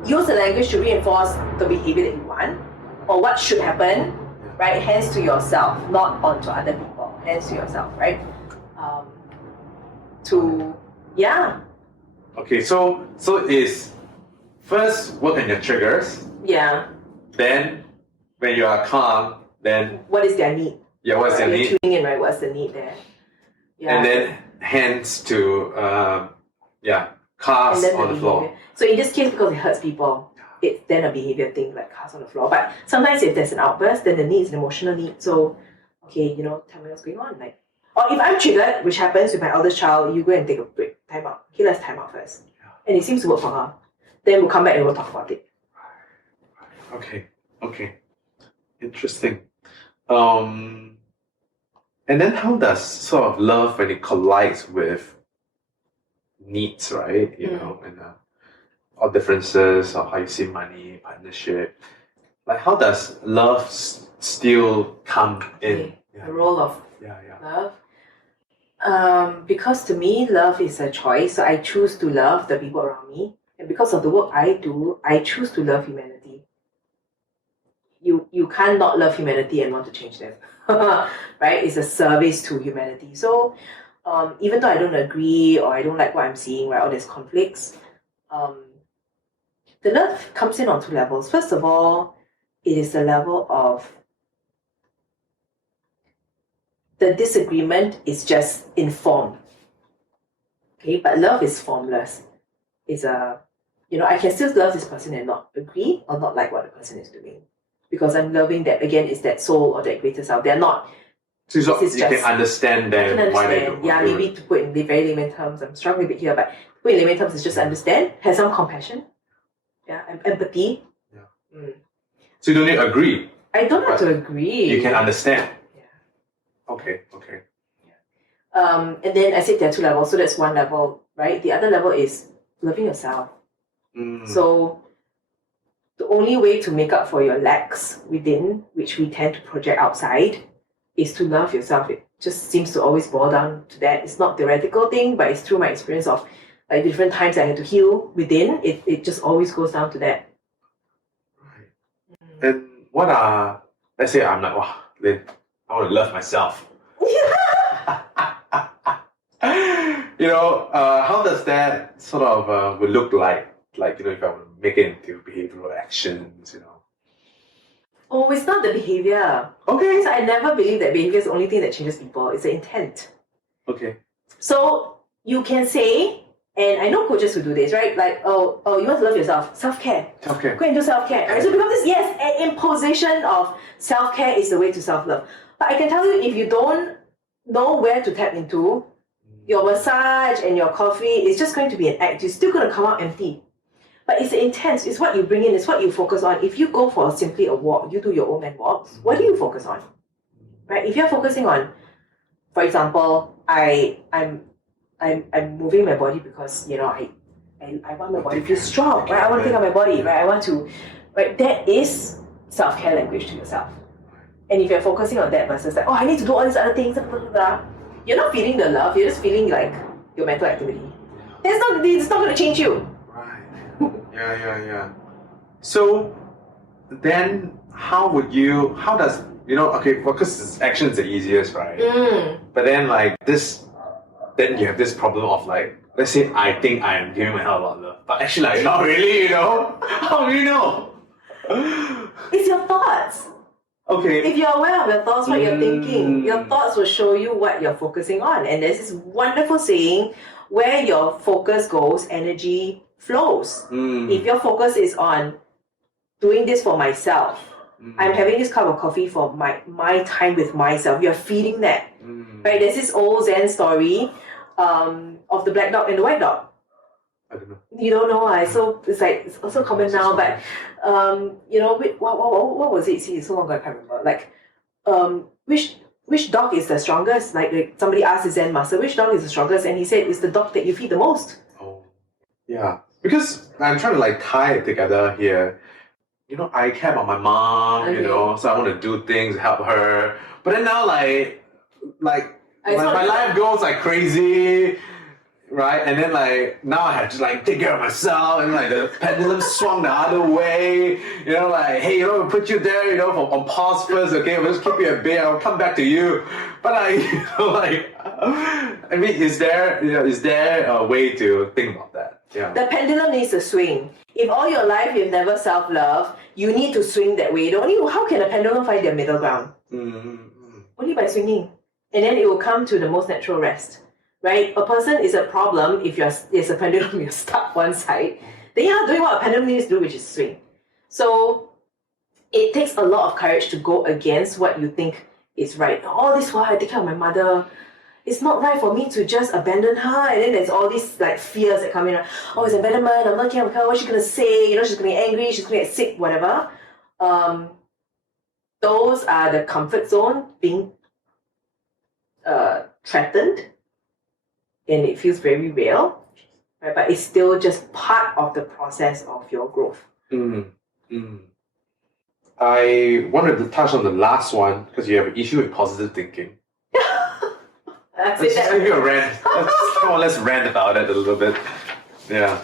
use the language to reinforce the behavior that you want or what should happen, right? Hands to yourself, not onto other people. Hands to yourself, right? Okay, so is first work on your triggers. Yeah. Then when you are calm, then what is their need? Yeah, what's their need? Tuning in, right? What's the need there? Yeah. And then hands to cars on the floor. So in this case, because it hurts people, it's then a behavior thing like cars on the floor. But sometimes if there's an outburst, then the need is an emotional need. So, okay, tell me what's going on. Like, or if I'm triggered, which happens with my eldest child, you go and take a break, time out. Okay, let's time out first. And it seems to work for her. Then we'll come back and we'll talk about it. Okay. Interesting. And then how does sort of love when it collides with needs, right? And or differences or how you see money, partnership. Like how does love still come in? The role of love. Because to me, love is a choice. So I choose to love the people around me. And because of the work I do, I choose to love humanity. You can't not love humanity and want to change them. Right? It's a service to humanity. So even though I don't agree or I don't like what I'm seeing, right, or there's conflicts, the love comes in on two levels. First of all, it is the level of the disagreement is just informed. Okay, but love is formless. It's I can still love this person and not agree or not like what the person is doing. Because I'm loving that, again, is that soul or that greater self. They're not. So you can understand them, why they do. Yeah, maybe to put in the very layman terms, I'm struggling a bit here, but to put in layman terms is just understand, have some compassion, empathy. So you don't need to agree. I don't have to agree. You can understand. Yeah. Okay. And then I said there are 2 levels, so that's one level, right? The other level is loving yourself. So the only way to make up for your lacks within, which we tend to project outside, is to love yourself. It just seems to always boil down to that. It's not theoretical thing, but it's through my experience of like different times I had to heal within. It just always goes down to that. Right. And what are, let's say I'm like, wow, Lin, I want to love myself. How does that sort of would look like? Like, if I were to make it into behavioral actions, Oh, it's not the behavior. Okay. So I never believe that behavior is the only thing that changes people. It's the intent. Okay. So you can say, and I know coaches who do this, right? Like, oh, you want to love yourself. Self-care. Self-care. Go and do self-care. Right? So because this, yes, an imposition of self-care is the way to self-love. But I can tell you, if you don't know where to tap into, your massage and your coffee is just going to be an act. You're still going to come out empty. But it's the intent. It's what you bring in. It's what you focus on. If you go for simply a walk, you do your old man walks, what do you focus on? Right? If you're focusing on, for example, I'm moving my body because, I want my body to feel strong, right? I want to think of my body, right? I want to, right? That is self-care language to yourself. And if you're focusing on that versus like, I need to do all these other things, you're not feeling the love, you're just feeling like your mental activity. It's not going to change you. Right. Yeah. So then because action is the easiest, right? But then then you have this problem of let's say I think I am giving myself a lot of love, but actually not really, How do you know? It's your thoughts. Okay. If you're aware of your thoughts, what you're thinking, your thoughts will show you what you're focusing on. And there's this wonderful saying, where your focus goes, energy flows. If your focus is on doing this for myself, I'm having this cup of coffee for my time with myself, you're feeding that. Right? There's this old Zen story of the black dog and the white dog. I don't know. You don't know, so it's also common now, but what was it? See, it's so long ago, I can't remember. Which dog is the strongest? Like somebody asked the Zen master, which dog is the strongest? And he said, it's the dog that you feed the most. Oh, yeah. Because I'm trying to tie it together here. I care about my mom, so I want to do things, help her. But then now, my life goes crazy. Right, and then now I have to take care of myself, and the pendulum swung the other way. Hey, we'll put you there, on pause first, okay? We'll just keep you at bay. I'll come back to you. But is there a way to think about that? Yeah. The pendulum needs to swing. If all your life you've never self-loved, you need to swing that way. How can a pendulum find their middle ground? Only by swinging, and then it will come to the most natural rest. Right? A person is a problem if it's a pendulum, you're stuck one side. Then you're not doing what a pendulum needs to do, which is swing. So it takes a lot of courage to go against what you think is right. All this while I take care of my mother, it's not right for me to just abandon her. And then there's all these fears that come in. Oh, it's abandonment, I'm not caring of her, what's she gonna say? She's gonna get angry, she's gonna get sick, whatever. Those are the comfort zone being threatened. And it feels very real, right? But it's still just part of the process of your growth. I wanted to touch on the last one because you have an issue with positive thinking. Let's just give you a rant. Let's rant about it a little bit. Yeah.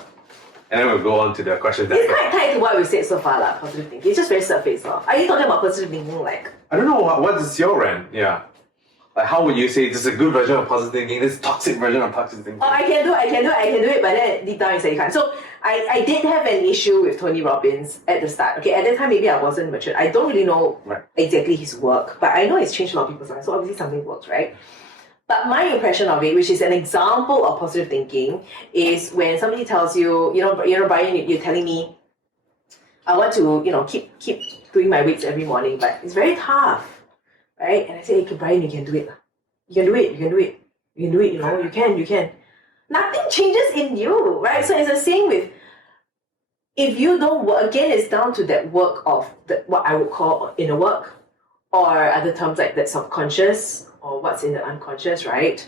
And then we'll go on to the question. It's quite tied to what we said so far, positive thinking. It's just very surface. Are you talking about positive thinking I don't know, what is your rant? Yeah. How would you say this is a good version of positive thinking, this toxic version of toxic thinking? I can do it, but then deep down you say you can't. So I did have an issue with Tony Robbins at the start. Okay, at that time maybe I wasn't mature. I don't really know exactly his work, but I know it's changed a lot of people's lives. So obviously something works, right? But my impression of it, which is an example of positive thinking, is when somebody tells you, Brian, you're telling me, I want to, keep doing my weights every morning, but it's very tough. Right? And I say, hey, Brian, you can do it. You can do it. You can. Nothing changes in you, right? So it's the same with, if you don't work, again, it's down to that work of what I would call inner work, or other terms like that subconscious, or what's in the unconscious, right?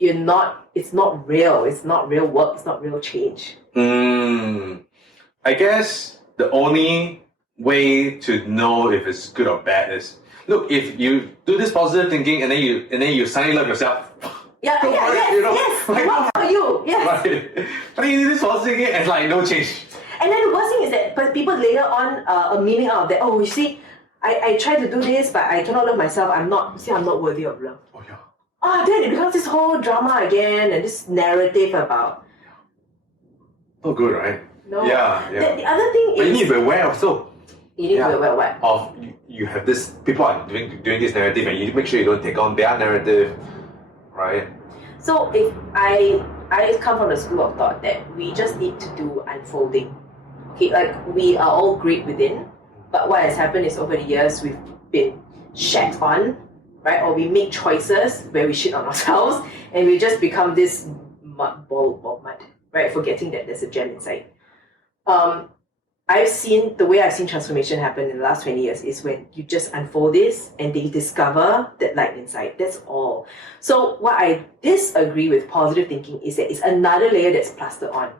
It's not real. It's not real work. It's not real change. I guess the only way to know if it's good or bad is, look, if you do this positive thinking and then you suddenly love yourself. Yes. Like, what for you? Yes. Right. But you do this positive thinking and like no change. And then the worst thing is that but people later on a meaning out of that. Oh, you see, I try to do this, but I cannot love myself. I'm not worthy of love. Oh yeah. Then it becomes this whole drama again and this narrative about. Not good, right? No. Yeah. The other thing but is. you need to be aware also. You need to be aware of what? Of you have this, people are doing this narrative, and you make sure you don't take on their narrative, right? So if I come from the school of thought that we just need to do unfolding. Okay, like we are all great within, but what has happened is over the years we've been shat on, right? Or we make choices where we shit on ourselves and we just become this ball of mud, right? Forgetting that there's a gem inside. The way I've seen transformation happen in the last 20 years is when you just unfold this and they discover that light inside. That's all. So what I disagree with positive thinking is that it's another layer that's plastered on.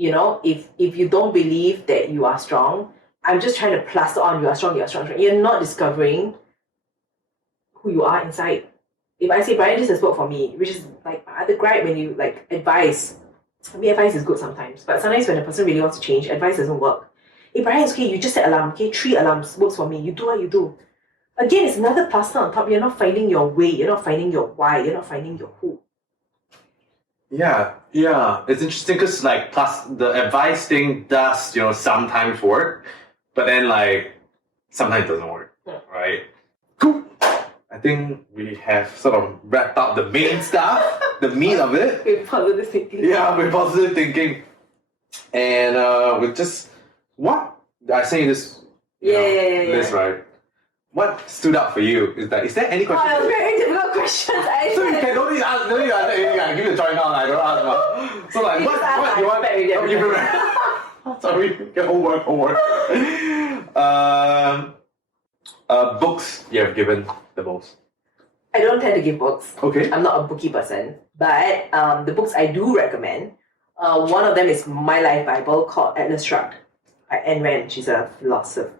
You know, if you don't believe that you are strong, I'm just trying to plaster on you are strong. You're not discovering who you are inside. If I say, Brian, this has worked for me, which is like my other gripe when you like advise. I mean, advice is good sometimes, but sometimes when a person really wants to change, advice doesn't work. Hey, Brian, it's okay, you just set alarm, okay? 3 alarms works for me. You do what you do. Again, it's another plaster on top. You're not finding your way. You're not finding your why. You're not finding your who. Yeah. It's interesting because like plus the advice thing does, sometimes work, but then like sometimes it doesn't work. Right? Cool. I think we have sort of wrapped up the main stuff, the meat of it. With positive thinking. Yeah, with positive thinking. And with just what I say this list, right? What stood out for you is there any question? Oh, very difficult questions. So you can only ask, no, you answer anything. I give you a try now. I don't ask. So like, what you want? You prepare. Sorry, get homework. Books you have given the most. I don't tend to give books. Okay. I'm not a bookie person, but the books I do recommend. One of them is My Life Bible called Atlas Shrugged by Ayn Rand. She's a philosopher.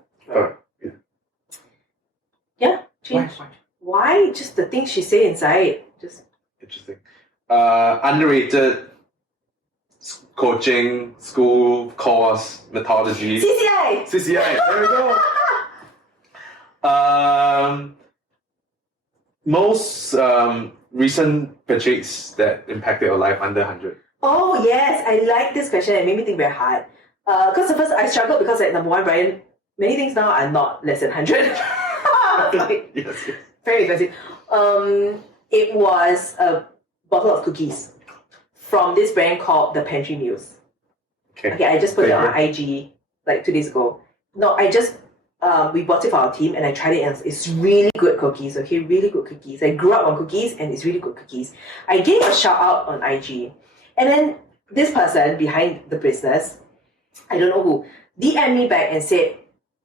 Yeah, change. Why? Just the things she say inside. Just interesting. Underrated coaching, school, course, methodology. CCI. There we go. Most recent purchase that impacted your life under 100. Oh yes, I like this question. It made me think very hard. Because at first I struggled because like number one, Brian, many things now are not less than 100. Yes. Very expensive. It was a bottle of cookies from this brand called The Pantry Meals. Okay, I just put it on IG like 2 days ago. No, I just we bought it for our team and I tried it and it's really good cookies. Okay, really good cookies. I grew up on cookies and it's really good cookies. I gave a shout out on IG, and then this person behind the business, I don't know who, DM'd me back and said,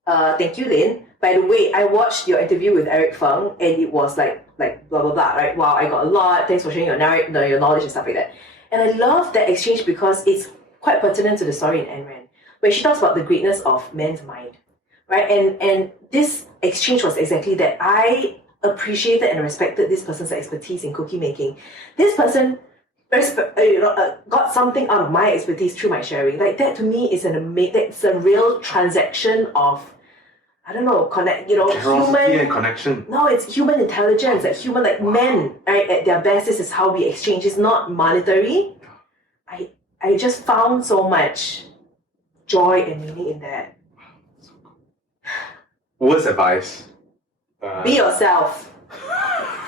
"Thank you, Lin. By the way, I watched your interview with Eric Feng and it was like blah blah blah, right? Wow, I got a lot. Thanks for sharing your knowledge and stuff like that." And I love that exchange because it's quite pertinent to the story in Ayn Rand, where she talks about the greatness of man's mind, right? And this exchange was exactly that. I appreciated and respected this person's expertise in cookie making. This person got something out of my expertise through my sharing. Like that to me is that's a real transaction of, I don't know, generosity human and connection. No, it's human intelligence, like human, like men, right? At their best, this is how we exchange. It's not monetary. I just found so much joy and meaning in that. Words advice. Be yourself.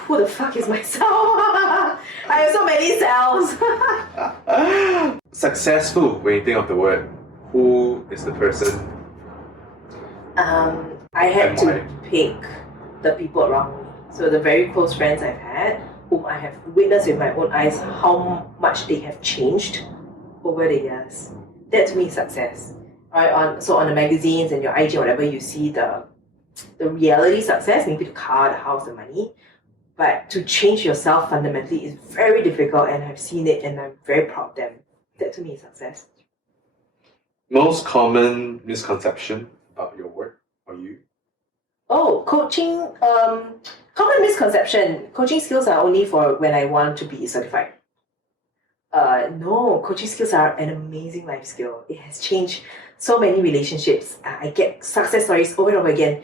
Who the fuck is myself? I have so many selves. Successful, when you think of the word, who is the person? I had to pick the people around me. So the very close friends I've had, whom I have witnessed with my own eyes how much they have changed over the years. That to me is success. Right? So on the magazines and your IG or whatever, you see the the reality success, maybe the car, the house, the money. But to change yourself fundamentally is very difficult, and I've seen it, and I'm very proud of them. That to me is success. Most common misconception about your work or you? Oh, coaching. Common misconception. Coaching skills are only for when I want to be certified. No, coaching skills are an amazing life skill. It has changed so many relationships. I get success stories over and over again.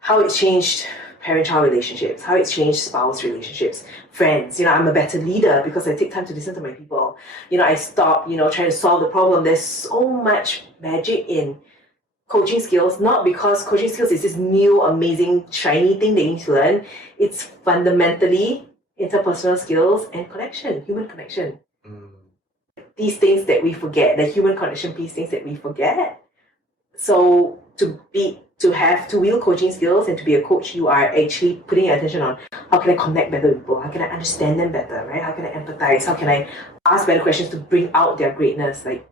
How it's changed parent-child relationships, how it's changed spouse relationships, friends. I'm a better leader because I take time to listen to my people. I stop, trying to solve the problem. There's so much magic in coaching skills, not because coaching skills is this new, amazing, shiny thing that you need to learn. It's fundamentally interpersonal skills and connection, human connection. These things that we forget, the human connection piece, things that we forget. So to wield coaching skills and to be a coach, you are actually putting your attention on how can I connect better with people, how can I understand them better, right? How can I empathize, how can I ask better questions to bring out their greatness, like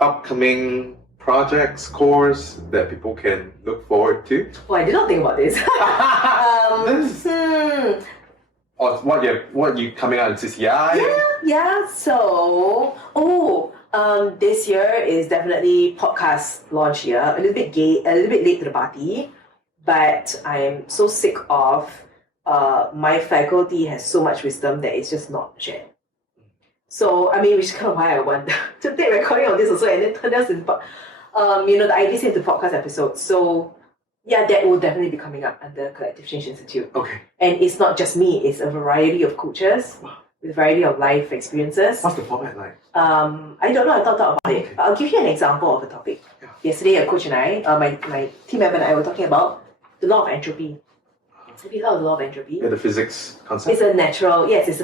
upcoming projects, course that people can look forward to? Oh, I did not think about this. Or what you coming out in CCI? Yeah. So, this year is definitely podcast launch year. A little bit late to the party, but I'm so sick of my faculty has so much wisdom that it's just not shared. So, which is kind of why I want to take recording of this also, and then turn us into the ideas into podcast episodes. So, yeah, that will definitely be coming up under Collective Change Institute. Okay. And it's not just me; it's a variety of coaches with a variety of life experiences. What's the format like? I don't know. I thought about it. But I'll give you an example of a topic. Yeah. Yesterday, a coach and I, my team member and I were talking about the law of entropy. Have you heard of the law of entropy? Yeah, the physics concept. It's a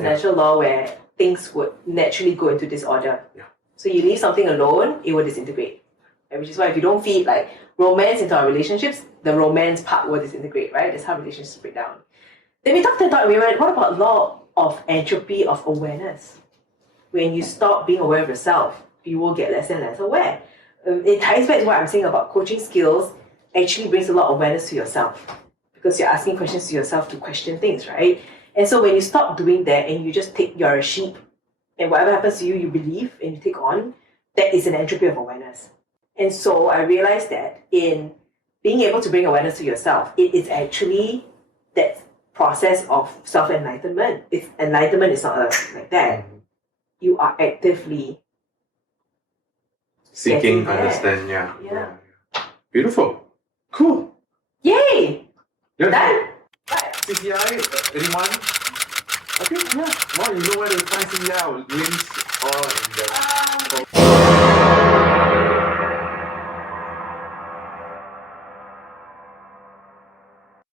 natural law where things would naturally go into disorder. Yeah. So you leave something alone, it will disintegrate. Right? Which is why if you don't feed like romance into our relationships, the romance part will disintegrate, right? That's how relationships break down. Then we talked and we went, what about law of entropy of awareness? When you stop being aware of yourself, you will get less and less aware. It ties back to what I'm saying about coaching skills actually brings a lot of awareness to yourself because you're asking questions to yourself to question things, right? And so when you stop doing that and you just you're a sheep and whatever happens to you, you believe and you take on, that is an entropy of awareness. And so I realized that in being able to bring awareness to yourself, it is actually that process of self-enlightenment. Enlightenment is not like that. You are actively seeking, understand, yeah. Beautiful. Cool. Yay! Yeah. Done. CCI, anyone? Okay, yeah. Well, you know where to find CCI or links or in the